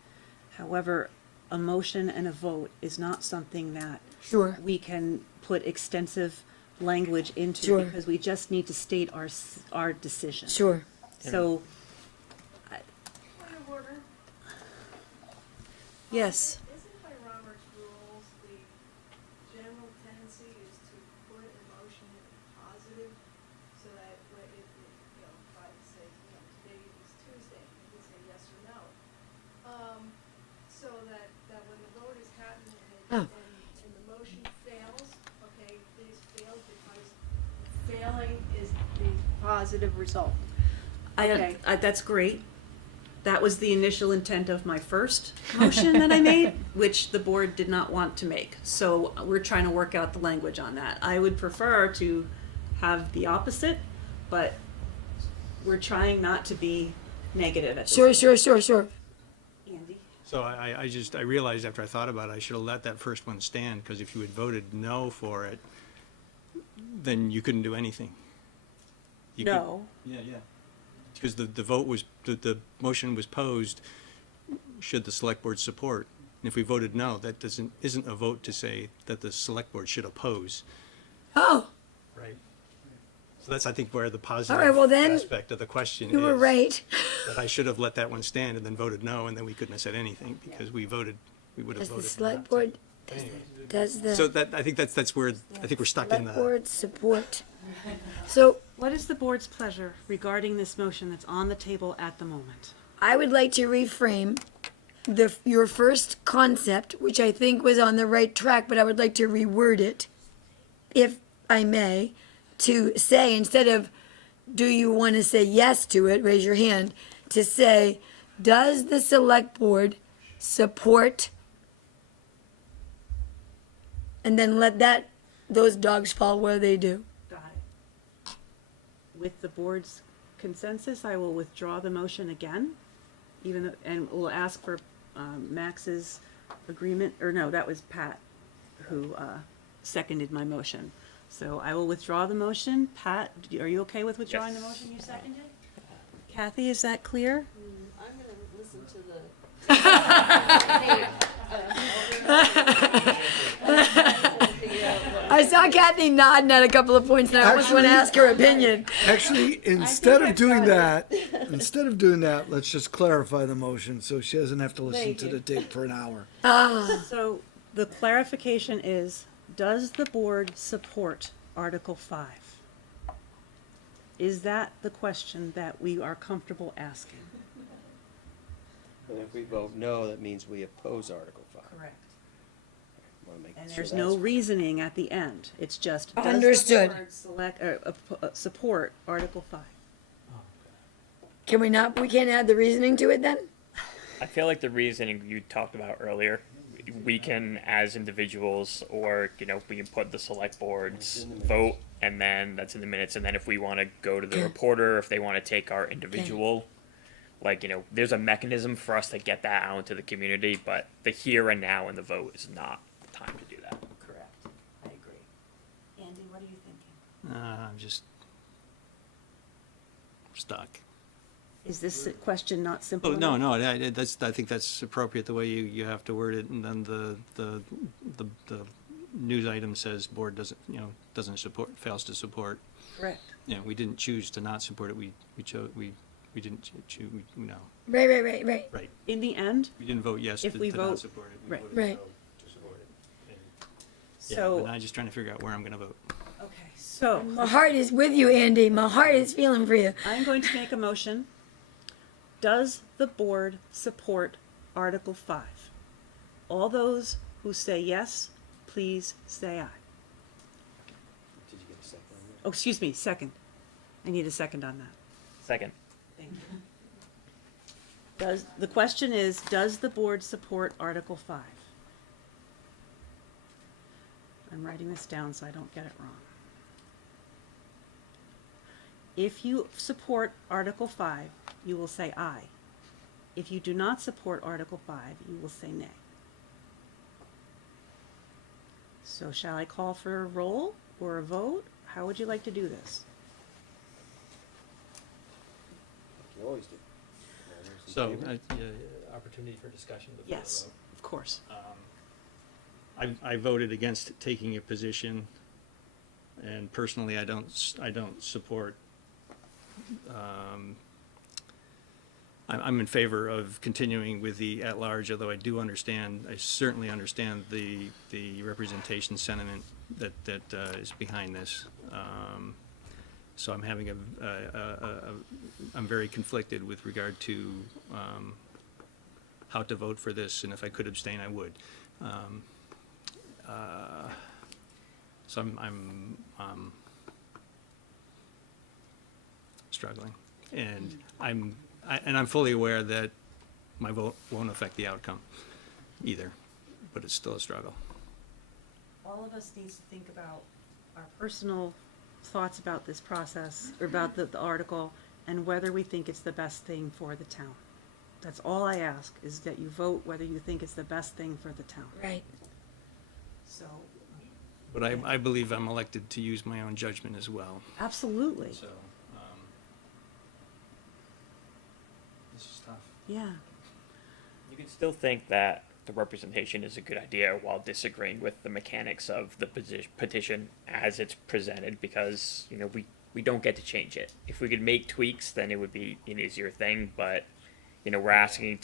However, a motion and a vote is not something that Sure. we can put extensive language into, Sure. because we just need to state our decision. Sure. So, Point of order. yes. Isn't by Robert's rules, the general tendency is to put a motion in positive, so that when if, you know, if I say, you know, today is Tuesday, you can say yes or no. So that when the vote is happening Oh. and the motion fails, okay, it is failed because failing is the positive result. Okay. That's great. That was the initial intent of my first motion that I made, which the board did not want to make. So we're trying to work out the language on that. I would prefer to have the opposite, but we're trying not to be negative at this Sure, point. sure. Andy? So I realized after I thought about it, I should have let that first one stand, because if you had voted no for it, then you couldn't do anything. You could- No. Yeah. Because the vote was, the motion was posed, should the select board support? And if we voted no, that isn't a vote to say that the select board should oppose. Oh, Right. So that's, I think, where the all right, positive well then, aspect of the question is. you were right. That I should have let that one stand and then voted no, and then we couldn't have said anything, because we would have Does voted. the select board, does the So that, I think that's where, I think we're stuck in select the. board support? So What is the board's pleasure regarding this motion that's on the table at the moment? I would like to reframe your first concept, which I think was on the right track, but I would like to reword it, if I may, to say, instead of, do you want to say yes to it, raise your hand, to say, does the select board support? And then let those dogs fall where they do. Got it. With the board's consensus, I will withdraw the motion again, and we'll ask for Max's agreement, or no, that was Pat who seconded my motion. So I will withdraw the motion. Pat, are you okay with withdrawing the Yes. motion you seconded? Kathy, is that clear? I'm gonna listen to the. I saw Kathy nodding at a couple of points, and I almost want to ask her opinion. Actually, instead of doing that, let's just clarify the motion so she doesn't have to listen Thank to you. the tape for an hour. So the clarification is, does the board support Article 5? Is that the question that we are comfortable asking? And if we vote no, that means we oppose Article 5. Correct. Wanna make And sure there's that's- no reasoning at the end. It's just, does Understood. the board support Article 5? Can we not, we can't add the reasoning to it then? I feel like the reasoning you talked about earlier, we can, as individuals, or, we can put the select board's vote, and then that's in the minutes, and then if we want to go to the reporter, if they want to take our individual, there's a mechanism for us to get that out into the community, but the here and now in the vote is not the time to do that. Correct. I agree. Andy, what are you thinking? I'm just stuck. Is this question not simple Oh, enough? no, I think that's appropriate, the way you have to word it, and then the news item says board doesn't support, fails to support. Correct. We didn't choose to not support it, we didn't choose, no. Right. Right. In the end, We didn't vote yes to If we not vote- support it. We right. voted Right. no to support it. And- So- Yeah, but I'm just trying to figure out where I'm gonna vote. okay, so My heart is with you, Andy. My heart is feeling for you. I'm going to make a motion. Does the board support Article 5? All those who say yes, please say aye. Did you get a second? Oh, excuse me, second. I need a second on that. Second. Thank you. The question is, does the board support Article 5? I'm writing this down so I don't get it wrong. If you support Article 5, you will say aye. If you do not support Article 5, you will say nay. So shall I call for a roll or a vote? How would you like to do this? You always do. So, Opportunity for discussion before the Yes, vote. of course. I voted against taking a position, and personally, I don't support. I'm in favor of continuing with the at-large, although I certainly understand the representation sentiment that is behind this. So I'm having I'm very conflicted with regard to how to vote for this, and if I could abstain, I would. So I'm struggling, and I'm fully aware that my vote won't affect the outcome either, but it's still a struggle. All of us needs to think about our personal thoughts about this process, or about the article, and whether we think it's the best thing for the town. That's all I ask, is that you vote whether you think it's the best thing for the town. Right. So. But I believe I'm elected to use my own judgment as well. Absolutely. So, this is tough. Yeah. You can still think that the representation is a good idea while disagreeing with the mechanics of the petition as it's presented, because, you know, we don't get to change it. If we could make tweaks, then it would be an easier thing, but, you know, we're asking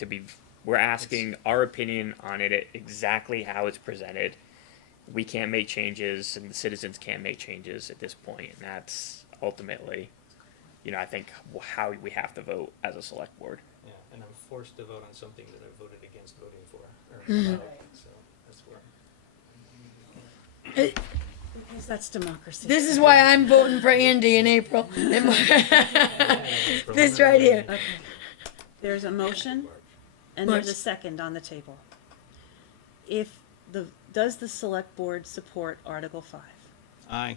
our opinion on it exactly how it's presented. We can't make changes, and the citizens can't make changes at this point, and that's ultimately, you know, I think how we have to vote as a select board. Yeah, and I'm forced to vote on something that I voted against voting for. So that's where. Because that's democracy. This is why I'm voting for Andy in April. This right here. Okay. There's a motion, and there's a second on the table. Does the select board support Article 5? Aye.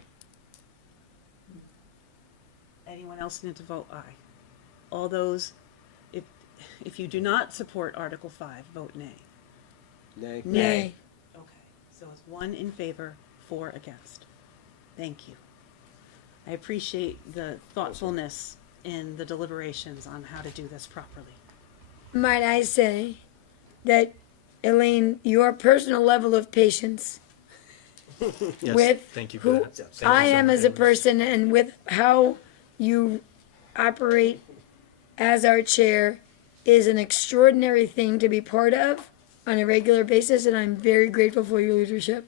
Anyone else need to vote aye? All those, if you do not support Article 5, vote nay. Nay. Nay. Okay, so it's 1 in favor, 4 against. Thank you. I appreciate the thoughtfulness in the deliberations on how to do this properly. Might I say that, Elaine, your personal level of patience Yes, with thank you for who that. Thank you I so am much. as a person, and with how you operate as our chair is an extraordinary thing to be part of on a regular basis, and I'm very grateful for your leadership.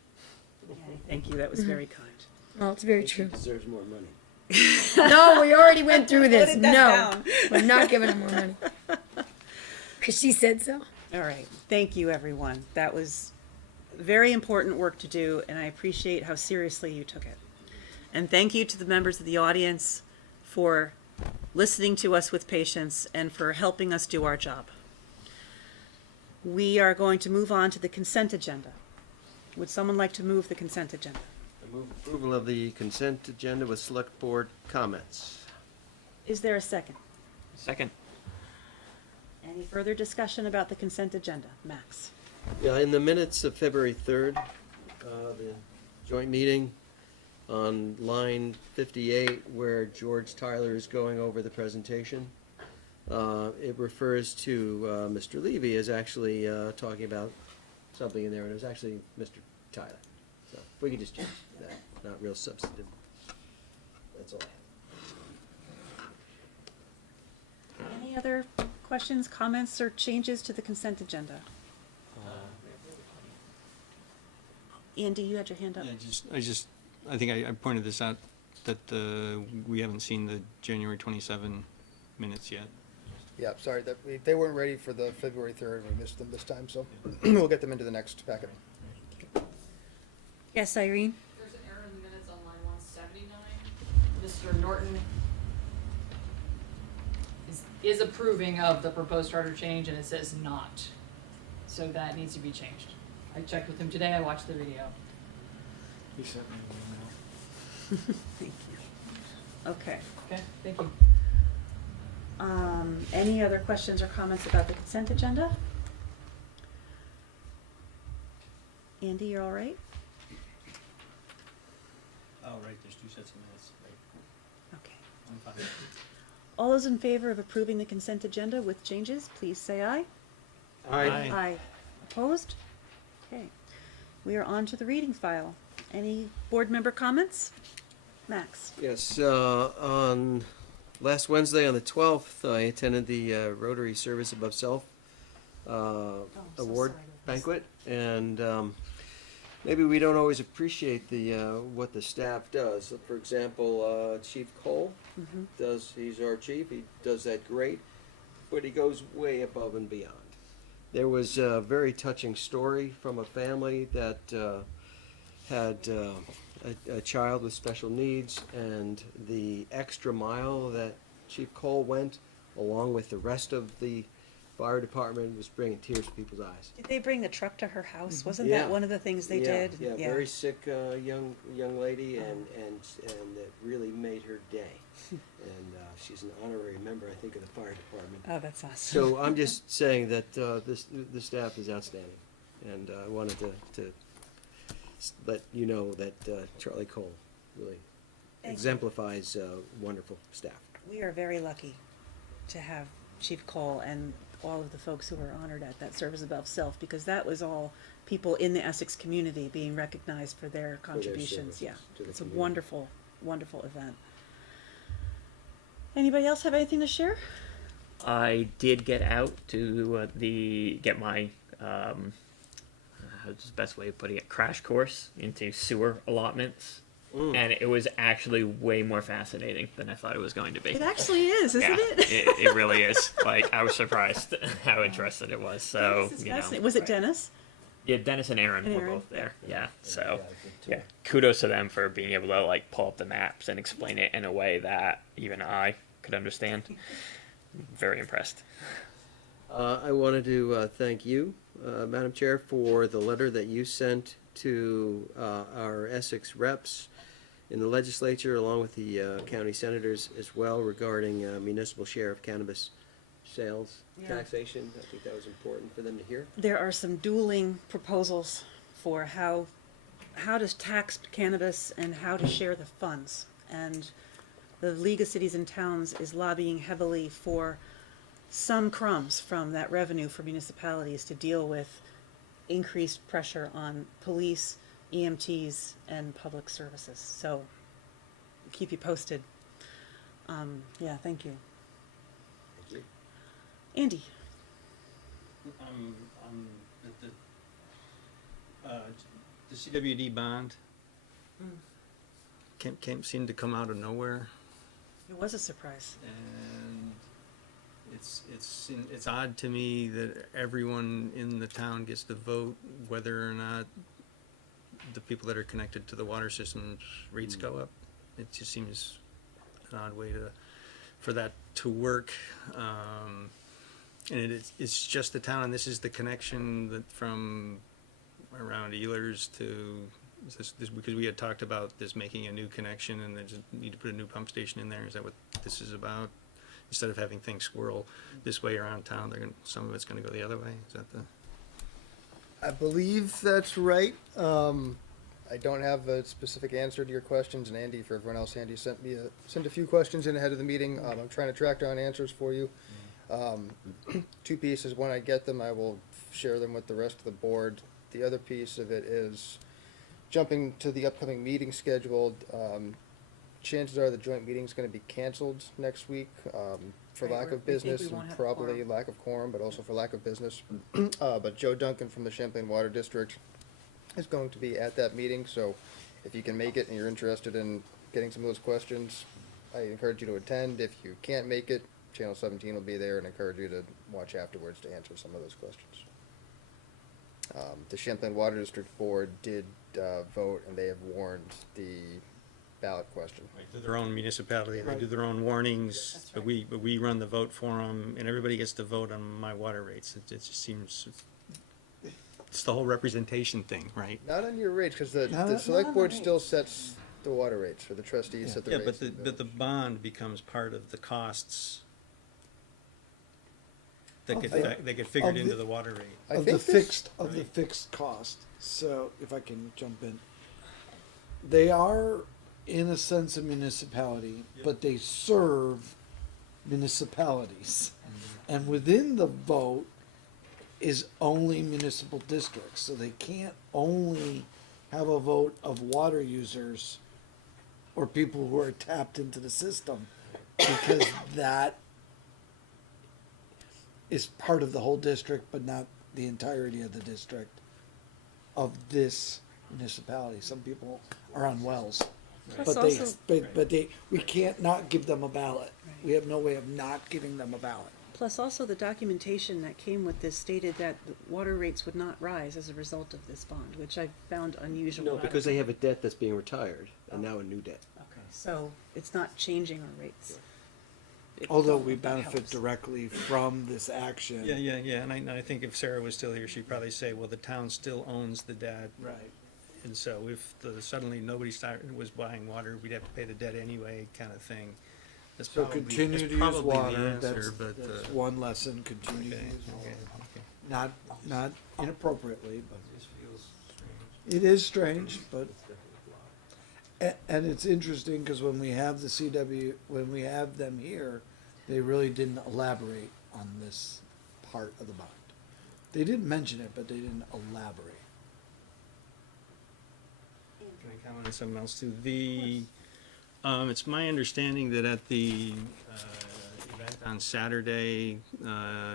Thank you, that was very kind. Well, it's very true. Deserves more money. No, we already went through this. Voted that No, down. we're not giving him more money. Because she said so. All right, thank you, everyone. That was very important work to do, and I appreciate how seriously you took it. And thank you to the members of the audience for listening to us with patience and for helping us do our job. We are going to move on to the consent agenda. Would someone like to move the consent agenda? I move approval of the consent agenda with select board comments. Is there a second? Second. Any further discussion about the consent agenda? Max? Yeah, in the minutes of February 3rd, the joint meeting, on line 58, where George Tyler is going over the presentation, it refers to Mr. Levy as actually talking about something in there, and it was actually Mr. Tyler. So if we could just change that, not real substantive. That's all I have. Any other questions, comments, or changes to the consent agenda? Andy, you had your hand up. Yeah, I think I pointed this out, that we haven't seen the January 27 minutes yet. Yeah, sorry, they weren't ready for the February 3rd, we missed them this time, so we'll get them into the next packet. Yes, Irene? There's an error in the minutes on line 179. Mr. Norton is approving of the proposed charter change, and it says not. So that needs to be changed. I checked with him today, I watched the video. He sent me an email. Thank you. Okay. Okay, thank you. Any other questions or comments about the consent agenda? Andy, you're all right? Oh, right, there's 2 sets of minutes, right. Okay. I'm fine. All those in favor of approving the consent agenda with changes, please say aye. Aye. Aye. Opposed? Okay. We are on to the reading file. Any board member comments? Max? Yes, on last Wednesday on the 12th, I attended the Rotary Service Above Self award banquet, and maybe we don't always appreciate the what the staff does. For example, Chief Cole he's our chief. He does that great, but he goes way above and beyond. There was a very touching story from a family that had a child with special needs, and the extra mile that Chief Cole went, along with the rest of the fire department, was bringing tears to people's eyes. Did they bring the truck to her house? Wasn't Yeah. that one of the things they Yeah, did? Yeah, very sick young lady, and it really made her day. And she's an honorary member, I think, of the fire department. Oh, that's awesome. So I'm just saying that the staff is outstanding, and I wanted to let you know that Charlie Cole really Thank you. exemplifies wonderful staff. We are very lucky to have Chief Cole and all of the folks who were honored at that Service Above Self, because that was all people in the Essex community being recognized for their contributions. services to the It's a community. wonderful, wonderful event. Anybody else have anything to share? I did get out to get my what's the best way of putting it, crash course into sewer allotments. And it was actually way more fascinating than I thought it was going to be. It actually is, isn't it? it really is. Like, I was surprised how interested it was. So, This is you know. fascinating. Was it Dennis? Yeah, Dennis and Aaron And were Aaron. both there. Yeah, so yeah, kudos to them for being able to like pull up the maps and explain it in a way that even I could understand. Very impressed. I wanted to thank you, Madam Chair, for the letter that you sent to our Essex reps in the legislature, along with the county senators as well, regarding municipal share of cannabis sales taxation. I think that was important for them to hear. There are some dueling proposals for how to tax cannabis and how to share the funds. And the League of Cities and Towns is lobbying heavily for some crumbs from that revenue for municipalities to deal with increased pressure on police, EMTs, and public services. So keep you posted. Yeah, thank you. Thank you. Andy? The CWD bond seemed to come out of nowhere, It was a surprise. and it's odd to me that everyone in the town gets to vote whether or not the people that are connected to the water system's rates go up. It just seems an odd way for that to work. And it's just the town, and this is the connection that from around Ehlers to this, because we had talked about this making a new connection, and they just need to put a new pump station in there. Is that what this is about? Instead of having things swirl this way around town, some of it's going to go the other way. Is that the? I believe that's right. I don't have a specific answer to your questions, and Andy, for everyone else, Andy sent a few questions in ahead of the meeting. I'm trying to track down answers for you. Two pieces. When I get them, I will share them with the rest of the board. The other piece of it is jumping to the upcoming meeting scheduled. Chances are the joint meeting is going to be canceled next week for Right, lack of we think we business won't and have probably quorum. lack of quorum, but also for lack of business. But Joe Duncan from the Champlain Water District is going to be at that meeting, so if you can make it and you're interested in getting some of those questions, I encourage you to attend. If you can't make it, Channel 17 will be there, and encourage you to watch afterwards to answer some of those questions. The Champlain Water District Board did vote, and they have warned the ballot question. They're their own municipality, they do their own warnings, but we run the vote for them, and everybody gets to vote on my water rates. It just seems, it's the whole representation thing, right? Not on your rates, because the not select on board the still sets the water rates, or the trustees set the Yeah, rates. but the bond becomes part of the costs that get figured into the water rate. Of the fixed cost. So if I can jump in, they are in a sense a municipality, but they serve municipalities. And within the vote, is only municipal districts, so they can't only have a vote of water users or people who are tapped into the system, because that is part of the whole district, but not the entirety of the district of this municipality. Some people are on wells, Plus but they, also- but they, we can't not give them a ballot. We have no way of not giving them a ballot. Plus also the documentation that came with this stated that the water rates would not rise as a result of this bond, which I found unusual. No, because they have a debt that's being retired, and now a new debt. Okay, so it's not changing our rates. Although we That benefit helps. directly from this action. Yeah, and I think if Sarah was still here, she'd probably say, well, the town still owns the debt. Right. And so if suddenly nobody was buying water, we'd have to pay the debt anyway, kind of thing. That's So probably- continue that's to use probably the water, answer, that's, but, that's one lesson, continue to okay, use okay, water. okay. Not inappropriately, but. It is strange, but. And it's interesting, cause when we have the CW, when we have them here, they really didn't elaborate on this part of the bond. They didn't mention it, but they didn't elaborate. Can I comment on something else too? It's my understanding that at the event on Saturday,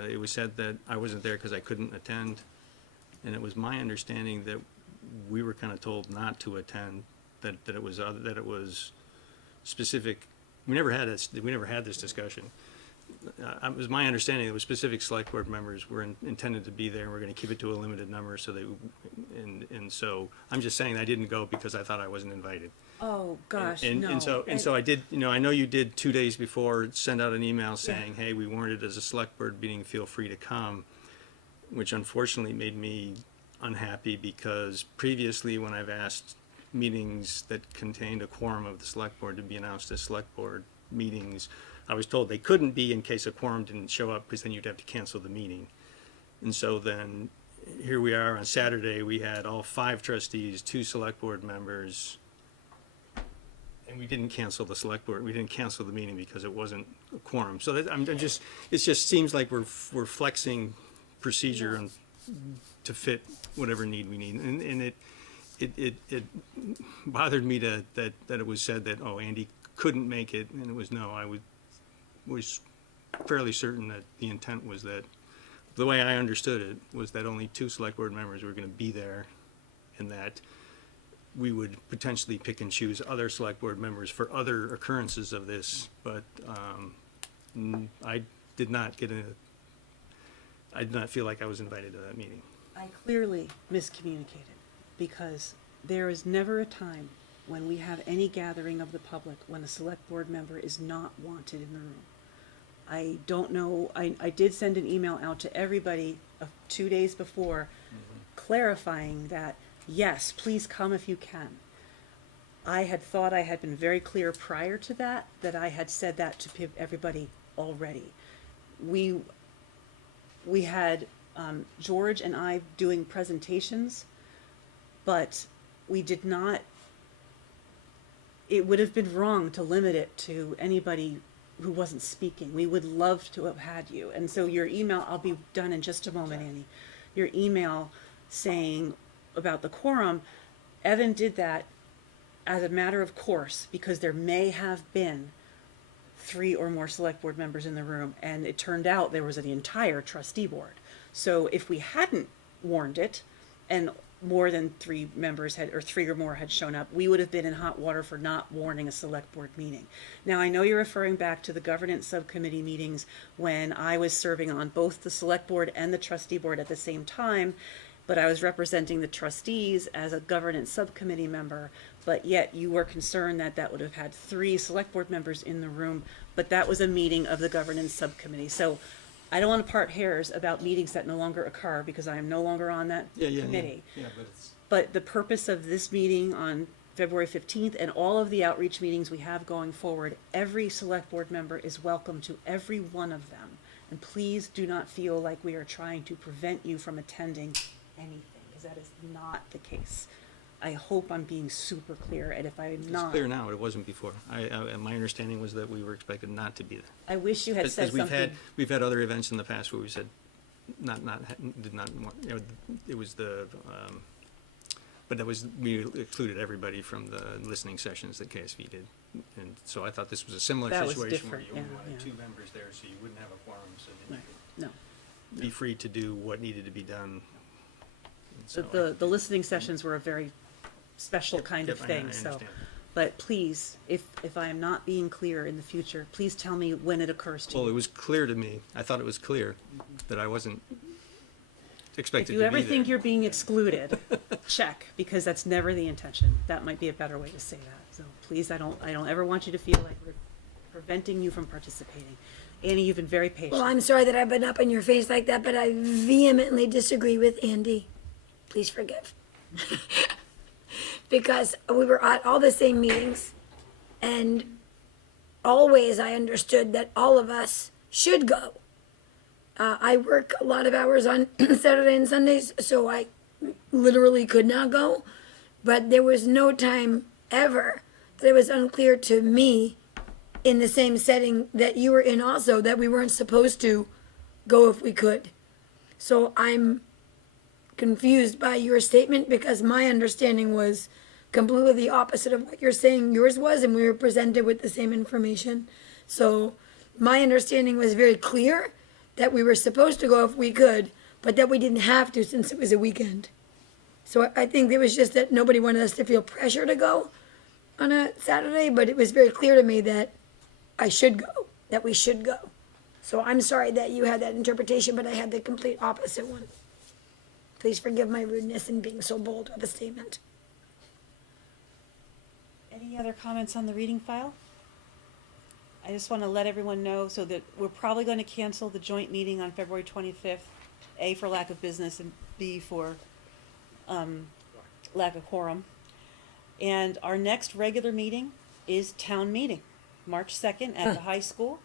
it was said that I wasn't there because I couldn't attend. And it was my understanding that we were kind of told not to attend, that it was specific. We never had this discussion. It was my understanding that specific select board members were intended to be there, and we're gonna keep it to a limited number, so and so, I'm just saying I didn't go because I thought I wasn't invited. Oh, gosh, And no. so I did, I know you did 2 days before, send out an email saying, hey, we warned it as a select board meeting, feel free to come, which unfortunately made me unhappy, because previously when I've asked meetings that contained a quorum of the select board to be announced as select board meetings, I was told they couldn't be in case a quorum didn't show up, because then you'd have to cancel the meeting. And so then, here we are on Saturday, we had all 5 trustees, 2 select board members, and we didn't cancel the select board, we didn't cancel the meeting because it wasn't a quorum. So that, it just seems like we're flexing procedure and to fit whatever need we need. And it bothered me that it was said that, oh, Andy couldn't make it, and it was, no, I was fairly certain that the intent was that, the way I understood it, was that only 2 select board members were gonna be there, and that we would potentially pick and choose other select board members for other occurrences of this, but, I did not feel like I was invited to that meeting. I clearly miscommunicated, because there is never a time when we have any gathering of the public when a select board member is not wanted in the room. I don't know, I did send an email out to everybody 2 days before, clarifying that, yes, please come if you can. I had thought I had been very clear prior to that I had said that to everybody already. We had George and I doing presentations, but we did not, it would have been wrong to limit it to anybody who wasn't speaking. We would love to have had you. And so your email, I'll be done in just a moment, Annie. Your email saying about the quorum, Evan did that as a matter of course, because there may have been 3 or more select board members in the room, and it turned out there was an entire trustee board. So if we hadn't warned it, and more than 3 members had, or 3 or more had shown up, we would have been in hot water for not warning a select board meeting. Now, I know you're referring back to the governance subcommittee meetings when I was serving on both the select board and the trustee board at the same time, but I was representing the trustees as a governance subcommittee member, but yet you were concerned that that would have had 3 select board members in the room, but that was a meeting of the governance subcommittee. So I don't want to part hairs about meetings that no longer occur, because I am no longer on that committee. Yeah, but it's. But the purpose of this meeting on February 15th and all of the outreach meetings we have going forward, every select board member is welcome to every one of them. And please do not feel like we are trying to prevent you from attending anything, because that is not the case. I hope I'm being super clear, and if I'm not. It's clear now, it wasn't before. My understanding was that we were expected not to be there. I wish you had said As something. we've had other events in the past where we said, did not want, you know, it was the, but that was, we excluded everybody from the listening sessions that KSV did. And so I thought this was a similar That was situation where different, you yeah, wanted yeah. 2 members there, so you wouldn't have a quorum, so then you No. could be free to do what needed to be done. And so The listening sessions were a very special kind of Yep, I thing, so. understand. But please, if I am not being clear in the future, please tell me when it occurs to you. Well, it was clear to me, I thought it was clear that I wasn't If expected to you be ever there. think you're being excluded, check, because that's never the intention. That might be a better way to say that. So please, I don't ever want you to feel like we're preventing you from participating. Annie, you've been very patient. Well, I'm sorry that I've been up in your face like that, but I vehemently disagree with Andy. Please forgive. Because we were at all the same meetings, and always I understood that all of us should go. I work a lot of hours on Saturday and Sundays, so I literally could not go. But there was no time ever that it was unclear to me in the same setting that you were in also that we weren't supposed to go if we could. So I'm confused by your statement because my understanding was completely the opposite of what you're saying yours was, and we were presented with the same information. So my understanding was very clear that we were supposed to go if we could, but that we didn't have to since it was a weekend. So I think it was just that nobody wanted us to feel pressure to go on a Saturday, but it was very clear to me that I should go, that we should go. So I'm sorry that you had that interpretation, but I had the complete opposite one. Please forgive my rudeness in being so bold of a statement. Any other comments on the reading file? I just want to let everyone know so that we're probably going to cancel the joint meeting on February 25th, A, for lack of business, and B, for lack of quorum. And our next regular meeting is town meeting, March 2nd at the high school.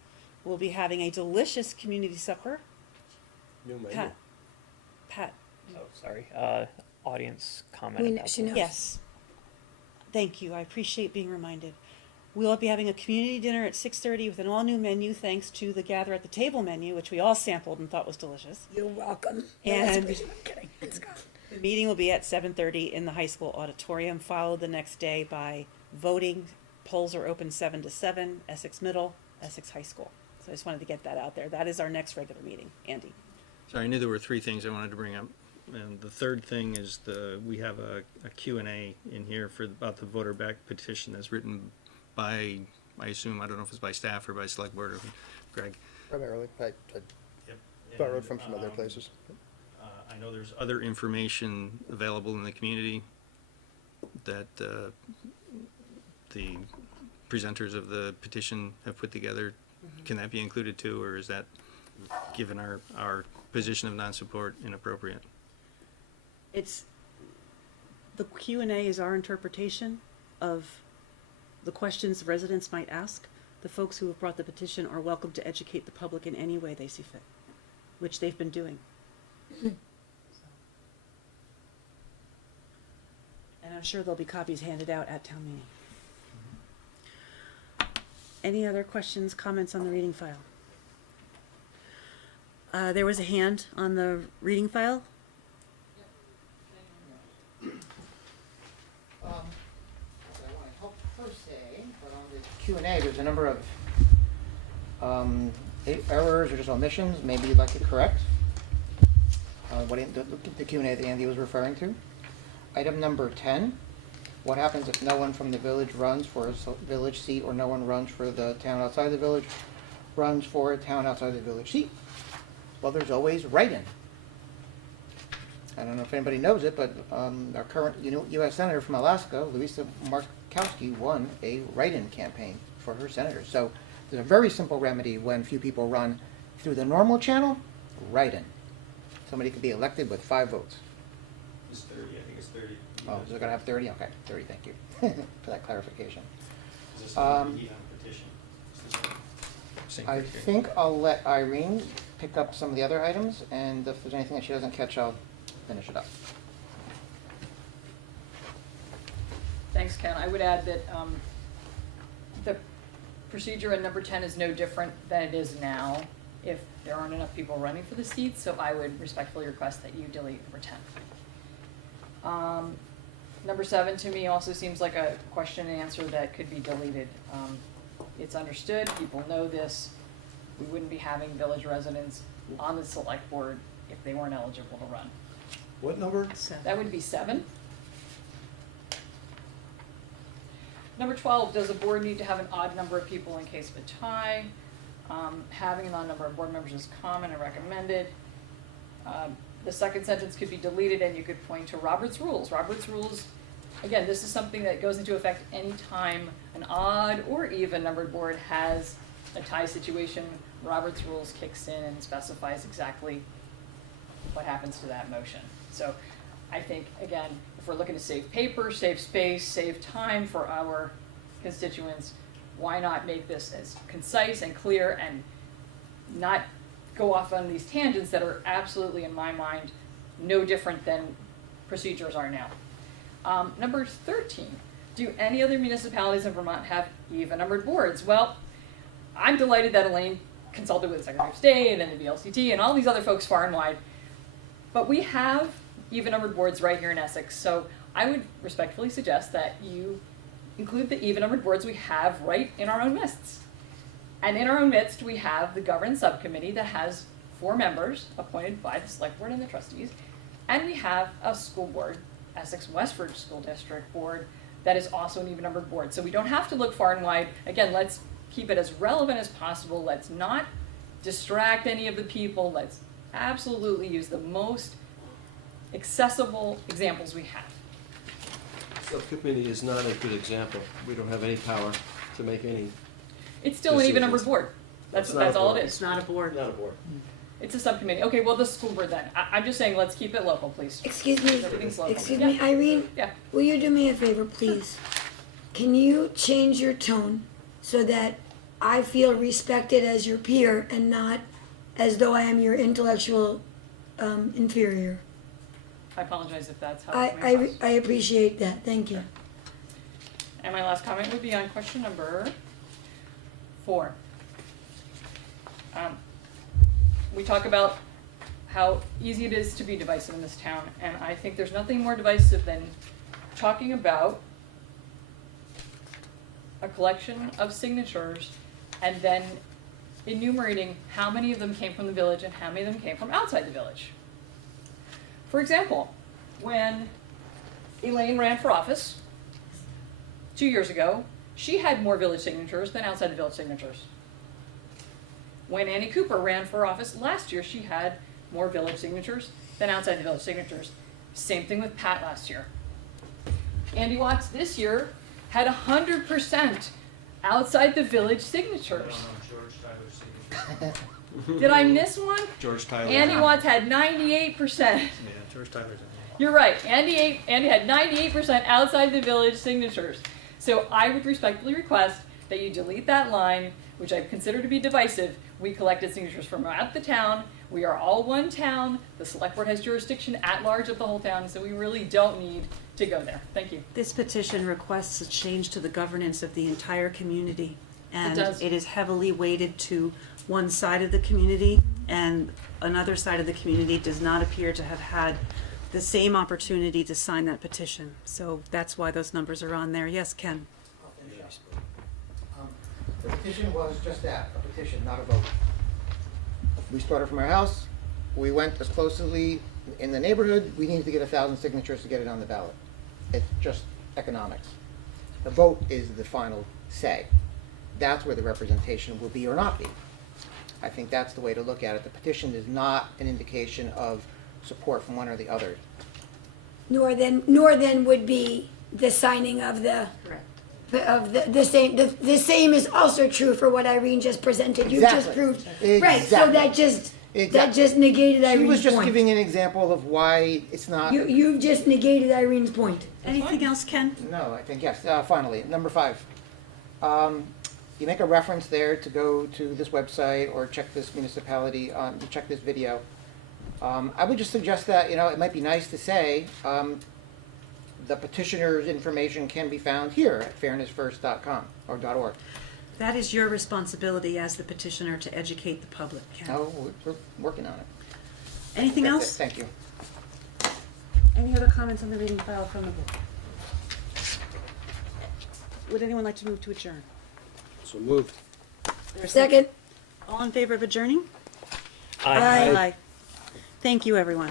We'll be having a delicious community supper. No menu. Pat, Oh, sorry. Audience comment. About She knows. yes. Thank you. I appreciate being reminded. We'll be having a community dinner at 6:30 with an all-new menu, thanks to the Gather at the Table menu, which we all sampled and thought was delicious. You're welcome. And I'm kidding. It's gone. the meeting will be at 7:30 in the high school auditorium, followed the next day by voting. Polls are open 7 to 7, Essex Middle, Essex High School. So I just wanted to get that out there. That is our next regular meeting. Andy. So I knew there were 3 things I wanted to bring up. And the third thing is we have a Q&A in here about the voter back petition that's written by, I assume, I don't know if it's by staff or by select board or Greg. Primarily, I Yep. borrowed from some other places. I know there's other information available in the community that the presenters of the petition have put together. Can that be included too, or is that, given our position of non-support, inappropriate? The Q&A is our interpretation of the questions residents might ask. The folks who have brought the petition are welcome to educate the public in any way they see fit, which they've been doing. And I'm sure there'll be copies handed out at town meeting. Any other questions, comments on the reading file? There was a hand on the reading file. I want to help per se, but on the Q&A, there's a number of errors or just omissions. Maybe you'd like to correct the Q&A that Andy was referring to. Item number 10. What happens if no one from the village runs for a village seat, or no one runs for the town outside the village runs for a town outside the village seat? Well, there's always write-in. I don't know if anybody knows it, but our current U.S. Senator from Alaska, Louisa Markowski, won a write-in campaign for her senator. So there's a very simple remedy when few people run through the normal channel, write-in. Somebody could be elected with 5 votes. It's 30, I think it's 30. Oh, is it gonna have 30? Okay, 30, thank you for that clarification. Is this something we need on petition? Same I criteria. think I'll let Irene pick up some of the other items, and if there's anything that she doesn't catch, I'll finish it up. Thanks, Ken. I would add that the procedure in number 10 is no different than it is now. if there aren't enough people running for the seats, so I would respectfully request that you delete number 10. Number 7 to me also seems like a question and answer that could be deleted. It's understood, people know this, we wouldn't be having village residents on the select board if they weren't eligible to run. What number? That would be 7. Number 12, does a board need to have an odd number of people in case of a tie? Having an odd number of board members is common and recommended. The second sentence could be deleted and you could point to Robert's Rules. Robert's Rules, again, this is something that goes into effect anytime an odd or even numbered board has a tie situation. Robert's Rules kicks in and specifies exactly what happens to that motion. So I think, again, if we're looking to save paper, save space, save time for our constituents, why not make this as concise and clear and not go off on these tangents that are absolutely, in my mind, no different than procedures are now. Number 13, do any other municipalities in Vermont have even numbered boards? Well, I'm delighted that Elaine consulted with the Secretary of State and the VLCT and all these other folks far and wide, but we have even numbered boards right here in Essex, so I would respectfully suggest that you include the even numbered boards we have right in our own midst. And in our own midst, we have the governance subcommittee that has 4 members appointed by the select board and the trustees, and we have a school board, Essex Westford School District Board, that is also an even numbered board. So we don't have to look far and wide. Again, let's keep it as relevant as possible. Let's not distract any of the people. Let's absolutely use the most accessible examples we have. Subcommittee is not a good example. We don't have any power to make any. It's still an even numbered board. That's all it is. It's not a board. Not a board. It's a subcommittee. Okay, well, the school board then. I'm just saying, let's keep it local, please. Excuse me, Everything's local. excuse Yeah. me, Irene? Yeah. Will you do me a favor, please? Can you change your tone so that I feel respected as your peer and not as though I am your intellectual inferior? I apologize if that's how it came across. I appreciate that, thank you. And my last comment would be on question number 4. We talk about how easy it is to be divisive in this town, and I think there's nothing more divisive than talking about a collection of signatures and then enumerating how many of them came from the village and how many of them came from outside the village. For example, when Elaine ran for office 2 years ago, she had more village signatures than outside the village signatures. When Annie Cooper ran for office last year, she had more village signatures than outside the village signatures. Same thing with Pat last year. Andy Watts this year had 100% outside the village signatures. Did I miss one? George Tyler. Andy Watts had 98%. Yeah, George Tyler's in You're right. Andy had 98% outside the village signatures. So I would respectfully request that you delete that line, which I consider to be divisive. We collected signatures from throughout the town. We are all one town. The select board has jurisdiction at large of the whole town, so we really don't need to go there. Thank you. This petition requests a change to the governance of the entire community. And does. it is heavily weighted to one side of the community, and another side of the community does not appear to have had the same opportunity to sign that petition. So that's why those numbers are on there. Yes, Ken? I'll finish up. The petition was just that, a petition, not a vote. We started from our house, we went as closely in the neighborhood, we needed to get 1,000 signatures to get it on the ballot. It's just economics. The vote is the final say. That's where the representation will be or not be. I think that's the way to look at it. The petition is not an indication of support from one or the other. Nor then would be the signing of the. Correct. Of the same, the same is also true for what Irene just presented. You just Exactly. proved. Exactly. Right, so that just negated Irene's point. She was just giving an example of why it's not. You've just negated Irene's point. Anything else, Ken? No, I think yes. Finally, number 5. You make a reference there to go to this website or check this municipality, to check this video. I would just suggest that, it might be nice to say, the petitioner's information can be found here at fairnessfirst.com or .org. That is your responsibility as the petitioner to educate the public, Ken. Oh, we're working on it. Anything That's else? it. Thank you. Any other comments on the reading file from the board? Would anyone like to move to adjourn? So moved. There's Second. All in favor of adjourning? Aye. Aye. Thank you, everyone.